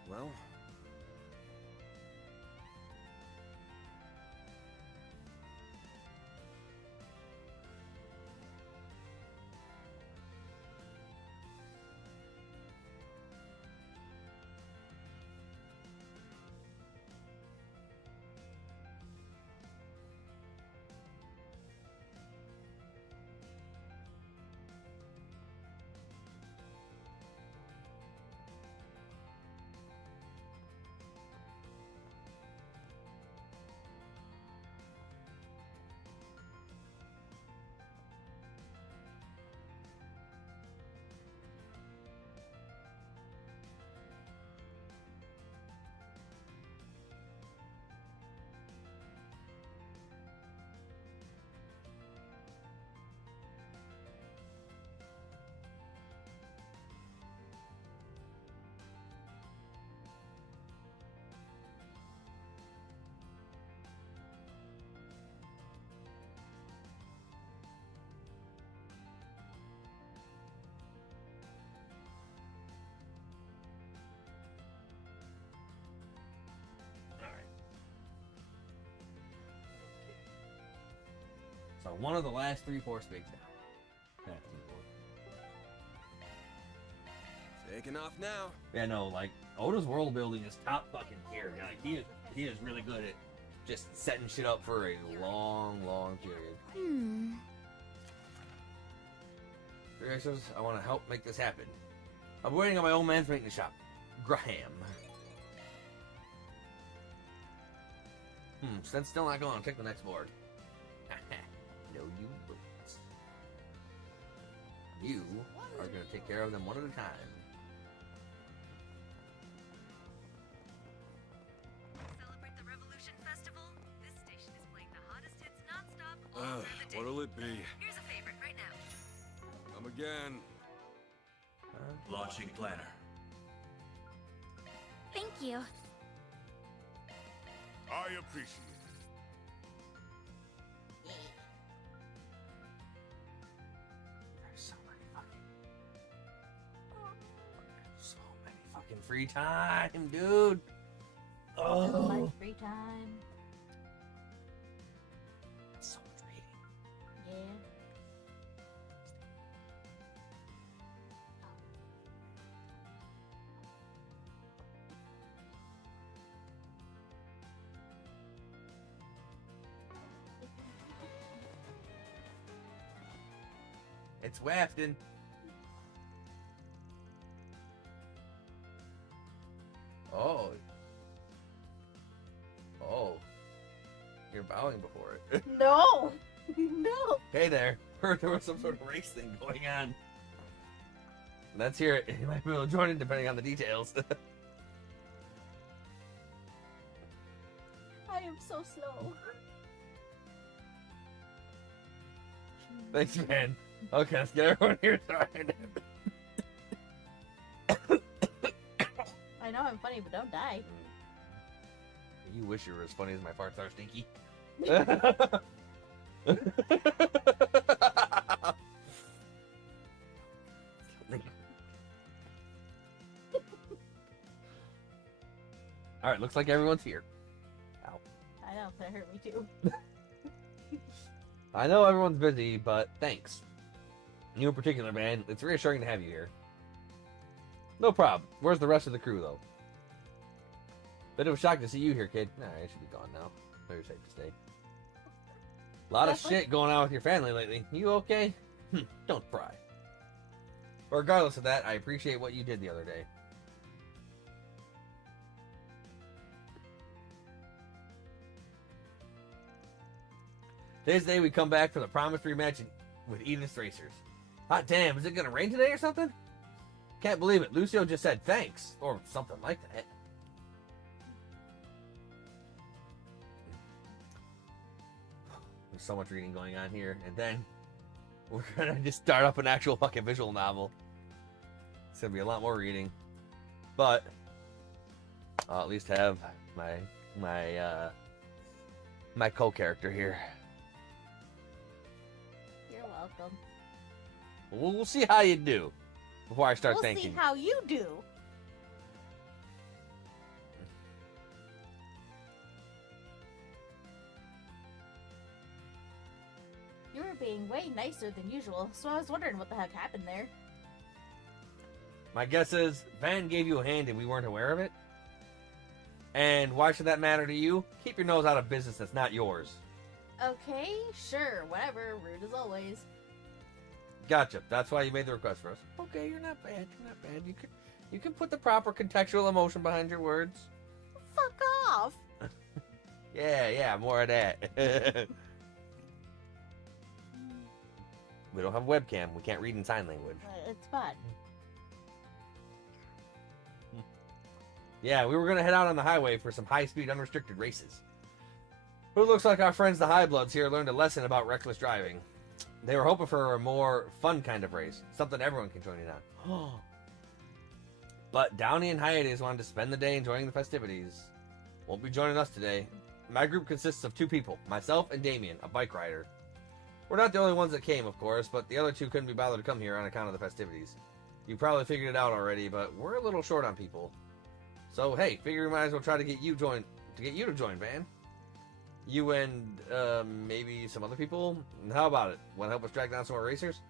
Well, So one of the last 3-4 speaks now. taking off now. Yeah, no, like Oda's world building is top fucking tier. Like he is really good at just setting shit up for a long, long period. Racers, I want to help make this happen. I'm waiting on my old man's maintenance shop, Graham. Stand still, not going. Check the next board. No, you won't. You are going to take care of them one at a time. Celebrate the Revolution Festival. This station is playing the hottest hits non-stop all through the day. What'll it be? Here's a favorite right now. Come again. Launching planner. Thank you. I appreciate it. free time, dude. So Oh, much free time. so much reading. Yeah. It's wafting. Oh. Oh. You're bowing before it. No! No! Hey there. Heard there was some sort of race thing going on. Let's hear it. You might be able to join in depending on the details. I am so slow. Thanks, man. Okay, let's get everyone here started. I know I'm funny, but don't die. You wish you were as funny as my farts are, Stinky. Alright, looks like everyone's here. Ow. I know, that hurt me too. I know everyone's busy, but thanks. You in particular, man. It's reassuring to have you here. No problem. Where's the rest of the crew, though? Bit of a shock to see you here, kid. Nah, I should be gone now. Very safe to stay. A lot of shit going on with your family lately. You okay? Don't cry. Regardless of that, I appreciate what you did the other day. Today's the day we come back for the promised rematch with Edith's Racers. Hot damn, is it gonna rain today or something? Can't believe it. Lucio just said thanks. Or something like that. There's so much reading going on here. And then we're gonna just start up an actual fucking visual novel. It's gonna be a lot more reading. But I'll at least have my co-character here. You're welcome. We'll see how you do before I start thanking We'll you. see how you do. You were being way nicer than usual, so I was wondering what the heck happened there. My guess is Van gave you a hand and we weren't aware of it. And why should that matter to you? Keep your nose out of business that's not yours. Okay, sure, whatever. Rude as always. Gotcha. That's why you made the request for us. Okay, you're not bad. You're not bad. You can put the proper contextual emotion behind your words. Fuck off! Yeah, more of that. We don't have a webcam. We can't read in sign language. It's fun. Yeah, we were going to head out on the highway for some high-speed unrestricted races. But it looks like our friends the High Bloods here learned a lesson about reckless driving. They were hoping for a more fun kind of race, something everyone can join in on. But Downey and Hyades wanted to spend the day enjoying the festivities. Won't be joining us today. My group consists of 2 people, myself and Damien, a bike rider. We're not the only ones that came, of course, but the other 2 couldn't be bothered to come here on account of the festivities. You probably figured it out already, but we're a little short on people. So hey, figure we might as well try to get you to join, Van. You and maybe some other people. How about it? Want to help us drag down some more racers?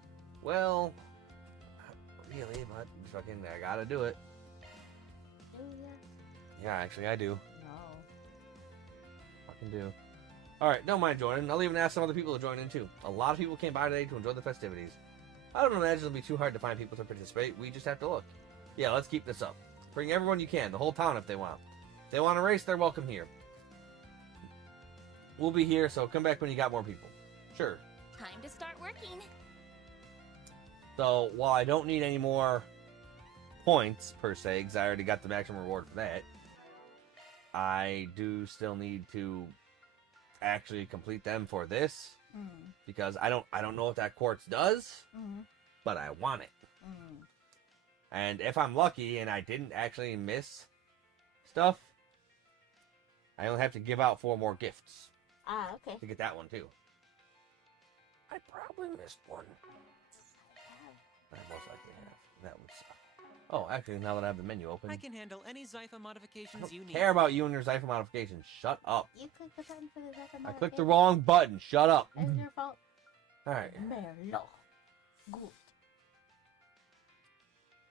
Well, not really, but fucking I gotta do it. Do ya? Yeah, actually I do. No. Fucking do. Alright, don't mind joining. I'll even ask some other people to join in too. A lot of people came by today to enjoy the festivities. I don't imagine it'll be too hard to find people to participate. We just have to look. Yeah, let's keep this up. Bring everyone you can, the whole town if they want. If they want to race, they're welcome here. We'll be here, so come back when you got more people. Sure. Time to start working. So, while I don't need any more points, per se, because I already got the maximum reward for that, I do still need to actually complete them for this, because I don't know what that quartz does, but I want it. And if I'm lucky and I didn't actually miss stuff, I only have to give out 4 more gifts. Ah, okay. To get that one too. I probably missed one. I most likely have. That would suck. Oh, actually, now that I have the menu open. I can handle any Zypha modifications you need. Care about you and your Zypha modifications. Shut up. You clicked the button for the Zypha I clicked the wrong button. Shut up. It's your fault. Alright. Merlo. Good.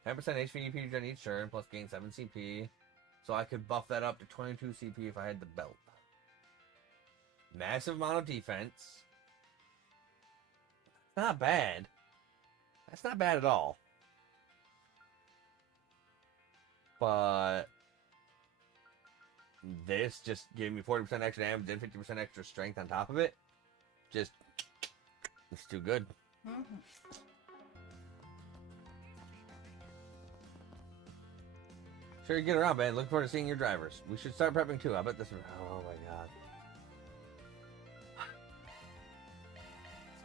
10% HP regen each turn, plus gain 7 CP. So I could buff that up to 22 CP if I had the belt. Massive amount of defense. Not bad. That's not bad at all. But this just gave me 40% extra damage and 50% extra strength on top of it. Just, it's too good. Mm-hmm. Sure, you get around, man. Looking forward to seeing your drivers. We should start prepping too. I bet this. Oh my god.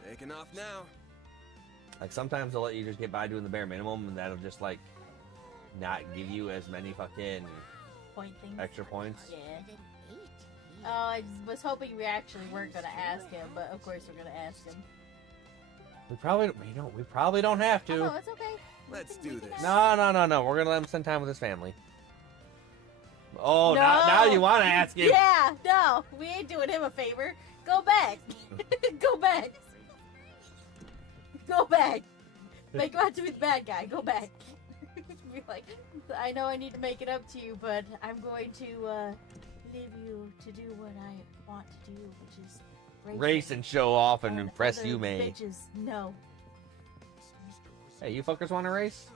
Taking off now. Like sometimes they'll let you just get by doing the bare minimum, and that'll just like not give you as many fucking Point things. extra points. Yeah. Oh, I was hoping we actually weren't gonna ask him, but of course we're gonna ask him. We probably don't have to. Oh, no, it's okay. Let's do this. No. We're gonna let him spend time with his family. Oh, No. now you want to ask him? Yeah, no, we ain't doing him a favor. Go back. Go back. Go back. Make him out to be the bad guy. Go back. Be like, I know I need to make it up to you, but I'm going to leave you to do what I want to do, which is Race and show off and impress other you, May. Bitches. No. Hey, you fuckers want to race?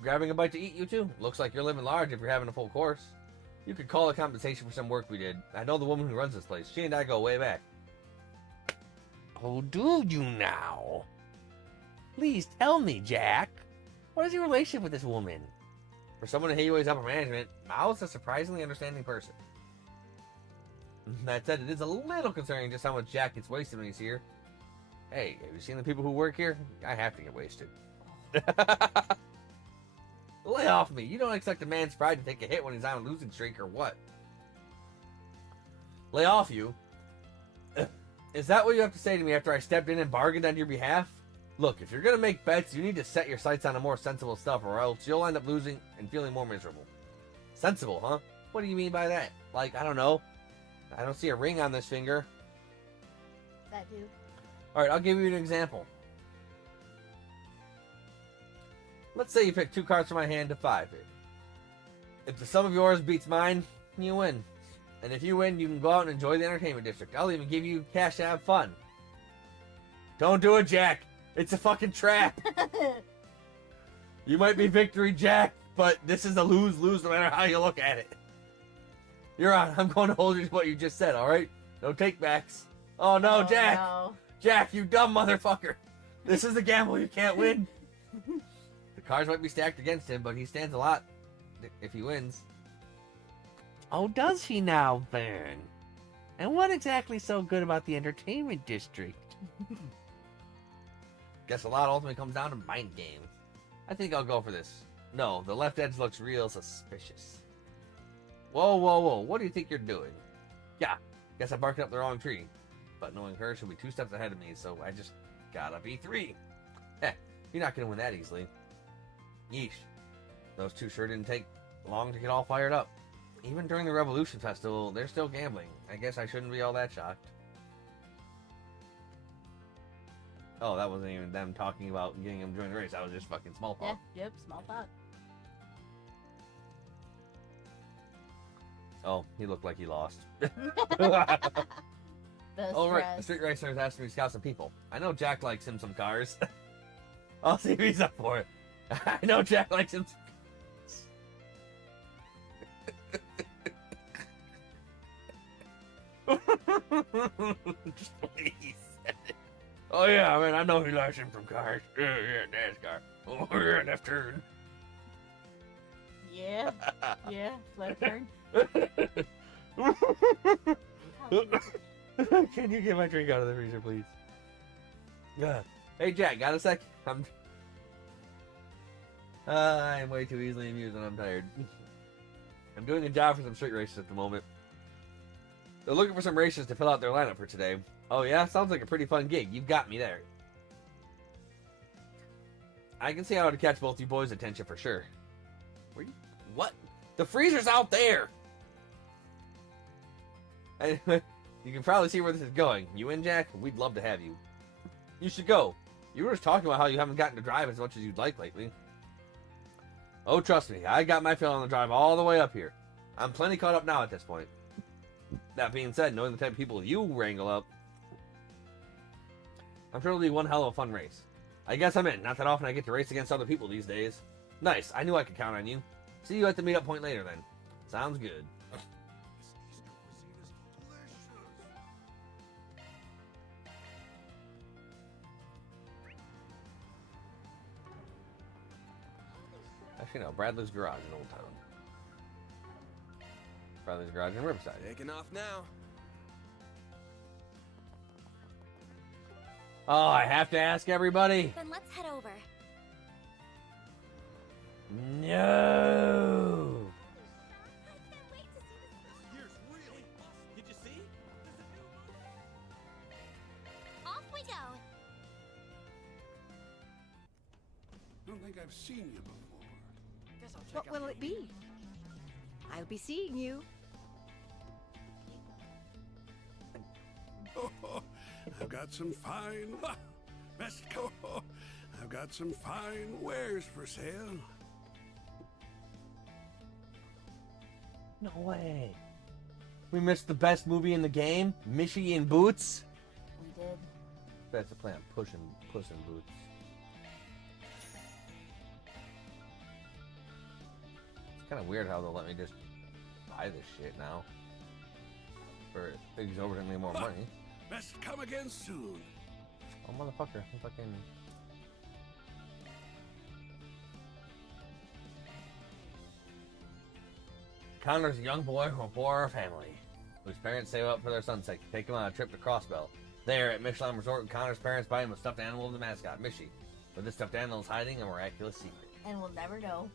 Grabbing a bite to eat, you two? Looks like you're living large if you're having a full course. You could call it compensation for some work we did. I know the woman who runs this place. She and I go way back. Oh, do you now? Please tell me, Jack. What is your relationship with this woman? For someone in Heiwei's upper management, Mao is a surprisingly understanding person. That said, it is a little concerning just how much Jack gets wasted when he's here. Hey, have you seen the people who work here? I have to get wasted. Lay off me. You don't expect a man's pride to take a hit when he's on a losing streak or what? Lay off you? Is that what you have to say to me after I stepped in and bargained on your behalf? Look, if you're going to make bets, you need to set your sights on a more sensible stuff or else you'll end up losing and feeling more miserable. Sensible, huh? What do you mean by that? Like, I don't know. I don't see a ring on this finger. That dude. Alright, I'll give you an example. Let's say you pick 2 cards from my hand to 5 it. If the sum of yours beats mine, you win. And if you win, you can go out and enjoy the entertainment district. I'll even give you cash to have fun. Don't do it, Jack. It's a fucking trap. You might be victory, Jack, but this is a lose-lose no matter how you look at it. You're on. I'm going to hold you to what you just said, alright? No take-backs. Oh, no, Jack. No. Jack, you dumb motherfucker. This is a gamble you can't win. The cards might be stacked against him, but he stands a lot if he wins. Oh, does he now, then? And what exactly so good about the entertainment district? Guess a lot ultimately comes down to mind games. I think I'll go for this. No, the left edge looks real suspicious. Whoa, what do you think you're doing? Yeah, guess I barked up the wrong tree. But knowing her, she'll be 2 steps ahead of me, so I just gotta be 3. Heh, you're not gonna win that easily. Yeesh. Those 2 sure didn't take long to get all fired up. Even during the Revolution Festival, they're still gambling. I guess I shouldn't be all that shocked. Oh, that wasn't even them talking about getting him to join the race. That was just fucking small talk. Yeah, yep, small talk. Oh, he looked like he lost. The Oh, right. stress. The street racer is asking me to scout some people. I know Jack likes him some cars. I'll see if he's up for it. I know Jack likes him some Just please. Oh yeah, I mean, I know he likes him from cars. Yeah, NASCAR. Oh yeah, left turn. Yeah, yeah, left turn. Can you get my drink out of the freezer, please? Yeah. Hey Jack, got a sec? I'm way too easily amused and I'm tired. I'm doing a job for some street races at the moment. They're looking for some racers to fill out their lineup for today. Oh yeah? Sounds like a pretty fun gig. You've got me there. I can see how to catch both you boys' attention for sure. Where you? What? The freezer's out there! And you can probably see where this is going. You in, Jack? We'd love to have you. You should go. You were just talking about how you haven't gotten to drive as much as you'd like lately. Oh, trust me, I got my fill on the drive all the way up here. I'm plenty caught up now at this point. That being said, knowing the type of people you wrangle up, I'm sure it'll be one hell of a fun race. I guess I'm in. Not that often I get to race against other people these days. Nice. I knew I could count on you. See you at the meetup point later then. Sounds good. Actually, no. Bradley's Garage in Old Town. Bradley's Garage in Riverside. Taking off now. Oh, I have to ask everybody. Then let's head over. No. Did you see? Off we go. Don't think I've seen you before. What will it be? I'll be seeing you. Oh, I've got some fine. I've got some fine wares for sale. No way. We missed the best movie in the game, Mishy in Boots. We did. That's the plan. Puss in Boots. It's kind of weird how they'll let me just buy this shit now for exorbitantly more money. Best come again soon. Oh, motherfucker. I'm fucking... Connor's a young boy from a poor family whose parents save up for their son's sake to take him on a trip to Crossbell. There at Michelin Resort, Connor's parents buy him a stuffed animal of the mascot, Mishy. But this stuffed animal is hiding a miraculous secret. And we'll never know.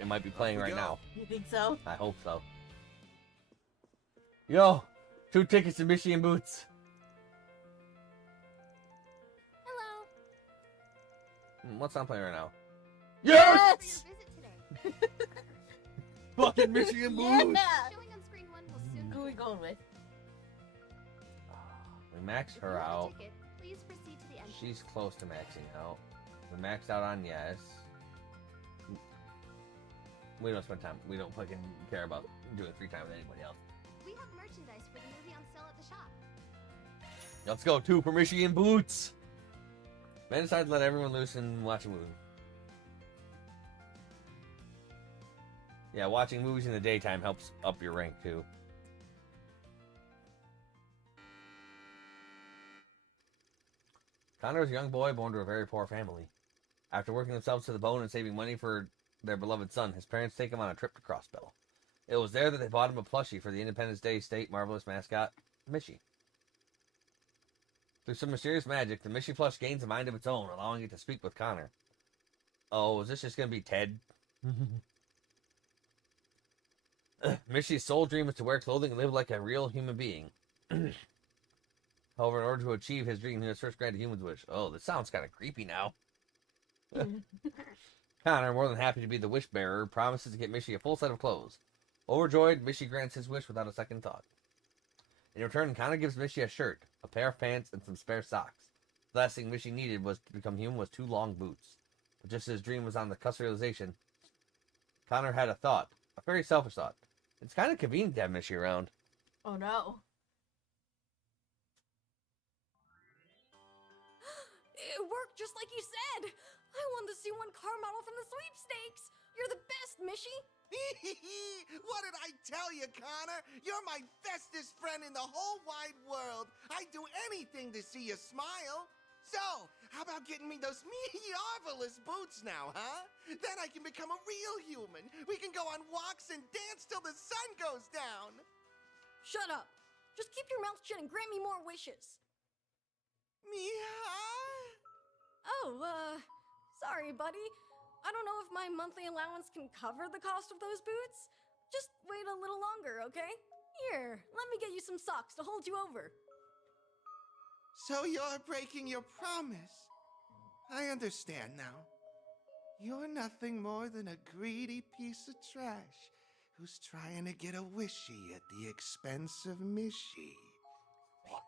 It might be playing right now. You think so? I hope so. Yo, 2 tickets to Mishy and Boots. Hello. What's on playing right now? Yes! Fucking Mishy and Boots. Yeah. Showing on screen 1 will soon. Who are we going with? We maxed If her you want a out. ticket, please proceed to the entrance. She's close to maxing out. We maxed out on yes. We don't spend time. We don't fucking care about doing free time with anybody else. We have merchandise for the movie on sale at the shop. Let's go. 2 for Mishy and Boots. Man decided to let everyone loose and watch a movie. Yeah, watching movies in the daytime helps up your rank too. Connor is a young boy born to a very poor family. After working themselves to the bone and saving money for their beloved son, his parents take him on a trip to Crossbell. It was there that they bought him a plushie for the Independence Day State Marvelous mascot, Mishy. Through some mysterious magic, the Mishy plush gains a mind of its own, allowing it to speak with Connor. Oh, is this just going to be Ted? Mishy's sole dream is to wear clothing and live like a real human being. However, in order to achieve his dream, he must first grant a human's wish. Oh, this sounds kind of creepy now. Connor, more than happy to be the wish bearer, promises to get Mishy a full set of clothes. Overjoyed, Mishy grants his wish without a second thought. In return, Connor gives Mishy a shirt, a pair of pants, and some spare socks. The last thing Mishy needed was to become human was 2 long boots. But just as his dream was on the cusp of realization, Connor had a thought, a very selfish thought. It's kind of convenient to have Mishy around. Oh no. It worked just like you said. I won the C1 car model from the sweepstakes. You're the best, Mishy. What did I tell you, Connor? You're my bestest friend in the whole wide world. I'd do anything to see you smile. So, how about getting me those marvelous boots now, huh? Then I can become a real human. We can go on walks and dance till the sun goes down. Shut up. Just keep your mouth shut and grant me more wishes. Me, huh? Oh, sorry, buddy. I don't know if my monthly allowance can cover the cost of those boots. Just wait a little longer, okay? Here, let me get you some socks to hold you over. So you're breaking your promise. I understand now. You're nothing more than a greedy piece of trash who's trying to get a wishy at the expense of Mishy.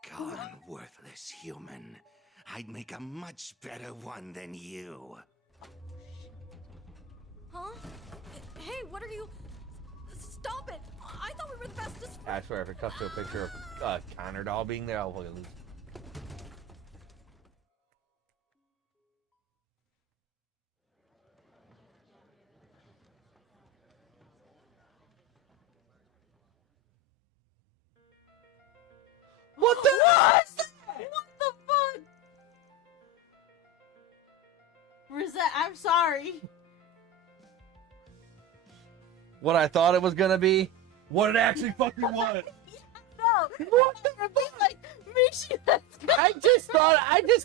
Begone, worthless human. I'd make a much better one than you. Huh? Hey, what are you... Stop it! I thought we were the bestest... I swear, if it cuts to a picture of Connor doll being there, I'll fucking lose. What the What the fuck? Rosette, I'm sorry. What I thought it was gonna be, what it actually fucking was. No. What the fuck? Like, Mishi, that's good. I just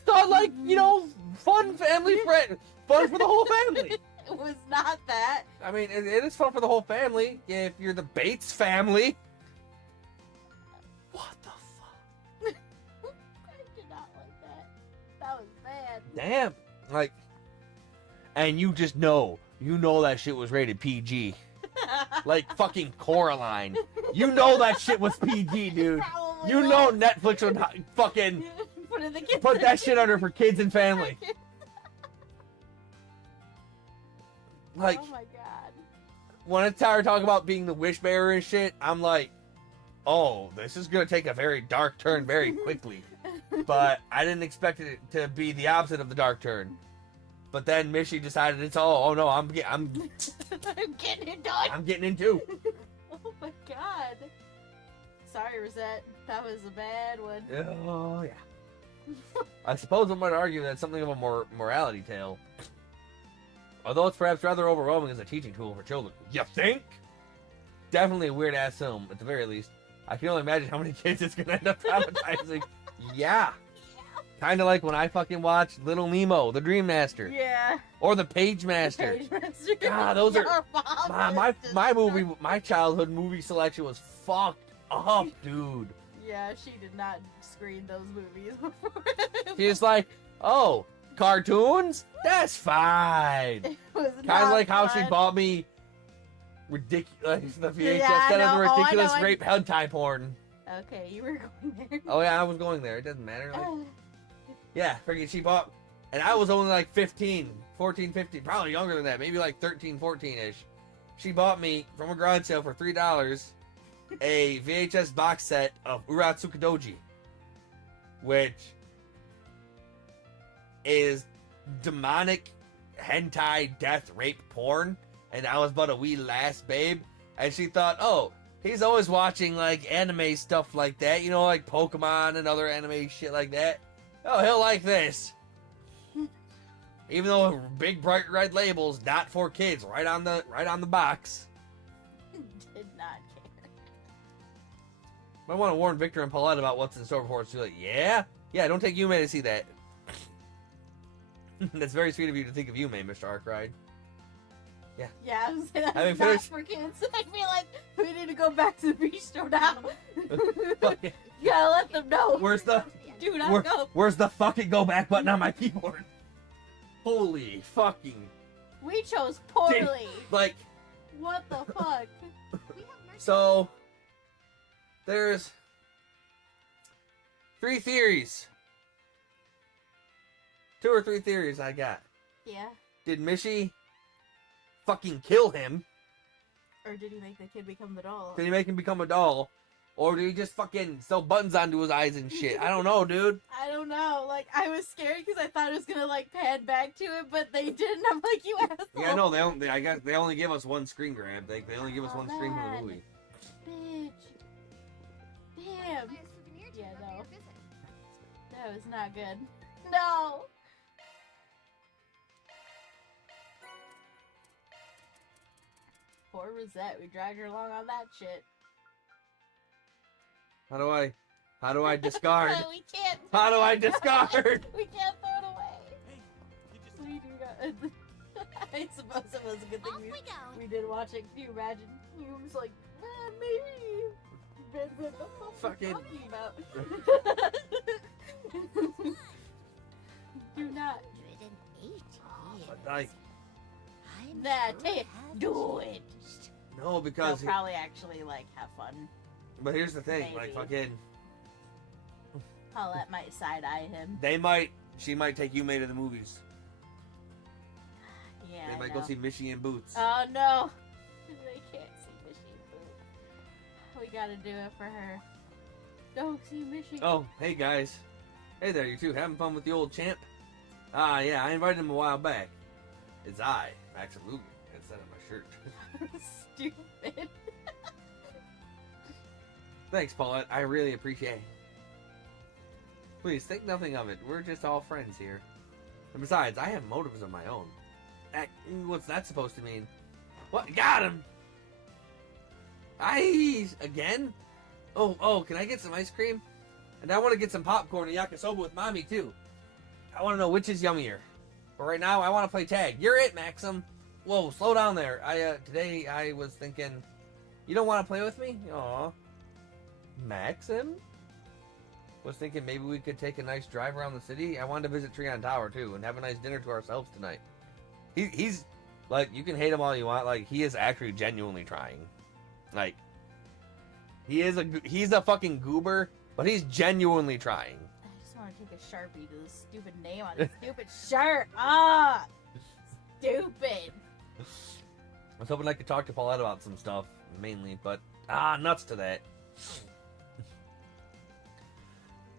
thought like, you know, fun family friend, fun for the whole family. It was not that. I mean, it is fun for the whole family if you're the Bates family. What the fuck? I did not like that. That was bad. Damn. Like, and you just know, that shit was rated PG. Like fucking Coraline. You know that shit was PG, dude. Probably You was. know Netflix would fucking put that shit under for kids and family. Like, oh my god. when it's time to talk about being the wish bearer and shit, I'm like, oh, this is gonna take a very dark turn very quickly. But I didn't expect it to be the opposite of the dark turn. But then Mishy decided it's oh no, I'm I'm getting it done. I'm getting in too. Oh my god. Sorry, Rosette. That was a bad one. Oh yeah. I suppose one might argue that it's something of a morality tale. Although it's perhaps rather overwhelming as a teaching tool for children. You think? Definitely a weird ass film, at the very least. I can only imagine how many kids it's gonna end up traumatizing. Yeah. Kind of like when I fucking watched Little Nemo, the Dream Master. Yeah. Or the Page Master. Page Master. God, those are Your mom my childhood movie selection was fucked up, dude. Yeah, she did not screen those movies before. She's like, oh, cartoons? That's fine. It was Kind of not like how fun. she bought me ridiculous the VHS Yeah, I set of know. the Oh, I ridiculous know. rape hentai porn. Okay, you were going there. Oh yeah, I was going there. It doesn't matter. Like, yeah, freaking she bought, and I was only like 14, 15, probably younger than that, maybe like 13, 14-ish. She bought me from a garage sale for $3 a VHS box set of Uratsukadoji, which is demonic hentai death rape porn, and I was but a wee lass babe, and she thought, oh, he's always watching like anime stuff like that, you know, like Pokemon and other anime shit like that. Oh, he'll like this. Even though big bright red labels, not for kids, right on the box. Did not care. I want to warn Victor and Paulette about what's in store for us. She's like, yeah, don't take Yume to see that. That's very sweet of you to think of Yume, Mr. Arkwright. Yeah. Yeah, I was saying that's Having not finished- for kids. I feel like we need to go back to the bistro now. You gotta let them know. Where's the Do not go. Where's the fucking go back button on my keyboard? Holy fucking. We chose poorly. Like, What the fuck? so there's 3 theories. 2 or 3 theories I got. Yeah. Did Mishy fucking kill him? Or did he make the kid become the doll? Did he make him become a doll? Or did he just fucking sew buttons onto his eyes and shit? I don't know, dude. I don't know. Like, I was scared because I thought it was gonna like pan back to it, but they didn't. I'm like, you asshole. Yeah, no, I guess they only give us one screen grab. They only give us one screen from the man. movie. Bitch. Damn. Yeah, no. That was not good. No. Poor Rosette. We dragged her along on that shit. How do I discard? We can't. How do I discard? We can't throw it away. We do not. I suppose it was a good thing Off we go. we did watch it. Can you imagine? He was like, maybe. What the fuck are you talking about? Do not. 180. But like, Do it. no, because They'll probably actually like have fun. but here's the thing, like Maybe. fucking, Paulette might side eye him. she might take Yume to the movies. Yeah. They I might know. go see Mishy in Boots. Oh no. They can't see Mishy Boo. We gotta do it for her. Don't see Mishy. Oh, hey guys. Hey there, you two. Having fun with the old champ? Ah, yeah, I invited him a while back. It's I, Maxim Lugan, instead of my shirt. Stupid. Thanks, Paulette. I really appreciate it. Please, think nothing of it. We're just all friends here. And besides, I have motives of my own. What's that supposed to mean? What? Got him! Again? Oh, can I get some ice cream? And I want to get some popcorn and yakisoba with Mommy, too. I want to know which is yummier. But right now, I want to play tag. You're it, Maxim. Whoa, slow down there. Today I was thinking, you don't want to play with me? Aw. Maxim? Was thinking maybe we could take a nice drive around the city. I wanted to visit Treon Tower, too, and have a nice dinner to ourselves tonight. He's, like, you can hate him all you want. Like, he is actually genuinely trying. Like, he's a fucking goober, but he's genuinely trying. I just want to take a Sharpie to the stupid name on his stupid shirt. Ah! Stupid. I was hoping I could talk to Paulette about some stuff, mainly, but, nuts to that.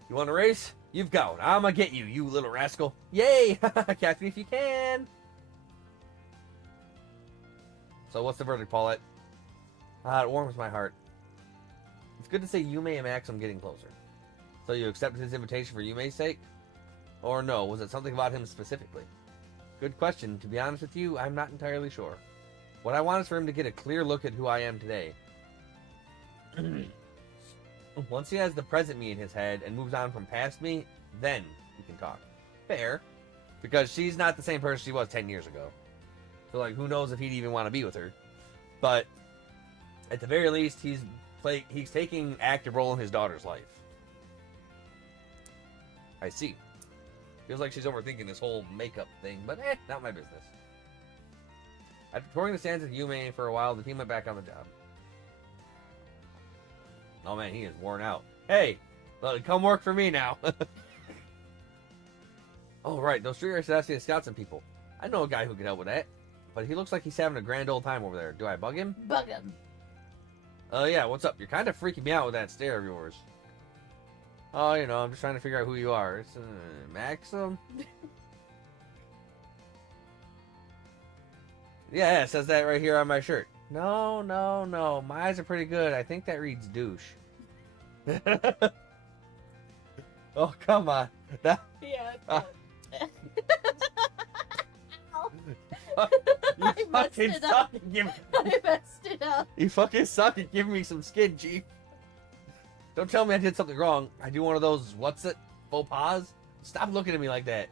You want to race? You've got one. I'm gonna get you, you little rascal. Yay! Catch me if you can. So what's the verdict, Paulette? It warms my heart. It's good to say Yume and Maxim getting closer. So you accepted his invitation for Yume's sake? Or no, was it something about him specifically? Good question. To be honest with you, I'm not entirely sure. What I want is for him to get a clear look at who I am today. Once he has the present me in his head and moves on from past me, then we can talk. Fair. Because she's not the same person she was 10 years ago. So, like, who knows if he'd even want to be with her. But, at the very least, he's taking an active role in his daughter's life. I see. Feels like she's overthinking this whole makeup thing, but not my business. After touring the stands with Yume for a while, the team went back on the job. Oh man, he is worn out. Hey, come work for me now. Oh right, those street races asking to scout some people. I know a guy who can help with that, but he looks like he's having a grand old time over there. Do I bug him? Bug him. Oh yeah, what's up? You're kind of freaking me out with that stare of yours. Oh, I'm just trying to figure out who you are. It's Maxim? Yeah, it says that right here on my shirt. No. My eyes are pretty good. I think that reads douche. Oh, come on. Yeah. You fucking suck at giving... I messed it up. You fucking suck at giving me some skin, Chief. Don't tell me I did something wrong. I do one of those, faux pas? Stop looking at me like that.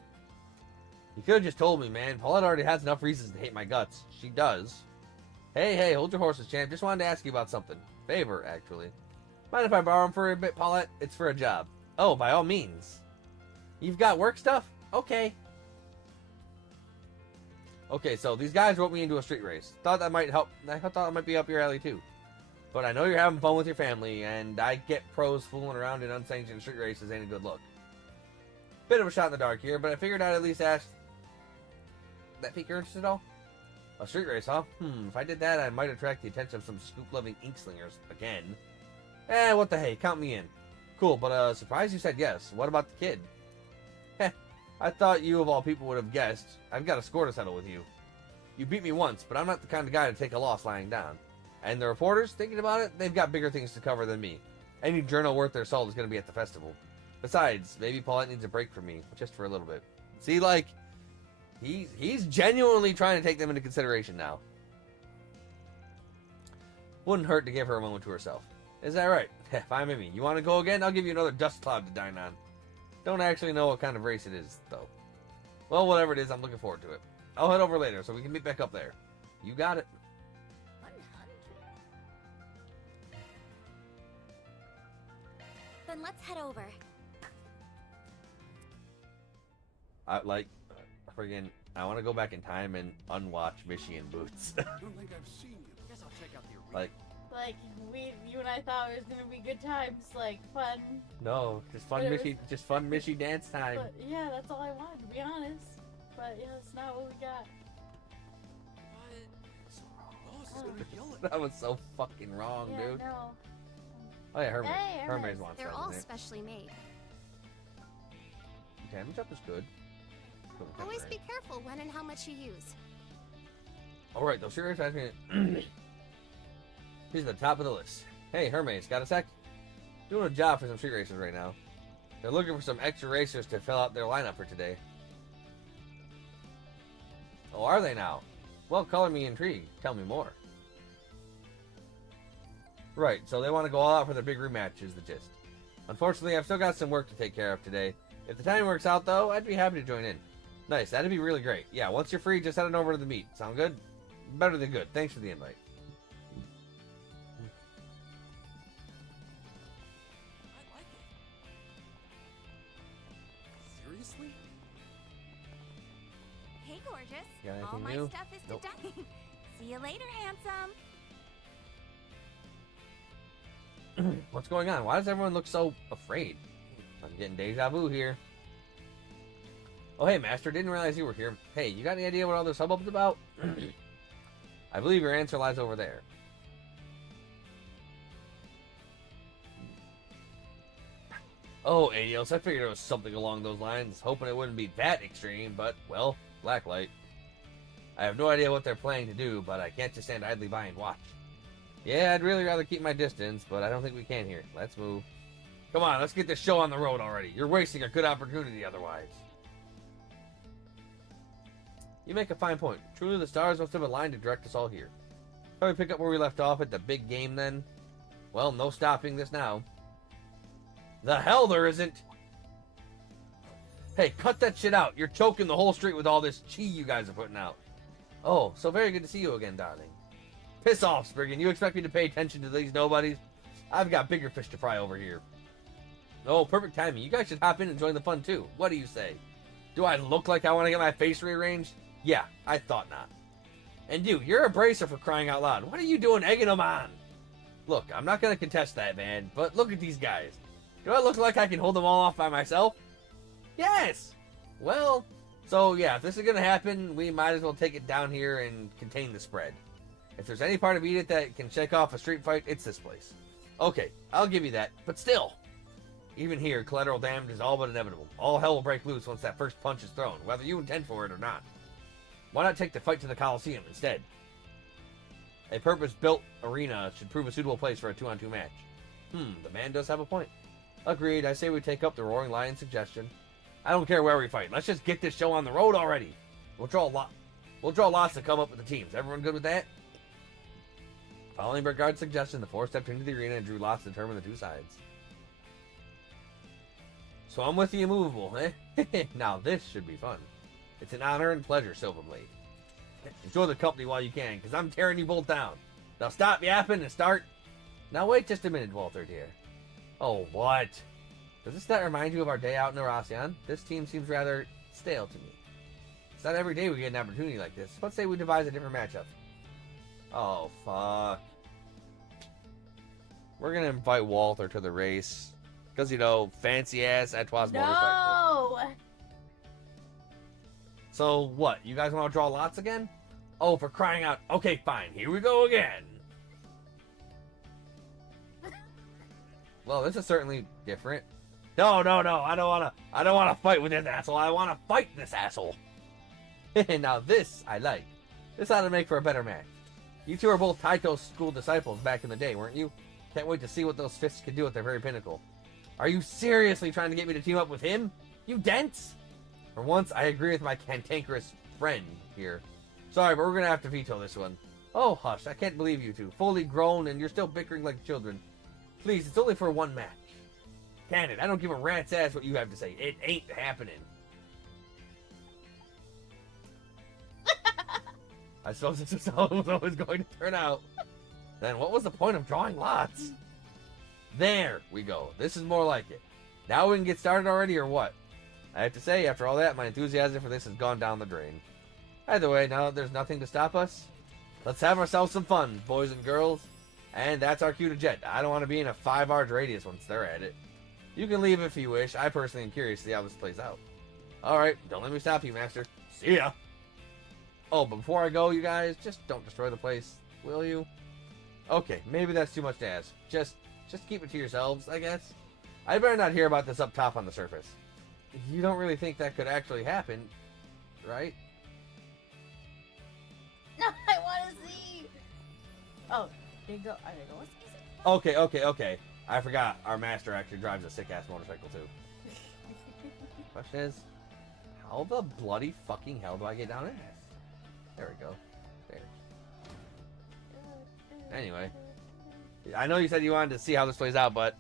You could have just told me, man. Paulette already has enough reasons to hate my guts. She does. Hey, hold your horses, champ. Just wanted to ask you about something. Favor, actually. Mind if I borrow them for a bit, Paulette? It's for a job. Oh, by all means. You've got work stuff? Okay. Okay, so these guys roped me into a street race. Thought that might help. I thought it might be up your alley, too. But I know you're having fun with your family, and I get pros fooling around in unsanctioned street races ain't a good look. Bit of a shot in the dark here, but I figured I'd at least ask. That pique your interest at all? A street race, huh? If I did that, I might attract the attention of some scoop-loving inkslingers again. What the hey, count me in. Cool, but surprised you said yes. What about the kid? Heh, I thought you of all people would have guessed. I've got a score to settle with you. You beat me once, but I'm not the kind of guy to take a loss lying down. And the reporters, thinking about it, they've got bigger things to cover than me. Any journal worth their salt is going to be at the festival. Besides, maybe Paulette needs a break from me, just for a little bit. See, like, he's genuinely trying to take them into consideration now. Wouldn't hurt to give her a moment to herself. Is that right? Fine with me. You want to go again? I'll give you another dust cloud to dine on. Don't actually know what kind of race it is, though. Well, whatever it is, I'm looking forward to it. I'll head over later so we can meet back up there. You got it. 100. Then let's head over. I want to go back in time and unwatch Michigan Boots. I don't think I've seen you. Guess I'll check out the arena. Like you and I thought it was gonna be good times, like fun. No, just fun Michi dance time. But yeah, that's all I wanted, to be honest. But yeah, that's not what we got. That was so fucking wrong, Yeah, dude. no. Oh yeah, Hermes. Hey, Hermes wants They're that, all isn't it? specially made. Damage up is good. Always be careful when and how much you use. Alright, those serious ask me. He's at the top of the list. Hey, Hermes, got a sec? Doing a job for some street racers right now. They're looking for some extra racers to fill out their lineup for today. Oh, are they now? Well, color me intrigued. Tell me more. Right, so they want to go all out for their big rematch is the gist. Unfortunately, I've still got some work to take care of today. If the timing works out, though, I'd be happy to join in. Nice, that'd be really great. Yeah, once you're free, just head on over to the meet. Sound good? Better than good. Thanks for the invite. Seriously? Hey, gorgeous. Got anything All my new? stuff is Nope. to done. See you later, handsome. What's going on? Why does everyone look so afraid? I'm getting deja vu here. Oh, hey, Master. Didn't realize you were here. Hey, you got any idea what all this hubbub's about? I believe your answer lies over there. Oh, Adios, I figured it was something along those lines, hoping it wouldn't be that extreme, but, well, blacklight. I have no idea what they're planning to do, but I can't just stand idly by and watch. Yeah, I'd really rather keep my distance, but I don't think we can here. Let's move. Come on, let's get this show on the road already. You're wasting a good opportunity otherwise. You make a fine point. Truly, the stars must have aligned to direct us all here. Probably pick up where we left off at the big game then. Well, no stopping this now. The hell there isn't! Hey, cut that shit out. You're choking the whole street with all this chi you guys are putting out. Oh, so very good to see you again, darling. Piss off, Spriggan. You expect me to pay attention to these nobodies? I've got bigger fish to fry over here. Oh, perfect timing. You guys should hop in and join the fun, too. What do you say? Do I look like I want to get my face rearranged? Yeah, I thought not. And you, you're a bracer for crying out loud. What are you doing egging them on? Look, I'm not going to contest that, man, but look at these guys. Do I look like I can hold them all off by myself? Yes! Well, so yeah, if this is going to happen, we might as well take it down here and contain the spread. If there's any part of Edith that can shake off a street fight, it's this place. Okay, I'll give you that, but still. Even here, collateral damage is all but inevitable. All hell will break loose once that first punch is thrown, whether you intend for it or not. Why not take the fight to the Coliseum instead? A purpose-built arena should prove a suitable place for a 2-on-2 match. The man does have a point. Agreed, I say we take up the Roaring Lion suggestion. I don't care where we fight. Let's just get this show on the road already. We'll draw lots to come up with the teams. Everyone good with that? Following Burgard's suggestion, the 4 stepped into the arena and drew lots to determine the 2 sides. So I'm with the immovable, eh? Now this should be fun. It's an honor and pleasure, Silverblade. Enjoy the company while you can, because I'm tearing you both down. Now stop yapping and start. Now wait just a minute, Walter, dear. Oh, what? Does this not remind you of our day out in Erasion? This team seems rather stale to me. It's not every day we get an opportunity like this. Let's say we devise a different matchup. Oh, fuck. We're going to invite Walter to the race. Because, you know, fancy-ass Etoile's motorcycle. So, what? You guys want to draw lots again? Oh, for crying out. Okay, fine. Here we go again. Well, this is certainly different. No. I don't want to fight with this asshole. I want to fight this asshole. Now this, I like. This ought to make for a better match. You two are both Taito's school disciples back in the day, weren't you? Can't wait to see what those fists can do at their very pinnacle. Are you seriously trying to get me to team up with him? You dense? For once, I agree with my cantankerous friend here. Sorry, but we're going to have to veto this one. Oh, hush, I can't believe you two. Fully grown and you're still bickering like children. Please, it's only for one match. Can it? I don't give a rat's ass what you have to say. It ain't happening. I suppose this is how it was always going to turn out. Then what was the point of drawing lots? There we go. This is more like it. Now we can get started already, or what? I have to say, after all that, my enthusiasm for this has gone down the drain. Either way, now that there's nothing to stop us, let's have ourselves some fun, boys and girls. And that's our cue to jet. I don't want to be in a 5-arch radius once they're at it. You can leave if you wish. I personally am curious to see how this plays out. Alright, don't let me stop you, Master. See ya! Oh, but before I go, you guys, just don't destroy the place, will you? Okay, maybe that's too much to ask. Just keep it to yourselves, I guess. I better not hear about this up top on the surface. You don't really think that could actually happen, right? No, I want to see. Oh, they go. Are they going? Okay. I forgot. Our master actually drives a sick-ass motorcycle, too. Question is, how the bloody fucking hell do I get down in this? There we go. There. Anyway. I know you said you wanted to see how this plays out, but...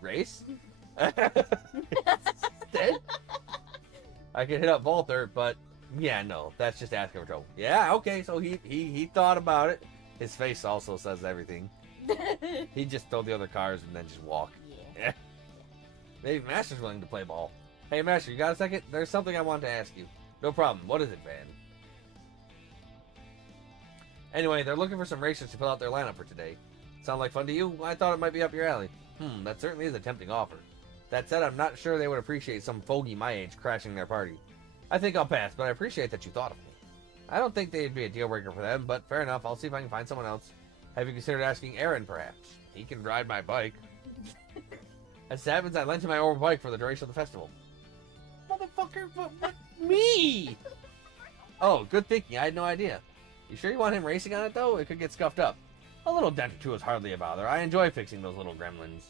Race? Instead? I could hit up Volter, but... Yeah, no. That's just asking for trouble. Yeah, okay, so he thought about it. His face also says everything. He'd just throw the other cars and then just walk. Yeah. Maybe Master's willing to play ball. Hey, Master, you got a second? There's something I wanted to ask you. No problem. What is it, Van? Anyway, they're looking for some racers to fill out their lineup for today. Sound like fun to you? I thought it might be up your alley. That certainly is a tempting offer. That said, I'm not sure they would appreciate some fogey my age crashing their party. I think I'll pass, but I appreciate that you thought of me. I don't think they'd be a deal breaker for them, but fair enough. I'll see if I can find someone else. Have you considered asking Aaron, perhaps? He can ride my bike. As it happens, I lent him my old bike for the duration of the festival. Motherfucker, but me! Oh, good thinking. I had no idea. You sure you want him racing on it, though? It could get scuffed up. A little dent or two is hardly a bother. I enjoy fixing those little gremlins.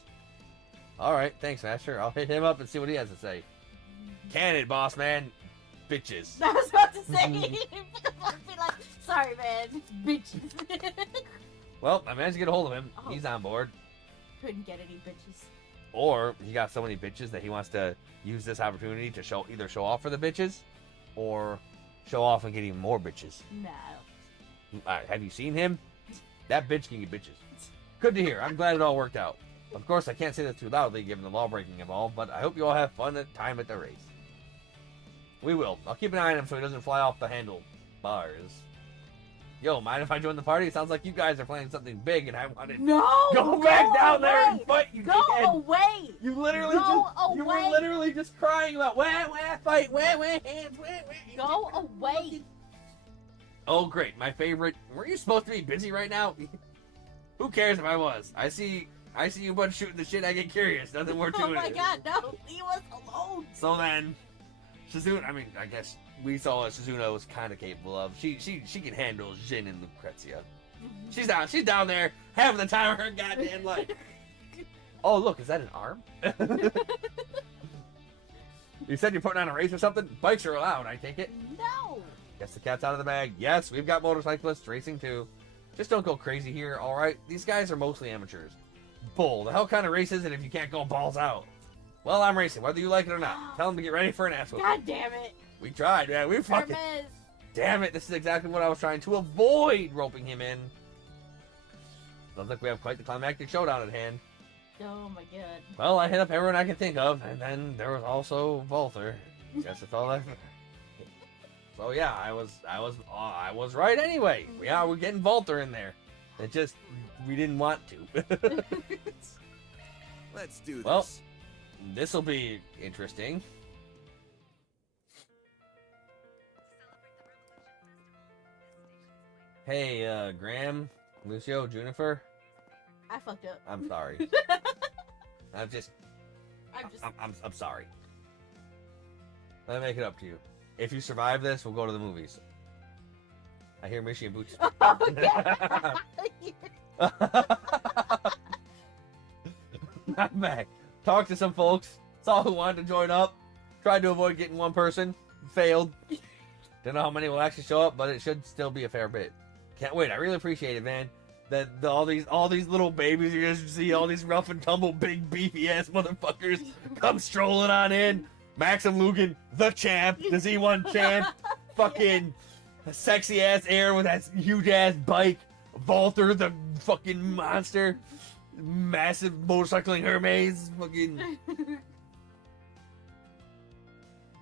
Alright, thanks, Master. I'll hit him up and see what he has to say. Can it, boss man? Bitches. I was about to say, be like, sorry, man. Bitches. Well, I managed to get a hold of him. Oh. He's on board. Couldn't get any bitches. Or he got so many bitches that he wants to use this opportunity to either show off for the bitches or show off and get even more bitches. Nah. Have you seen him? That bitch can get bitches. Good to hear. I'm glad it all worked out. Of course, I can't say this too loudly given the law breaking involved, but I hope you all have fun at time at the race. We will. I'll keep an eye on him so he doesn't fly off the handle bars. Yo, mind if I join the party? It sounds like you guys are planning something big, and I wanted to go back down there and fight you. Go away! You literally you were literally just crying about fight, hands, Go away! Oh, great! My favorite. Were you supposed to be busy right now? Who cares if I was? I see you bunch shooting the shit. I get curious. Nothing more to it. Oh my god, no! Leave us alone. So then, Shizuna. I mean, I guess we saw what Shizuna was kind of capable of. She can handle Jin and Lucrezia. She's down there having the time of her goddamn life. Oh look, is that an arm? You said you're putting on a race or something? Bikes are allowed, I take it. No. Guess the cat's out of the bag. Yes, we've got motorcyclists racing too. Just don't go crazy here, all right? These guys are mostly amateurs. Bull. The hell kind of race is it if you can't go balls out? Well, I'm racing, whether you like it or not. Tell them to get ready for an ass whooping. God damn it. We tried, man. We fucking... Damn it, this is exactly what I was trying to avoid roping him in. Sounds like we have quite the climactic showdown at hand. Oh my god. Well, I hit up everyone I can think of, and then there was also Volter. Guess that's all I... So yeah, I was right anyway. Yeah, we're getting Volter in there. It just, we didn't want to. Let's do this. Well, this'll be interesting. Hey, Graham, Lucio, Juniper. I fucked up. I'm sorry. I'm sorry. Let me make it up to you. If you survive this, we'll go to the movies. I hear Mishi and Boots. Oh, yeah. I'm back. Talked to some folks. Saw who wanted to join up. Tried to avoid getting one person. Failed. Don't know how many will actually show up, but it should still be a fair bit. Can't wait. I really appreciate it, man. That all these little babies, you guys see all these rough and tumble, big beefy ass motherfuckers come strolling on in. Maxim Lugan, the champ, the Z1 champ, fucking A sexy ass Aaron with that huge ass bike. Walter the fucking monster. Massive motorcycling Hermes. Fucking.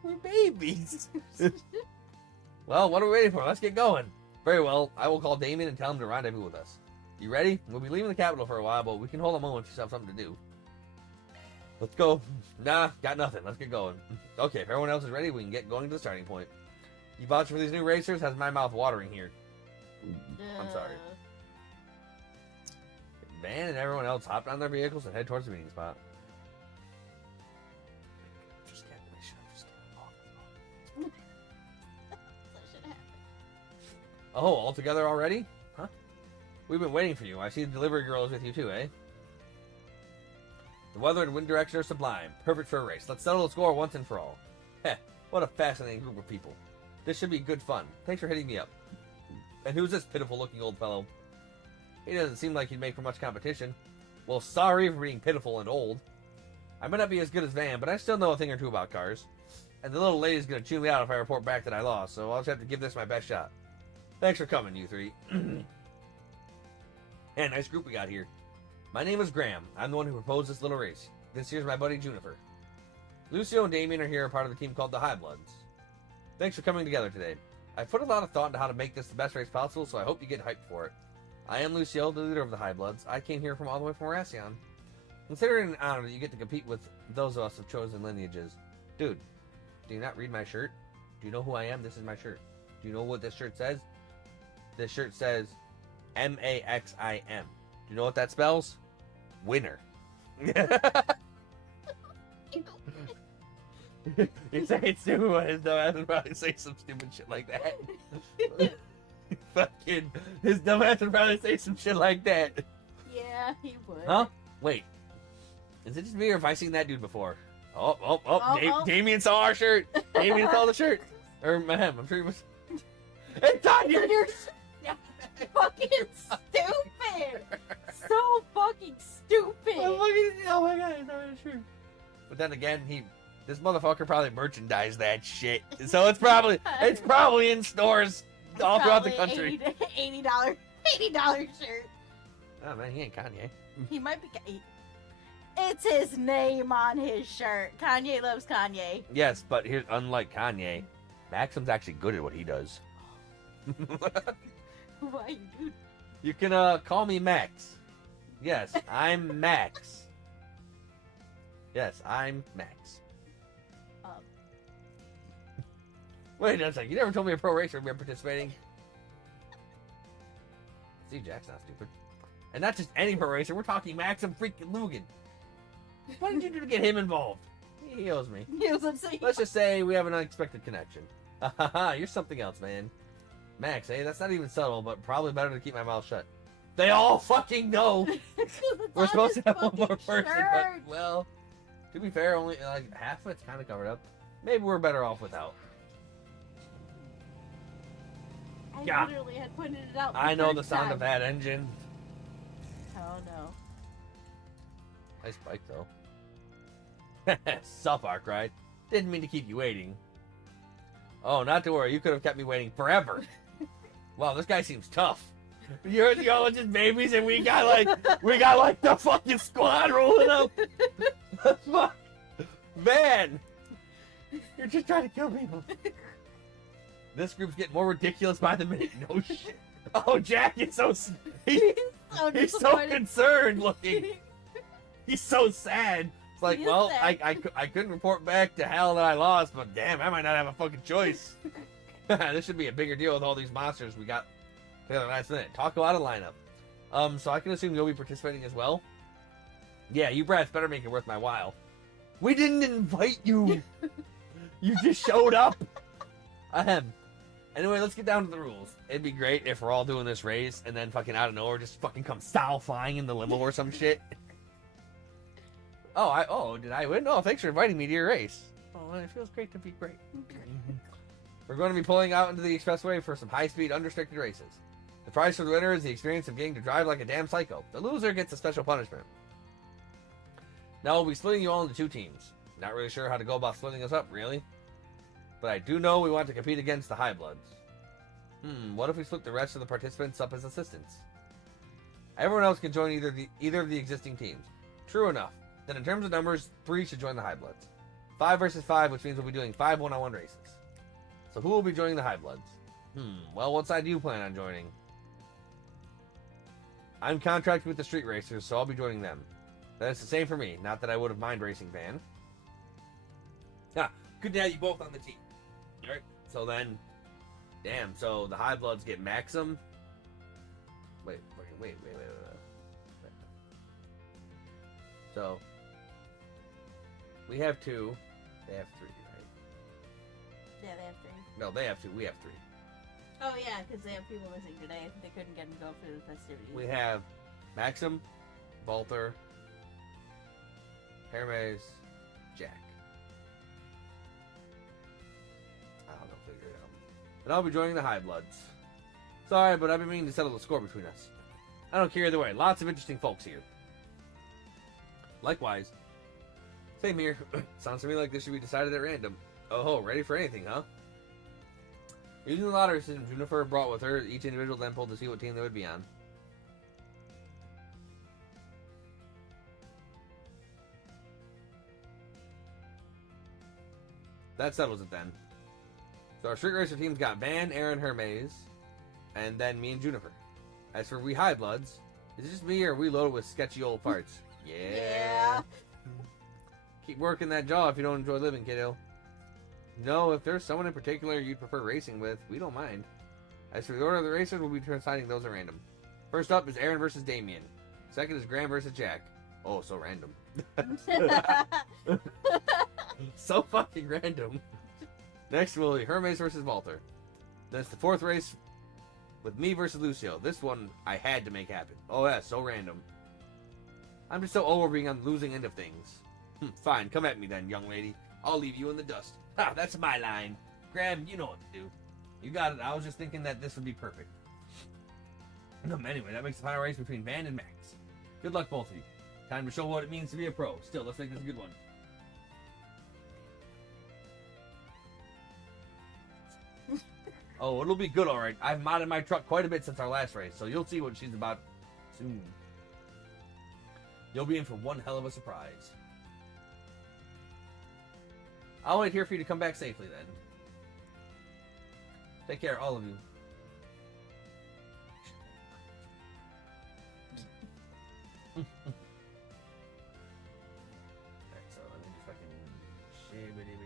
We're babies. Well, what are we waiting for? Let's get going. Very well. I will call Damien and tell him to rendezvous with us. You ready? We'll be leaving the capital for a while, but we can hold him on once you have something to do. Let's go. Nah, got nothing. Let's get going. Okay, if everyone else is ready, we can get going to the starting point. You vouch for these new racers? Has my mouth watering here. I'm sorry. Van and everyone else hopped on their vehicles and head towards the meeting spot. Just get my shirt. Oh, all together already? Huh? We've been waiting for you. I see the delivery girl is with you too, eh? The weather and wind direction are sublime. Perfect for a race. Let's settle the score once and for all. Heh, what a fascinating group of people. This should be good fun. Thanks for hitting me up. And who's this pitiful-looking old fellow? He doesn't seem like he'd make for much competition. Well, sorry for being pitiful and old. I might not be as good as Van, but I still know a thing or two about cars. And the little lady's gonna chew me out if I report back that I lost, so I'll just have to give this my best shot. Thanks for coming, you three. Hey, nice group we got here. My name is Graham. I'm the one who proposed this little race. This here's my buddy Juniper. Lucio and Damien are here, part of the team called the High Bloods. Thanks for coming together today. I've put a lot of thought into how to make this the best race possible, so I hope you get hyped for it. I am Lucio, the leader of the High Bloods. I came here from all the way from Racion. Consider it an honor that you get to compete with those of us of chosen lineages. Dude, do you not read my shirt? Do you know who I am? This is my shirt. Do you know what this shirt says? This shirt says M-A-X-I-M. Do you know what that spells? Winner. You say it's stupid, but his dumbass would probably say some stupid shit like that. Fucking, his dumbass would probably say some shit like that. Yeah, he would. Huh? Wait. Is it just me or have I seen that dude before? Oh. Damien saw our shirt. Damien saw the shirt. Or him, I'm sure he was. It's on your fucking stupid. So fucking stupid. Oh my god, it's not true. But then again, this motherfucker probably merchandised that shit. So it's probably in stores all throughout the country. $80 shirt. Oh man, he ain't Kanye. He might be. It's his name on his shirt. Kanye loves Kanye. Yes, but here's unlike Kanye, Maxim's actually good at what he does. Why you do? You can call me Max. Yes, I'm Max. Yes, I'm Max. Wait a second. You never told me a pro racer would be participating. See, Jack's not stupid. And not just any pro racer. We're talking Maxim freaking Lugan. What did you do to get him involved? He owes me. Let's just say we have an unexpected connection. You're something else, man. Max, that's not even subtle, but probably better to keep my mouth shut. They all fucking know. We're supposed to have one more person, but, well, to be fair, only like half of it's kind of covered up. Maybe we're better off without. I literally had pointed it out. I know the sound of that engine. Oh no. Nice bike, though. Self arc, right? Didn't mean to keep you waiting. Oh, not to worry. You could have kept me waiting forever. Wow, this guy seems tough. You're the only just babies, and we got like the fucking squad rolling up. Fuck, man, you're just trying to kill people. This group's getting more ridiculous by the minute. No shit. Oh, Jack is he's so concerned looking. He's so sad. It's like, well, I couldn't report back to hell that I lost, but damn, I might not have a fucking choice. This should be a bigger deal with all these monsters we got together last minute. Talk about a lineup. So I can assume you'll be participating as well? Yeah, you brats better make it worth my while. We didn't invite you. You just showed up. Ahem. Anyway, let's get down to the rules. It'd be great if we're all doing this race and then fucking out of nowhere just fucking come style flying in the limo or some shit. Did I win? Oh, thanks for inviting me to your race. Oh, it feels great to be great. We're going to be pulling out into the expressway for some high-speed, unrestricted races. The prize for the winner is the experience of getting to drive like a damn psycho. The loser gets a special punishment. Now we'll be splitting you all into two teams. Not really sure how to go about splitting us up, really. But I do know we want to compete against the High Bloods. What if we split the rest of the participants up as assistants? Everyone else can join either of the existing teams. True enough. Then in terms of numbers, 3 should join the High Bloods. 5 versus 5, which means we'll be doing 5 one-on-one races. So who will be joining the High Bloods? Well, what side do you plan on joining? I'm contracted with the Street Racers, so I'll be joining them. Then it's the same for me. Not that I would have mind racing Van. Good to have you both on the team. Alright, so then... Damn, so the High Bloods get Maxim. Wait. So, we have 2. They have 3, right? Yeah, they have 3. No, they have 2. We have 3. Oh, yeah, because they have people missing today. They couldn't get them to go for the festivities. We have Maxim, Walter, Hermes, Jack. I don't know, figure it out. And I'll be joining the High Bloods. Sorry, but I've been meaning to settle the score between us. I don't care either way. Lots of interesting folks here. Likewise. Same here. Sounds to me like this should be decided at random. Oh, ready for anything, huh? Using the lottery system Juniper brought with her, each individual then pulled to see what team they would be on. That settles it then. So our Street Racer team's got Van, Aaron, Hermes, and then me and Juniper. As for we High Bloods, is it just me or are we loaded with sketchy old parts? Yeah. Keep working that jaw if you don't enjoy living, kiddo. No, if there's someone in particular you'd prefer racing with, we don't mind. As for the order of the racers, we'll be deciding those at random. First up is Aaron versus Damien. Second is Graham versus Jack. Oh, so random. So fucking random. Next will be Hermes versus Walter. Then it's the 4th race with me versus Lucio. This one I had to make happen. Oh yeah, so random. I'm just so over being on the losing end of things. Fine, come at me then, young lady. I'll leave you in the dust. Ha, that's my line. Graham, you know what to do. You got it. I was just thinking that this would be perfect. Anyway, that makes the final race between Van and Max. Good luck, both of you. Time to show what it means to be a pro. Still, let's make this a good one. Oh, it'll be good, alright. I've modded my truck quite a bit since our last race, so you'll see what she's about soon. You'll be in for one hell of a surprise. I'll wait here for you to come back safely, then. Take care, all of you. Alright, so let me just fucking... Shibbity-bitty.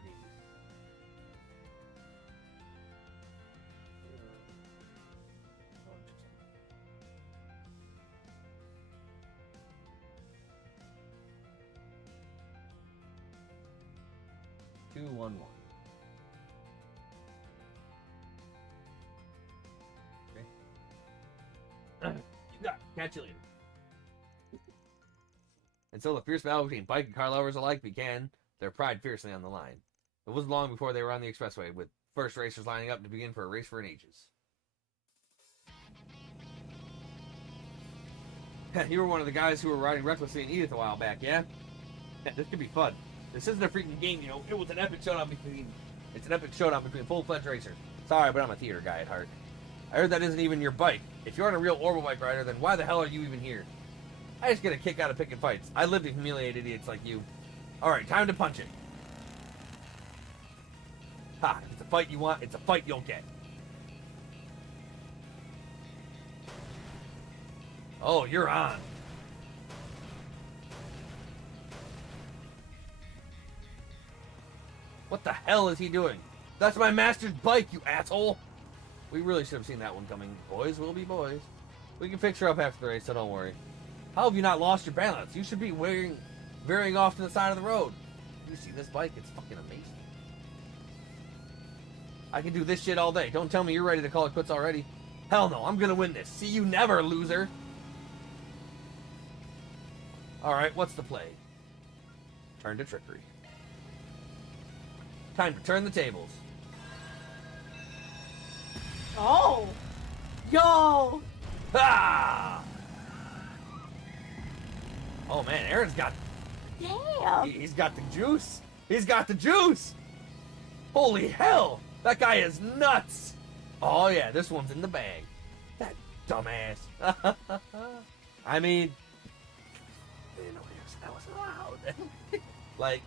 2-1-1. Okay. You got it. Catch you later. And so the fierce battle between bike and car lovers alike began, their pride fiercely on the line. It wasn't long before they were on the expressway, with first racers lining up to begin for a race for an ages. You were one of the guys who were riding recklessly in Edith a while back, yeah? This could be fun. This isn't a freaking game, you know. It was an epic showdown between... It's an epic showdown between full-fledged racers. Sorry, but I'm a theater guy at heart. I heard that isn't even your bike. If you aren't a real Orbital bike rider, then why the hell are you even here? I just get a kick out of picking fights. I live to humiliate idiots like you. Alright, time to punch it. Ha! If it's a fight you want, it's a fight you'll get. Oh, you're on. What the hell is he doing? That's my master's bike, you asshole! We really should have seen that one coming. Boys will be boys. We can fix her up after the race, so don't worry. How have you not lost your balance? You should be veering off to the side of the road. You see this bike? It's fucking amazing. I can do this shit all day. Don't tell me you're ready to call it quits already. Hell no, I'm gonna win this. See you never, loser. Alright, what's the play? Turn to trickery. Time to turn the tables. Oh! Yo! Ah! Oh man, Aaron's got... Damn! He's got the juice! He's got the juice! Holy hell! That guy is nuts! Oh yeah, this one's in the bag. That dumbass. I mean, that was loud. Like,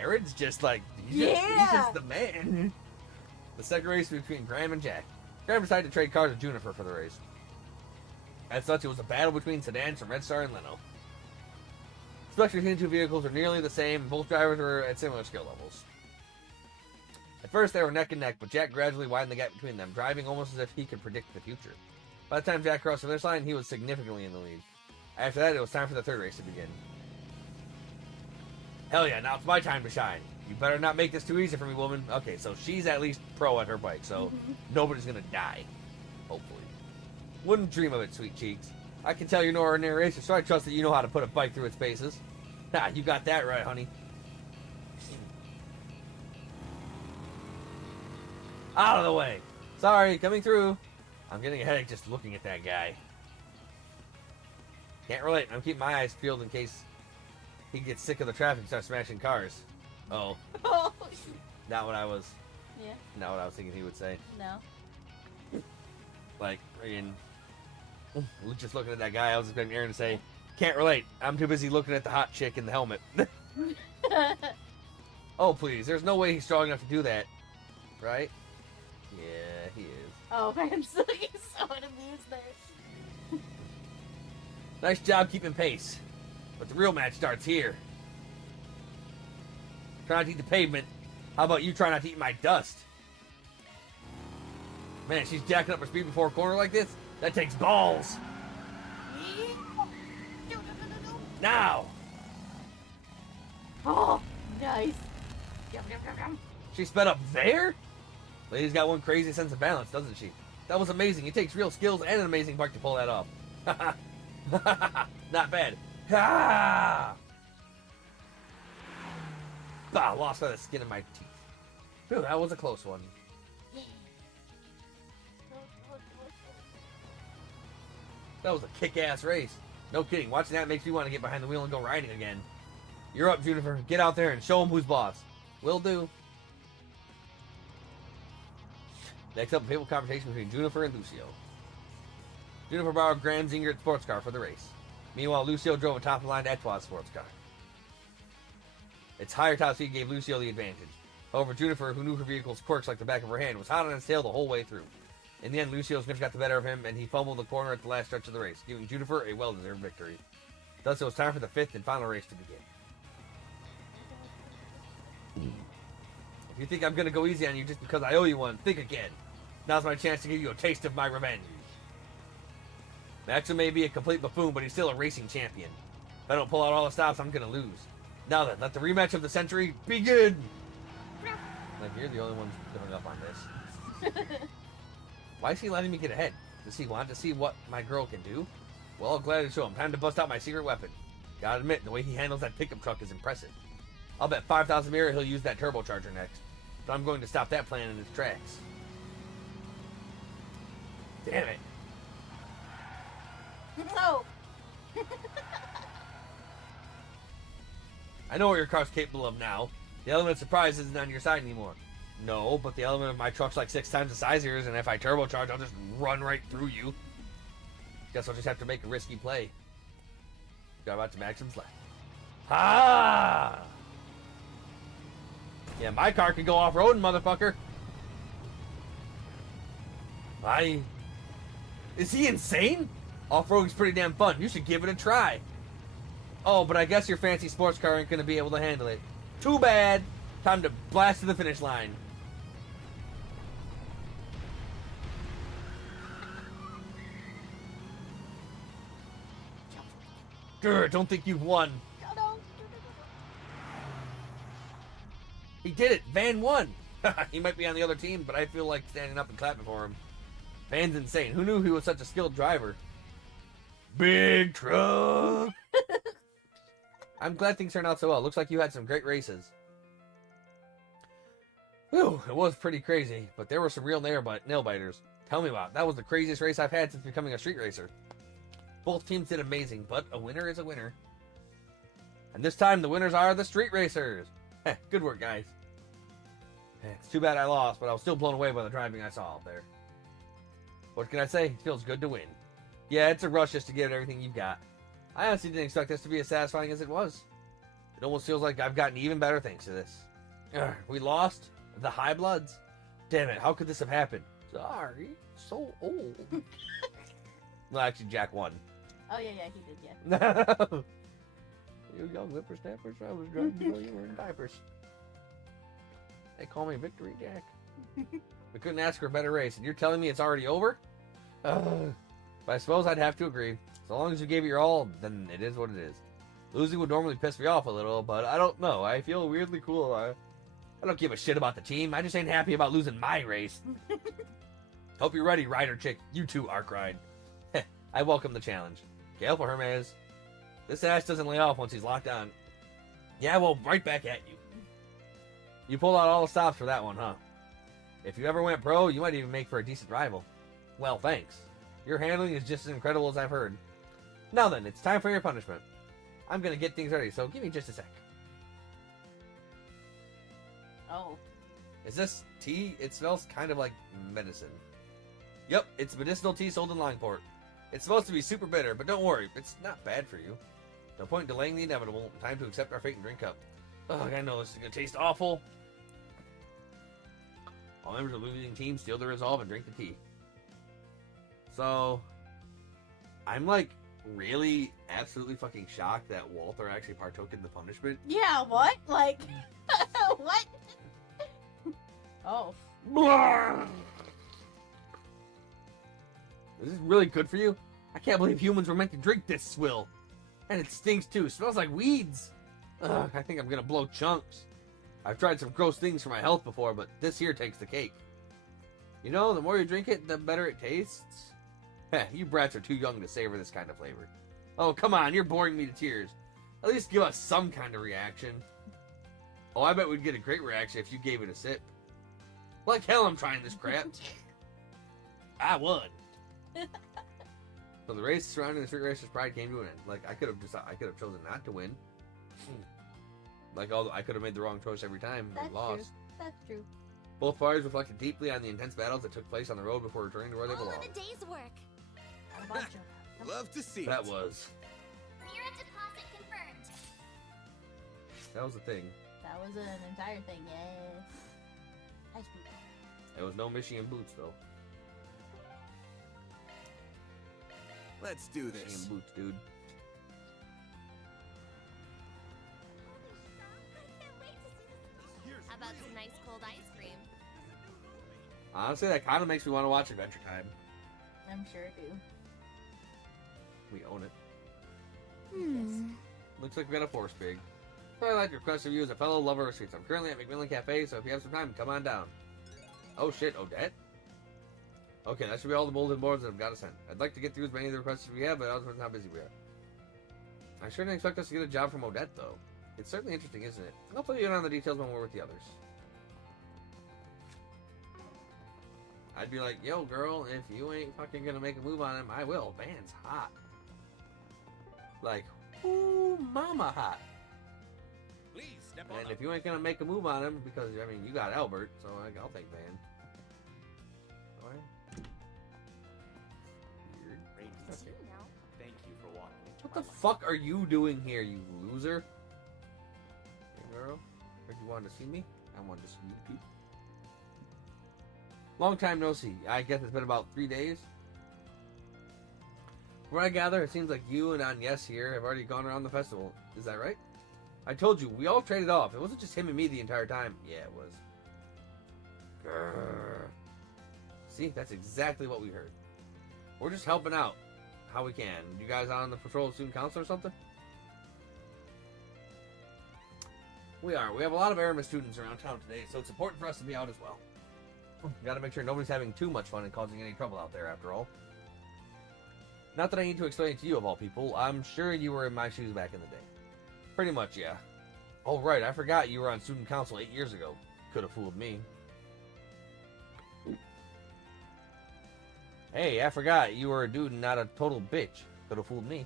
Aaron's just like, he's just the man. The second race between Graham and Jack. Graham decided to trade cars with Juniper for the race. As such, it was a battle between sedans from Red Star and Leno. Specs between the two vehicles were nearly the same, and both drivers were at similar skill levels. At first, they were neck and neck, but Jack gradually widened the gap between them, driving almost as if he could predict the future. By the time Jack crossed the finish line, he was significantly in the lead. After that, it was time for the third race to begin. Hell yeah, now it's my time to shine. You better not make this too easy for me, woman. Okay, so she's at least pro at her bike, so nobody's gonna die. Hopefully. Wouldn't dream of it, sweet cheeks. I can tell you're no ordinary racer, so I trust that you know how to put a bike through its paces. Ha, you got that right, honey. Out of the way. Sorry, coming through. I'm getting a headache just looking at that guy. Can't relate. I'm keeping my eyes peeled in case he gets sick of the traffic and starts smashing cars. Oh. Not what I was. Yeah. Not what I was thinking he would say. No. Like, friggin'. Just looking at that guy, I was expecting Aaron to say, can't relate. I'm too busy looking at the hot chick in the helmet. Oh, please. There's no way he's strong enough to do that. Right? Yeah, he is. Oh, I'm so amused there. Nice job keeping pace. But the real match starts here. Try not to eat the pavement. How about you try not to eat my dust? Man, she's jacking up her speed before a corner like this? That takes balls. Now. Oh, nice. She sped up there? Lady's got one crazy sense of balance, doesn't she? That was amazing. It takes real skills and an amazing bike to pull that off. Not bad. Ah! Bah, lost by the skin of my teeth. Whew, that was a close one. That was a kick-ass race. No kidding. Watching that makes me want to get behind the wheel and go riding again. You're up, Juniper. Get out there and show him who's boss. Will do. Next up, a painful conversation between Juniper and Lucio. Juniper borrowed Graham's Ingrid sports car for the race. Meanwhile, Lucio drove a top-of-the-line Etoile sports car. Its higher top speed gave Lucio the advantage. However, Juniper, who knew her vehicle's quirks like the back of her hand, was hot on its tail the whole way through. In the end, Lucio's sniff got the better of him, and he fumbled the corner at the last stretch of the race, giving Juniper a well-deserved victory. Thus, it was time for the fifth and final race to begin. If you think I'm going to go easy on you just because I owe you one, think again. Now's my chance to give you a taste of my revenge. Maxim may be a complete buffoon, but he's still a racing champion. If I don't pull out all the stops, I'm going to lose. Now then, let the rematch of the century begin! Like, you're the only one going up on this. Why is he letting me get ahead? Does he want to see what my girl can do? Well, I'll gladly show him. Time to bust out my secret weapon. Gotta admit, the way he handles that pickup truck is impressive. I'll bet 5,000 mirror he'll use that turbocharger next. But I'm going to stop that plan in its tracks. Damn it. No. I know what your car's capable of now. The element of surprise isn't on your side anymore. No, but the element of my truck's like 6 times the size of yours, and if I turbocharge, I'll just run right through you. Guess I'll just have to make a risky play. Drive out to Maxim's left. Ah! Yeah, my car can go off-roading, motherfucker. Is he insane? Off-roading's pretty damn fun. You should give it a try. Oh, but I guess your fancy sports car ain't gonna be able to handle it. Too bad. Time to blast to the finish line. Grr, don't think you've won. He did it. Van won. He might be on the other team, but I feel like standing up and clapping for him. Van's insane. Who knew he was such a skilled driver? Big truck. I'm glad things turned out so well. Looks like you had some great races. Whew, it was pretty crazy, but there were some real nail biters. Tell me about it. That was the craziest race I've had since becoming a street racer. Both teams did amazing, but a winner is a winner. And this time, the winners are the street racers. Good work, guys. It's too bad I lost, but I was still blown away by the driving I saw out there. What can I say? It feels good to win. Yeah, it's a rush just to give it everything you've got. I honestly didn't expect this to be as satisfying as it was. It almost feels like I've gotten even better thanks to this. We lost? The High Bloods? Damn it, how could this have happened? Sorry, so old. Well, actually, Jack won. Oh, yeah, he did, yeah. You young whippersnappers, I was driving before you were in diapers. They call me Victory Jack. We couldn't ask for a better race, and you're telling me it's already over? But I suppose I'd have to agree. So long as you gave it your all, then it is what it is. Losing would normally piss me off a little, but I don't know. I feel weirdly cool. I don't give a shit about the team. I just ain't happy about losing my race. Hope you're ready, Rider Chick. You too, Arc Ride. I welcome the challenge. Careful, Hermes. This ass doesn't lay off once he's locked on. Yeah, well, right back at you. You pulled out all the stops for that one, huh? If you ever went pro, you might even make for a decent rival. Well, thanks. Your handling is just as incredible as I've heard. Now then, it's time for your punishment. I'm gonna get things ready, so give me just a sec. Oh. Is this tea? It smells kind of like medicine. Yep, it's medicinal tea sold in Longport. It's supposed to be super bitter, but don't worry, it's not bad for you. No point in delaying the inevitable. Time to accept our fate and drink up. Ugh, I know this is gonna taste awful. All members of the losing team steal their resolve and drink the tea. So, I'm like really absolutely fucking shocked that Walter actually partook in the punishment. Yeah, what? Like, what? Oh. Is this really good for you? I can't believe humans were meant to drink this swill. And it stinks too. It smells like weeds. Ugh, I think I'm gonna blow chunks. I've tried some gross things for my health before, but this here takes the cake. You know, the more you drink it, the better it tastes. Heh, you brats are too young to savor this kind of flavor. Oh, come on, you're boring me to tears. At least give us some kind of reaction. Oh, I bet we'd get a great reaction if you gave it a sip. Like hell I'm trying this crap. I won. So the race surrounding the Street Racer's Pride came to an end. Like, I could have chosen not to win. Like, although I could have made the wrong choice every time and lost. True. That's true. Both parties reflected deeply on the intense battles that took place on the road before returning to where they belong. All of a day's work. Love to see That it. was. Mirror deposit confirmed. That was the thing. That was an entire thing, yes. Nice people. There was no Michigan boots, though. Let's do this. Michigan boots, dude. How about some nice cold ice cream? Honestly, that kind of makes me want to watch Adventure Time. I'm sure it do. We own it. Yes. Looks like we got a force pig. So I'd like to request of you as a fellow lover of sweets. I'm currently at McMillan Cafe, so if you have some time, come on down. Oh shit, Odette? Okay, that should be all the bulletin boards that I've got to send. I'd like to get through as many of the requests as we have, but I was wondering how busy we are. I sure didn't expect us to get a job from Odette, though. It's certainly interesting, isn't it? I'll fill you in on the details when we're with the others. I'd be like, yo, girl, if you ain't fucking gonna make a move on him, I will. Van's hot. Like, ooh, mama hot. Please step on And up. if you ain't gonna make a move on him, because, I mean, you got Albert, so I'll take Van. Alright. Weird. Okay. Thank you for walking. What the fuck are you doing here, you loser? Hey, girl. Heard you wanted to see me? I wanted to see you too. Long time no see. I guess it's been about 3 days. From what I gather, it seems like you and Agnes here have already gone around the festival. Is that right? I told you, we all traded off. It wasn't just him and me the entire time. Yeah, it was. Grrr. See, that's exactly what we heard. We're just helping out how we can. You guys on the patrol student council or something? We are. We have a lot of Aramis students around town today, so it's important for us to be out as well. Gotta make sure nobody's having too much fun and causing any trouble out there, after all. Not that I need to explain it to you, of all people. I'm sure you were in my shoes back in the day. Pretty much, yeah. Oh, right, I forgot you were on student council 8 years ago. Could have fooled me. Hey, I forgot you were a dude and not a total bitch. Could have fooled me.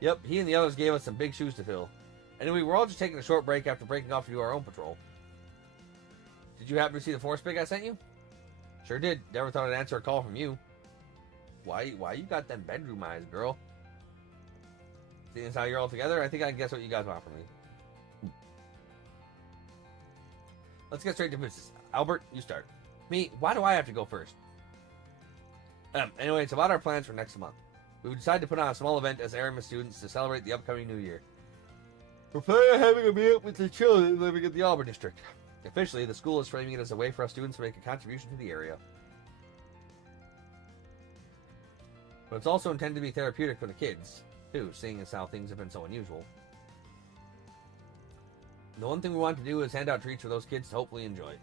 Yep, he and the others gave us some big shoes to fill. Anyway, we're all just taking a short break after breaking off to do our own patrol. Did you happen to see the force pig I sent you? Sure did. Never thought I'd answer a call from you. Why you got them bedroom eyes, girl? Seeing as how you're all together, I think I can guess what you guys want from me. Let's get straight to business. Albert, you start. Me, why do I have to go first? Anyway, it's about our plans for next month. We decided to put on a small event as Aramis students to celebrate the upcoming new year. We're planning on having a meet with the children living in the Auburn district. Officially, the school is framing it as a way for us students to make a contribution to the area. But it's also intended to be therapeutic for the kids, too, seeing as how things have been so unusual. The one thing we want to do is hand out treats for those kids to hopefully enjoy.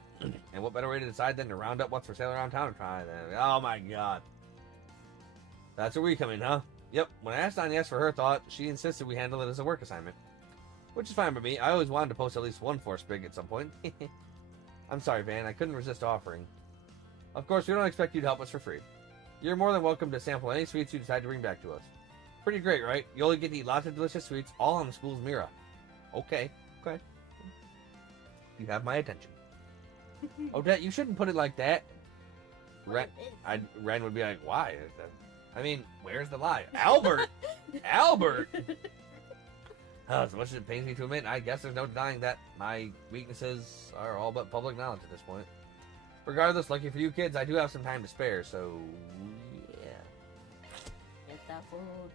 And what better way to decide than to round up what's for sale around town and try them. Oh my god. That's where we come in, huh? Yep, when I asked Agnes for her thought, she insisted we handle it as a work assignment. Which is fine by me. I always wanted to post at least one force pig at some point. I'm sorry, Van. I couldn't resist offering. Of course, we don't expect you to help us for free. You're more than welcome to sample any sweets you decide to bring back to us. Pretty great, right? You only get to eat lots of delicious sweets, all on the school's mirror. Okay. You have my attention. Odette, you shouldn't put it like that. Ren would be like, why? I mean, where's the lie? Albert! Albert! As much as it pains me to admit, I guess there's no denying that my weaknesses are all but public knowledge at this point. Regardless, lucky for you kids, I do have some time to spare, so yeah. Get that food.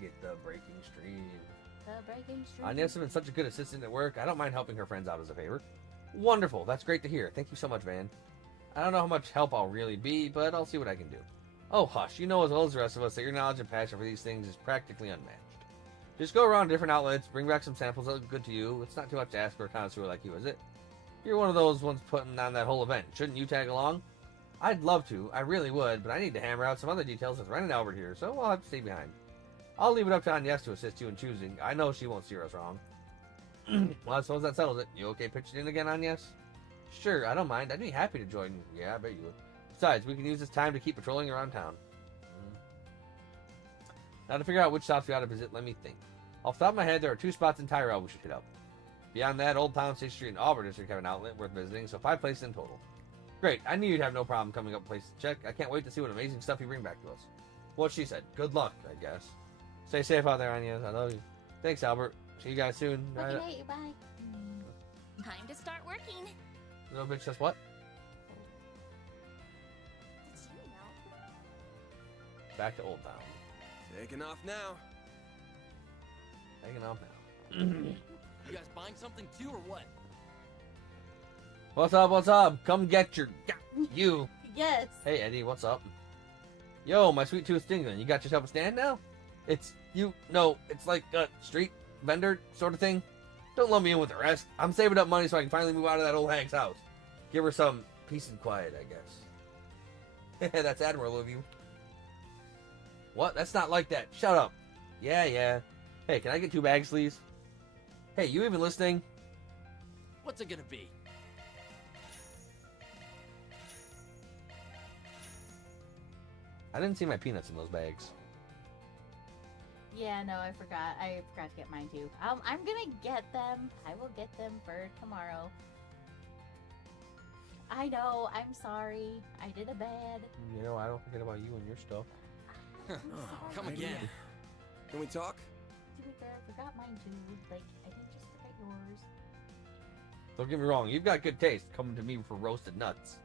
Get the breaking stream. The breaking stream. Agnes has been such a good assistant at work, I don't mind helping her friends out as a favor. Wonderful, that's great to hear. Thank you so much, Van. I don't know how much help I'll really be, but I'll see what I can do. Oh, hush, you know as well as the rest of us that your knowledge and passion for these things is practically unmatched. Just go around different outlets, bring back some samples that look good to you. It's not too much to ask for a connoisseur like you, is it? You're one of those ones putting on that whole event. Shouldn't you tag along? I'd love to, I really would, but I need to hammer out some other details with Ren and Albert here, so I'll have to stay behind. I'll leave it up to Agnes to assist you in choosing. I know she won't steer us wrong. Well, I suppose that settles it. You okay pitching in again, Agnes? Sure, I don't mind. I'd be happy to join. Yeah, I bet you would. Besides, we can use this time to keep patrolling around town. Now to figure out which stops we ought to visit, let me think. Off the top of my head, there are 2 spots in Tyrell we should hit up. Beyond that, Old Town, State Street, and Auburn District have an outlet worth visiting, so 5 places in total. Great, I knew you'd have no problem coming up with places to check. I can't wait to see what amazing stuff you bring back to us. What she said. Good luck, I guess. Stay safe out there, Anya. I love you. Thanks, Albert. See you guys soon. Okay, bye. Time to start working. Little bitch says what? Did you know? Back to Old Town. Taking off now. Taking off now. You guys buying something too, or what? What's up? What's up? Come get your... You. Yes. Hey, Eddie. What's up? Yo, my sweet tooth Stingling. You got yourself a stand now? It's... No, it's like a street vendor sort of thing. Don't lump me in with the rest. I'm saving up money so I can finally move out of that old hag's house. Give her some peace and quiet, I guess. That's admirable of you. What? That's not like that. Shut up. Yeah. Hey, can I get 2 bags, please? Hey, you even listening? What's it gonna be? I didn't see my peanuts in those bags. Yeah, no, I forgot. I forgot to get mine too. I'm gonna get them. I will get them for tomorrow. I know. I'm sorry. I did a bad. You know, I don't forget about you and your stuff. Come again. Can we talk? To be fair, I forgot mine too. Like, I didn't just forget yours. Don't get me wrong. You've got good taste coming to me for roasted nuts.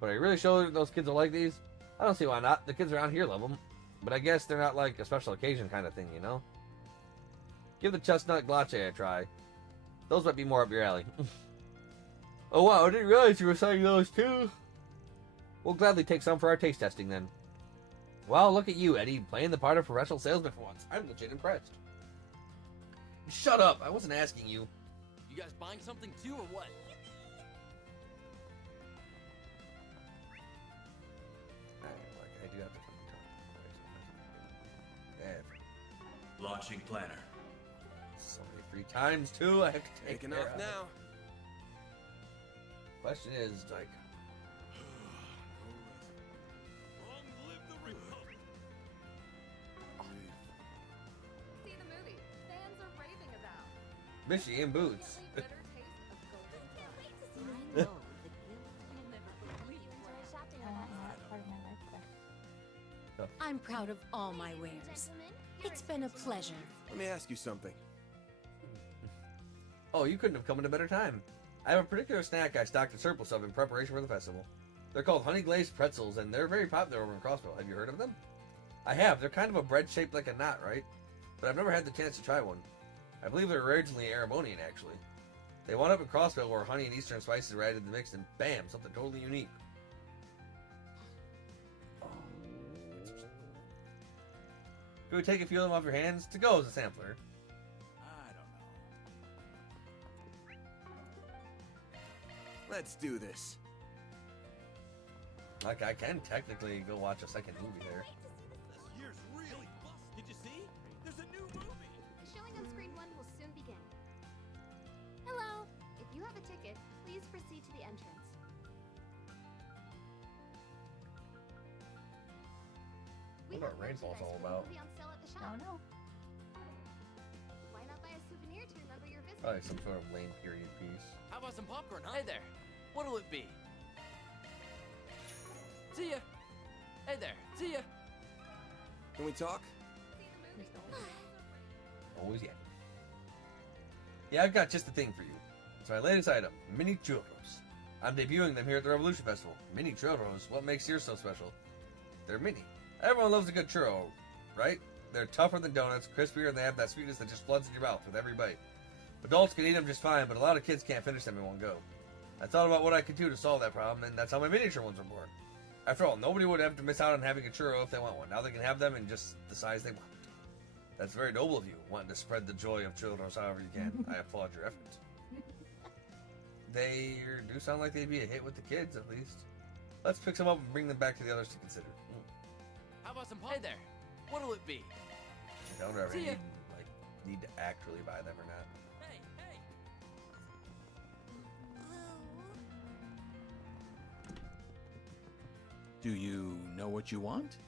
But are you really sure those kids will like these? I don't see why not. The kids around here love them. But I guess they're not like a special occasion kind of thing, you know? Give the chestnut glace a try. Those might be more up your alley. Oh wow, I didn't realize you were selling those too. We'll gladly take some for our taste testing then. Wow, look at you, Eddie, playing the part of professional salesman for once. I'm legit impressed. Shut up, I wasn't asking you. You guys buying something too, or what? I do have to Launching planner. So many free times too. I have to take Taking care off of now. Question is, like, See the movie. Fans are raving about. Mishy in boots. Bitter taste of golden I know the I'm proud of all my wares. It's been a pleasure. Let me ask you something. Oh, you couldn't have come at a better time. I have a particular snack I stocked a surplus of in preparation for the festival. They're called honey glazed pretzels, and they're very popular over in Crossville. Have you heard of them? I have. They're kind of a bread shaped like a knot, right? But I've never had the chance to try one. I believe they're originally Aramonian, actually. They wound up in Crossville where honey and eastern spices were added to the mix, and bam, something totally unique. Could we take a few of them off your hands to go as a sampler? Let's do this. Like, I can technically go watch a second movie there. This year's really bust. Did you see? There's a new movie. The showing on screen 1 will soon begin. Hello. If you have a ticket, please proceed to the entrance. We What have about Rainfall's all merchandise for the about? movie on sale at the shop. I don't know. Why not buy a souvenir to remember your visit? Probably some sort of lame period piece. How about some popcorn, huh? Hey there. What'll it be? See ya. Hey there. See ya. Can we talk? Always yeah. Yeah, I've got just the thing for you. It's my latest item, mini churros. I'm debuting them here at the Revolution Festival. Mini churros, what makes yours so special? They're mini. Everyone loves a good churro, right? They're tougher than donuts, crispier, and they have that sweetness that just floods in your mouth with every bite. Adults can eat them just fine, but a lot of kids can't finish them in one go. I thought about what I could do to solve that problem, and that's how my miniature ones were born. After all, nobody would have to miss out on having a churro if they want one. Now they can have them in just the size they want. That's very noble of you, wanting to spread the joy of churros however you can. I applaud your efforts. They do sound like they'd be a hit with the kids, at least. Let's pick some up and bring them back to the others to consider. How about some Hey there. What'll it be? I don't ever need to actually buy them or not. Hey, hey. Do you know what you want?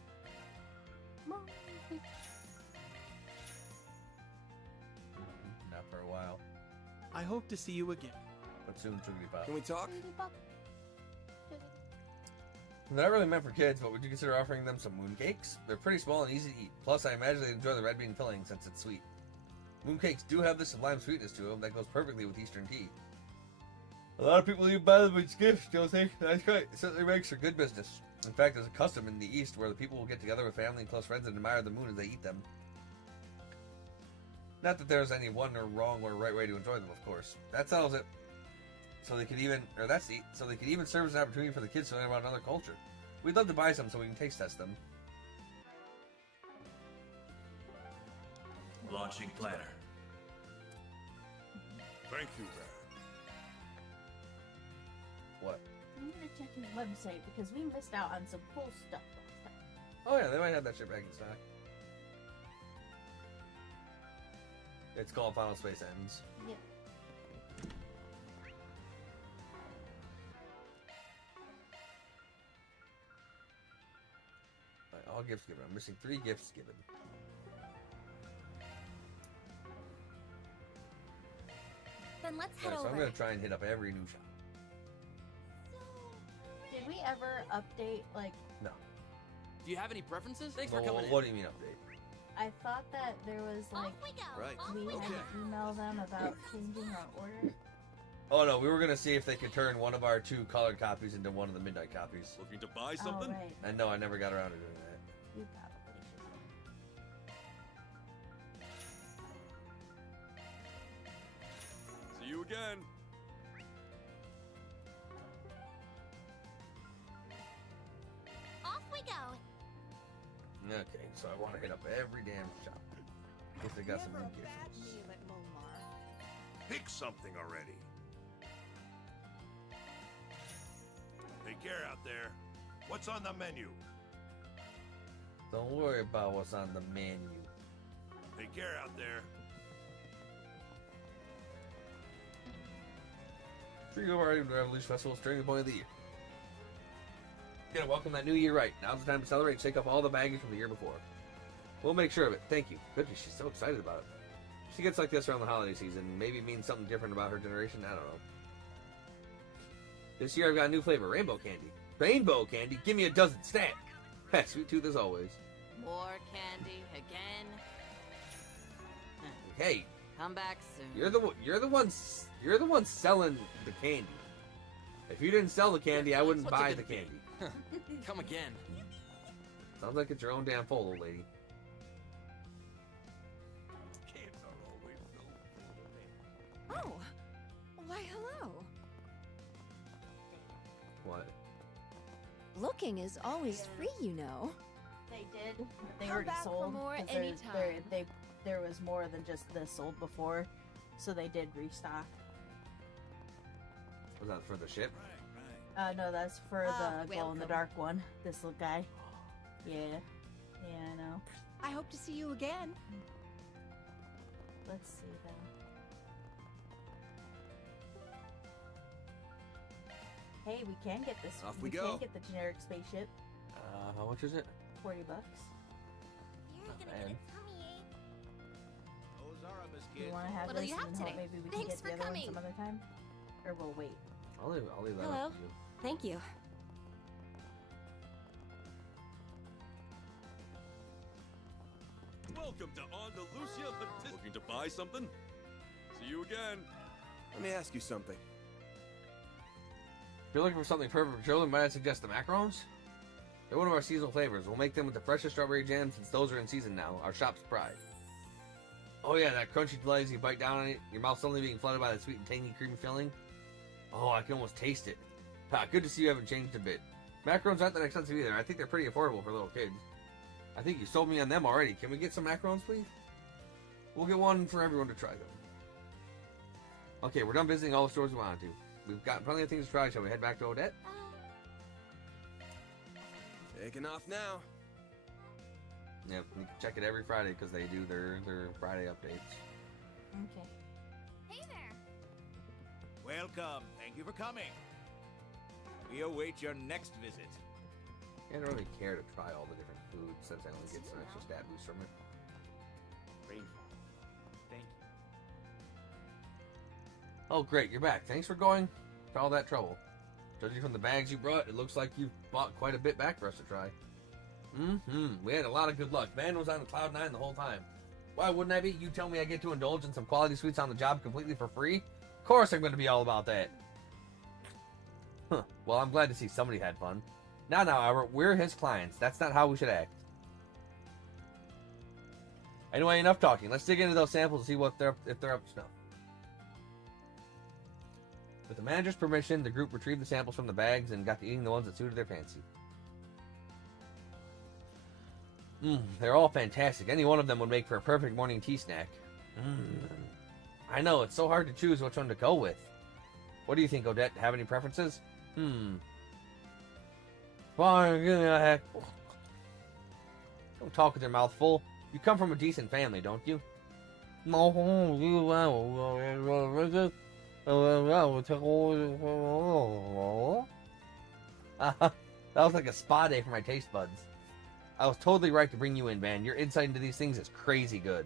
Not for a while. I hope to see you again. But soon, Twiggly Pop. Can we talk? They're not really meant for kids, but would you consider offering them some mooncakes? They're pretty small and easy to eat. Plus, I imagine they enjoy the red bean filling since it's sweet. Mooncakes do have this sublime sweetness to them that goes perfectly with Eastern tea. A lot of people even buy them as gifts, don't they? That's right. It certainly makes for good business. In fact, there's a custom in the East where the people will get together with family and close friends and admire the moon as they eat them. Not that there's any one or wrong or right way to enjoy them, of course. That settles it. So they could even serve as an opportunity for the kids to learn about another culture. We'd love to buy some so we can taste test them. Launching planner. Thank you, Dad. What? I'm gonna check his website because we missed out on some cool stuff last time. Oh yeah, they might have that shit back in stock. It's called Final Space Ends. Yeah. All gifts given. I'm missing 3 gifts given. Then let's head Alright, so over. I'm gonna try and hit up every new shop. Did we ever update, like... No. Do you have any preferences? Thanks Well, for coming what do in. you mean update? I thought that there was, like... Right. We had to email them about changing our order. Oh no, we were gonna see if they could turn one of our 2 colored copies into one of the midnight copies. Looking to buy something? Right. And no, I never got around to doing that. We probably should. See you again. Off we go. Okay, so I want to hit up every damn shop. If they got some new gifts. Pick something already. Take care out there. What's on the menu? Don't worry about what's on the menu. Take care out there. Three of our Revolution Festival's turning point of the year. Gonna welcome that new year right. Now's the time to celebrate and shake off all the baggage from the year before. We'll make sure of it. Thank you. Goodness, she's so excited about it. She gets like this around the holiday season. Maybe it means something different about her generation. I don't know. This year I've got a new flavor, rainbow candy. Rainbow candy? Give me a dozen, snap! Sweet tooth as always. More candy again. Hey, Come back soon. you're the one selling the candy. If you didn't sell the candy, I wouldn't What's it buy gonna the candy. Come again. Sounds like it's your own damn fault, old lady. Kids are always so Oh, why hello. What? Looking is always free, you know. They did. They Come already back for sold. more 'cause anytime. there was more than just this sold before, so they did restock. Was that for the ship? No, that's for Ah, the glow in the dark one. This little guy. Yeah. Yeah, I know. I hope to see you again. Let's see then. Hey, we can get this. Off we can go. get the generic spaceship. How much is it? $40. Man. You want to have What'll this you have and hope today? maybe we Thanks can for get the other coming. one some other time? Or we'll wait. I'll leave that Hello. up to you. Thank you. Welcome to Andalusia. Looking to buy something? See you again. Let me ask you something. If you're looking for something perfect for children, might I suggest the macarons? They're one of our seasonal flavors. We'll make them with the freshest strawberry jam since those are in season now. Our shop's pride. Oh yeah, that crunchy delight as you bite down on it, your mouth suddenly being flooded by that sweet and tangy creamy filling. Oh, I can almost taste it. Good to see you haven't changed a bit. Macarons aren't that expensive either. I think they're pretty affordable for little kids. I think you sold me on them already. Can we get some macarons, please? We'll get one for everyone to try them. Okay, we're done visiting all the stores we wanted to. We've got plenty of things to try. Shall we head back to Odette? Taking off now. Yep, you can check it every Friday because they do their Friday updates. Okay. Hey there. Welcome. Thank you for coming. We await your next visit. I don't really care to try all the different foods since I only get some extra stat boost from it. Thank you. Oh, great, you're back. Thanks for going to all that trouble. Judging from the bags you brought, it looks like you bought quite a bit back for us to try. We had a lot of good luck. Man was on cloud 9 the whole time. Why wouldn't I be? You tell me I get to indulge in some quality sweets on the job completely for free? Of course I'm going to be all about that. Huh. Well, I'm glad to see somebody had fun. Now, Albert, we're his clients. That's not how we should act. Anyway, enough talking. Let's dig into those samples and see if they're up to snuff. With the manager's permission, the group retrieved the samples from the bags and got to eating the ones that suited their fancy. They're all fantastic. Any one of them would make for a perfect morning tea snack. I know, it's so hard to choose which one to go with. What do you think, Odette? Have any preferences? Don't talk with your mouth full. You come from a decent family, don't you? That was like a spa day for my taste buds. I was totally right to bring you in, man. Your insight into these things is crazy good.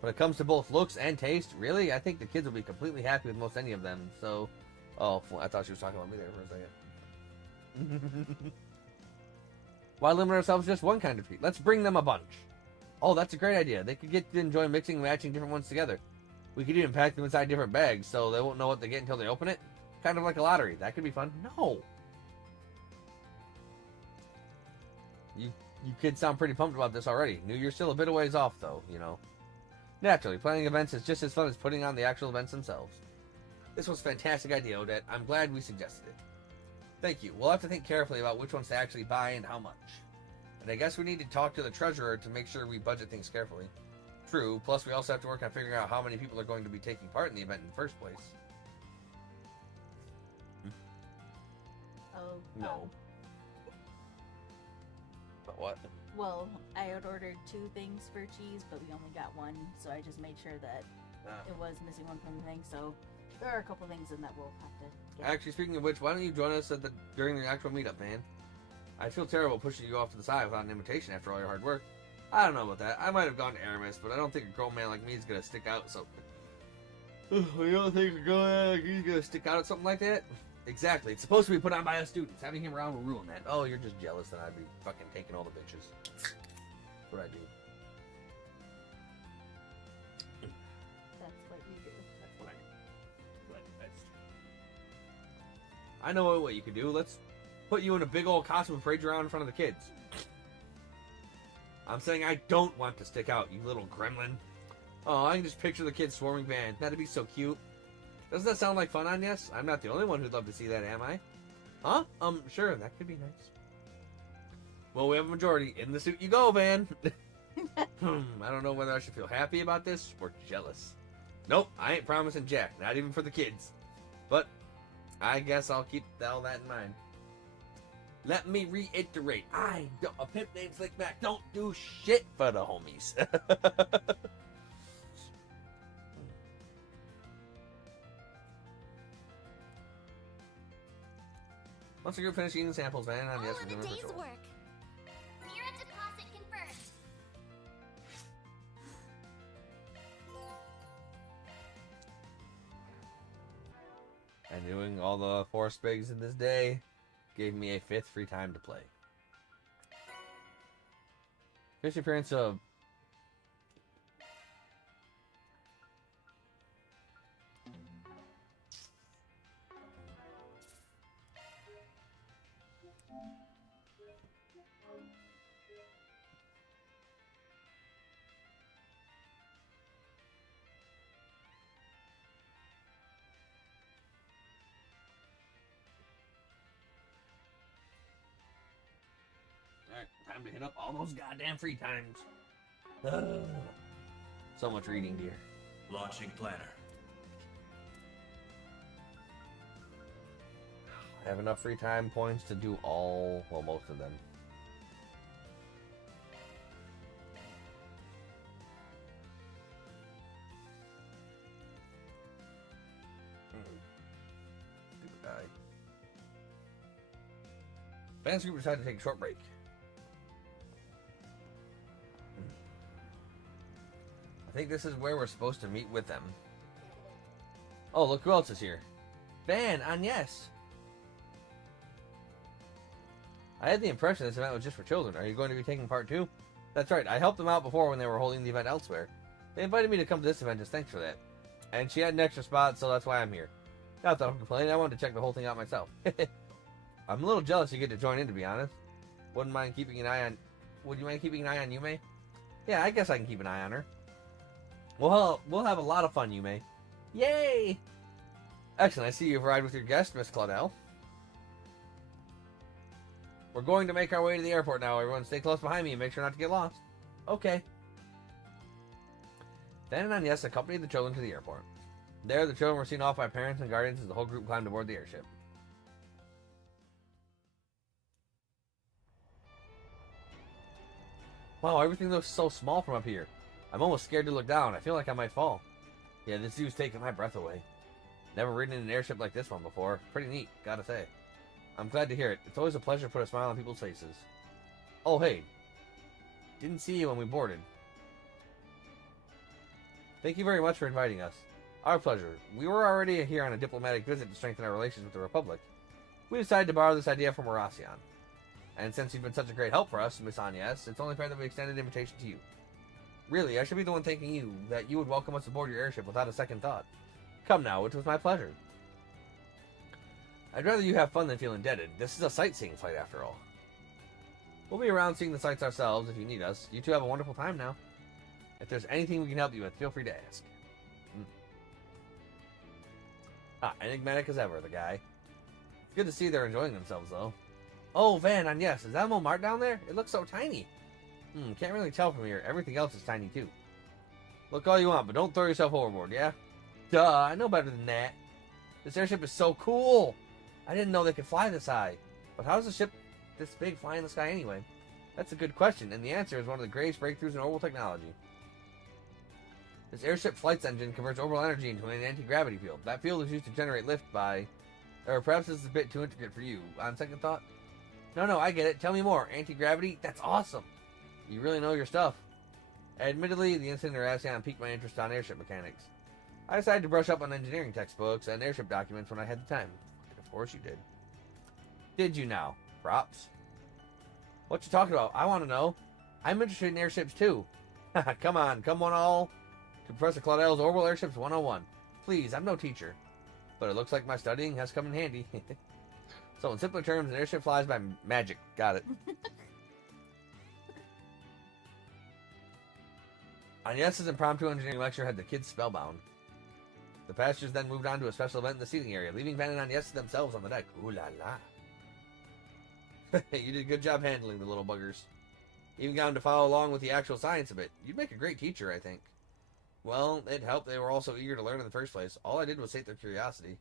When it comes to both looks and taste, really, I think the kids will be completely happy with most any of them. So, oh, I thought she was talking about me there for a second. Why limit ourselves to just one kind of treat? Let's bring them a bunch. Oh, that's a great idea. They could get to enjoy mixing and matching different ones together. We could even pack them inside different bags so they won't know what they get until they open it. Kind of like a lottery. That could be fun. No. You kids sound pretty pumped about this already. New Year's still a bit of ways off, though, you know. Naturally, planning events is just as fun as putting on the actual events themselves. This was a fantastic idea, Odette. I'm glad we suggested it. Thank you. We'll have to think carefully about which ones to actually buy and how much. And I guess we need to talk to the treasurer to make sure we budget things carefully. True, plus we also have to work on figuring out how many people are going to be taking part in the event in the first place. Oh. No. But what? Well, I had ordered 2 things for cheese, but we only got 1, so I just made sure that it was missing one from the thing. So there are a couple things in that we'll have to get. Actually, speaking of which, why don't you join us during the actual meetup, man? I feel terrible pushing you off to the side without an invitation after all your hard work. I don't know about that. I might have gone to Aramis, but I don't think a grown man like me is going to stick out, so... You don't think a grown man like he's going to stick out at something like that? Exactly. It's supposed to be put on by us students. Having him around will ruin that. Oh, you're just jealous that I'd be fucking taking all the bitches. That's what I do. That's what you do. That's what I do. I know what you could do. Let's put you in a big old costume and parade you around in front of the kids. I'm saying I don't want to stick out, you little gremlin. Oh, I can just picture the kids swarming band. That'd be so cute. Doesn't that sound like fun, Agnes? I'm not the only one who'd love to see that, am I? Huh? Sure, that could be nice. Well, we have a majority. In the suit you go, Van. I don't know whether I should feel happy about this or jealous. Nope, I ain't promising jack, not even for the kids. But I guess I'll keep all that in mind. Let me reiterate, a pimp named Slick Mac don't do shit for the homies. Once the group finishes eating samples, Van, I'm yes, All of a day's work. Mira deposit confirmed. And doing all the forest bigs in this day gave me a 5th free time to play. Here's the appearance of time to hit up all those goddamn free times. So much reading, dear. Launching planner. I have enough free time points to do most of them. Stupid guy. Fans group decided to take a short break. I think this is where we're supposed to meet with them. Oh, look who else is here. Van, Agnes. I had the impression this event was just for children. Are you going to be taking part too? That's right, I helped them out before when they were holding the event elsewhere. They invited me to come to this event as thanks for that. And she had an extra spot, so that's why I'm here. Not that I'm complaining, I wanted to check the whole thing out myself. I'm a little jealous you get to join in, to be honest. Would you mind keeping an eye on Yume? Yeah, I guess I can keep an eye on her. We'll have a lot of fun, Yume. Yay! Excellent, I see you've arrived with your guest, Miss Claudel. We're going to make our way to the airport now. Everyone stay close behind me and make sure not to get lost. Okay. Van and Agnes accompanied the children to the airport. There, the children were seen off by parents and guardians as the whole group climbed aboard the airship. Wow, everything looks so small from up here. I'm almost scared to look down. I feel like I might fall. Yeah, this view's taking my breath away. Never ridden in an airship like this one before. Pretty neat, gotta say. I'm glad to hear it. It's always a pleasure to put a smile on people's faces. Oh, hey. Didn't see you when we boarded. Thank you very much for inviting us. Our pleasure. We were already here on a diplomatic visit to strengthen our relations with the Republic. We decided to borrow this idea from Horacion. And since you've been such a great help for us, Miss Agnes, it's only fair that we extended an invitation to you. Really, I should be the one thanking you that you would welcome us aboard your airship without a second thought. Come now, it was my pleasure. I'd rather you have fun than feel indebted. This is a sightseeing flight after all. We'll be around seeing the sights ourselves if you need us. You two have a wonderful time now. If there's anything we can help you with, feel free to ask. Enigmatic as ever, the guy. It's good to see they're enjoying themselves, though. Oh, Van, and yes, is that Momart down there? It looks so tiny. Can't really tell from here. Everything else is tiny, too. Look all you want, but don't throw yourself overboard, yeah? Duh, I know better than that. This airship is so cool. I didn't know they could fly this high. But how does a ship this big fly in the sky anyway? That's a good question, and the answer is one of the greatest breakthroughs in orbital technology. This airship flight's engine converts orbital energy into an anti-gravity field. That field is used to generate lift by... Or perhaps this is a bit too intricate for you. On second thought? No, I get it. Tell me more. Anti-gravity? That's awesome. You really know your stuff. Admittedly, the incident in Horacion piqued my interest on airship mechanics. I decided to brush up on engineering textbooks and airship documents when I had the time. Of course you did. Did you now? Props. What you talking about? I want to know. I'm interested in airships too. Come on all to Professor Claudel's Orbital Airships 101. Please, I'm no teacher. But it looks like my studying has come in handy. So in simpler terms, an airship flies by magic. Got it. Agnes's impromptu engineering lecture had the kids spellbound. The passengers then moved on to a special event in the seating area, leaving Van and Agnes themselves on the deck. Ooh la la. You did a good job handling the little buggers. Even got them to follow along with the actual science of it. You'd make a great teacher, I think. Well, it helped they were all so eager to learn in the first place. All I did was sate their curiosity.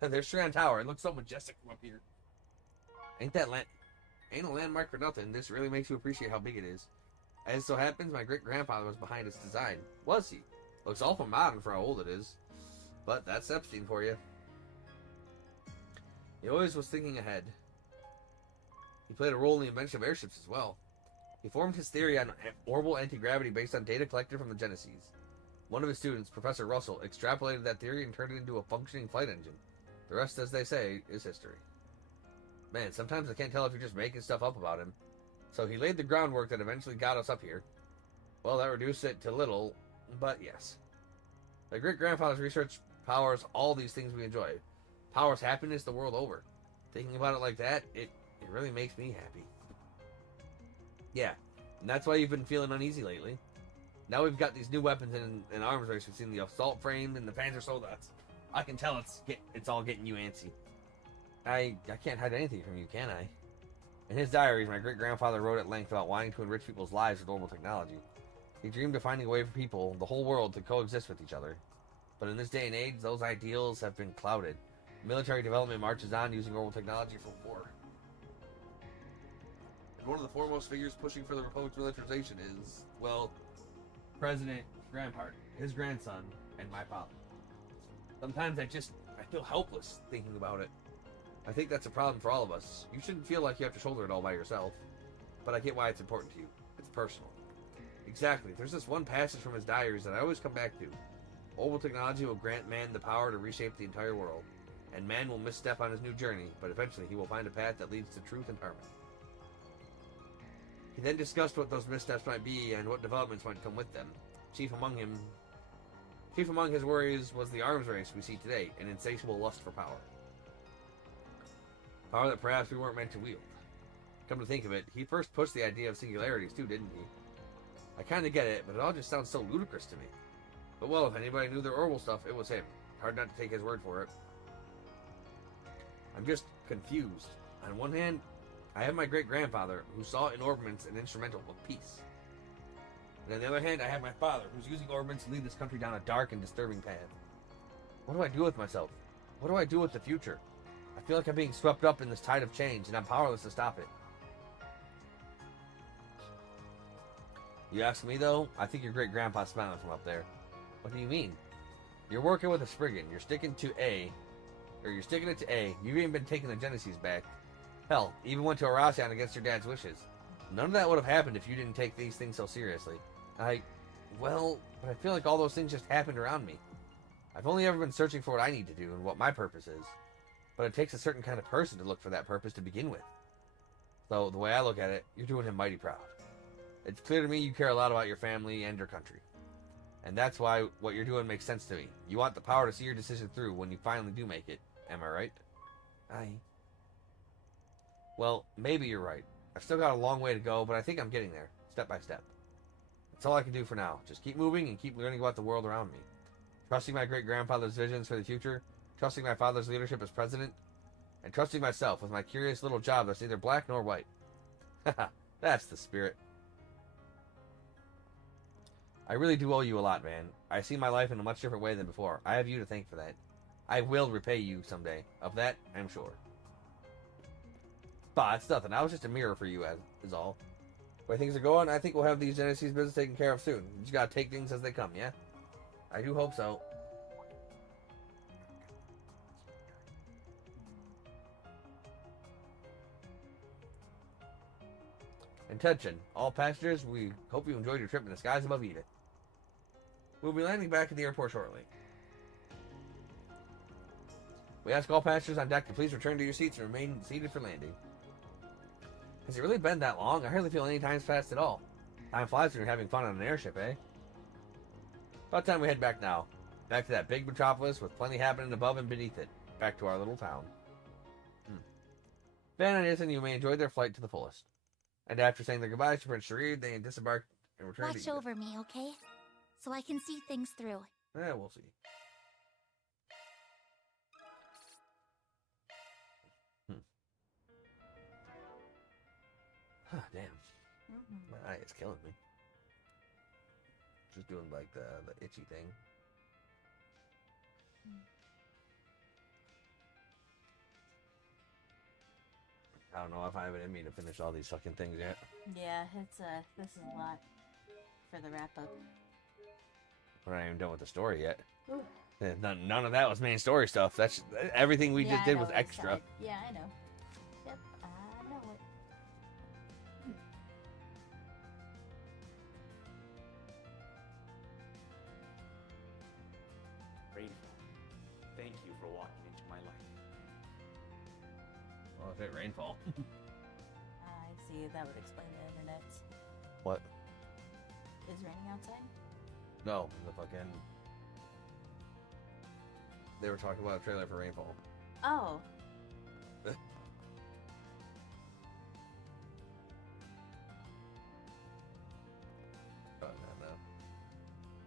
There's Strand Tower. It looks so majestic from up here. Ain't a landmark for nothing. This really makes you appreciate how big it is. As it so happens, my great-grandfather was behind its design. Was he? Looks awful modern for how old it is. But that's Epstein for you. He always was thinking ahead. He played a role in the invention of airships as well. He formed his theory on orbital anti-gravity based on data collected from the Genesis. One of his students, Professor Russell, extrapolated that theory and turned it into a functioning flight engine. The rest, as they say, is history. Man, sometimes I can't tell if you're just making stuff up about him. So he laid the groundwork that eventually got us up here. Well, that reduced it to little, but yes. My great-grandfather's research powers all these things we enjoy. Powers happiness the world over. Thinking about it like that, it really makes me happy. Yeah, and that's why you've been feeling uneasy lately. Now we've got these new weapons in arms race. We've seen the assault frame and the Panzer Soldats. I can tell it's all getting you antsy. I can't hide anything from you, can I? In his diaries, my great-grandfather wrote at length about wanting to enrich people's lives with orbital technology. He dreamed of finding a way for people, the whole world, to coexist with each other. But in this day and age, those ideals have been clouded. Military development marches on using orbital technology for war. And one of the foremost figures pushing for the Republic's militarization is, well, President Grandpart, his grandson, and my father. Sometimes I feel helpless thinking about it. I think that's a problem for all of us. You shouldn't feel like you have to shoulder it all by yourself. But I get why it's important to you. It's personal. Exactly. There's this one passage from his diaries that I always come back to. Orbital technology will grant man the power to reshape the entire world. And man will misstep on his new journey, but eventually he will find a path that leads to truth and harmony. He then discussed what those missteps might be and what developments might come with them. Chief among his worries was the arms race we see today, an insatiable lust for power. Power that perhaps we weren't meant to wield. Come to think of it, he first pushed the idea of singularities too, didn't he? I kinda get it, but it all just sounds so ludicrous to me. But well, if anybody knew their orbital stuff, it was him. Hard not to take his word for it. I'm just confused. On one hand, I have my great-grandfather, who saw in orbaments an instrumental of peace. And on the other hand, I have my father, who's using orbaments to lead this country down a dark and disturbing path. What do I do with myself? What do I do with the future? I feel like I'm being swept up in this tide of change, and I'm powerless to stop it. You ask me, though, I think your great-grandpa's smiling from up there. What do you mean? You're working with a Spriggan. You're sticking it to A. You've even been taking the Genesis back. Hell, even went to Aracion against your dad's wishes. None of that would have happened if you didn't take these things so seriously. But I feel like all those things just happened around me. I've only ever been searching for what I need to do and what my purpose is. But it takes a certain kind of person to look for that purpose to begin with. So, the way I look at it, you're doing him mighty proud. It's clear to me you care a lot about your family and your country. And that's why what you're doing makes sense to me. You want the power to see your decision through when you finally do make it. Am I right? Aye. Well, maybe you're right. I've still got a long way to go, but I think I'm getting there, step by step. That's all I can do for now. Just keep moving and keep learning about the world around me. Trusting my great-grandfather's visions for the future, trusting my father's leadership as president, and trusting myself with my curious little job that's neither black nor white. Haha, that's the spirit. I really do owe you a lot, man. I see my life in a much different way than before. I have you to thank for that. I will repay you someday. Of that, I'm sure. Bah, it's nothing. I was just a mirror for you, is all. The way things are going, I think we'll have these Genesis business taken care of soon. You just gotta take things as they come, yeah? I do hope so. Attention, all passengers, we hope you enjoyed your trip in the skies above Eden. We'll be landing back at the airport shortly. We ask all passengers on deck to please return to your seats and remain seated for landing. Has it really been that long? I hardly feel any time's passed at all. Time flies when you're having fun on an airship, eh? About time we head back now. Back to that big metropolis with plenty happening above and beneath it. Back to our little town. Van and Ethan, you may enjoy their flight to the fullest. And after saying their goodbyes to Prince Sharid, they disembarked and returned to Watch Egypt. over me, okay? So I can see things through. Yeah, we'll see. Damn. My eye is killing me. Just doing like the itchy thing. I don't know if I have it in me to finish all these fucking things yet. Yeah, it's this is a lot for the wrap up. We're not even done with the story yet. Ooh. None of that was main story stuff. That's everything we just I did know, was it's extra. side. Yeah, I know. Yep, I know it. Rainfall, thank you for walking into my life. Well, if it rainfall. I see. That would explain the internet. What? Is it raining outside? No, the fucking. They were talking about a trailer for Rainfall. Oh. No.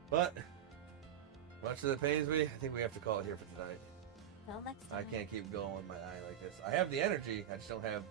But much as it pains me, I think we have to call it here for tonight. Till next I time. can't keep going with my eye like this. I have the energy, I just don't have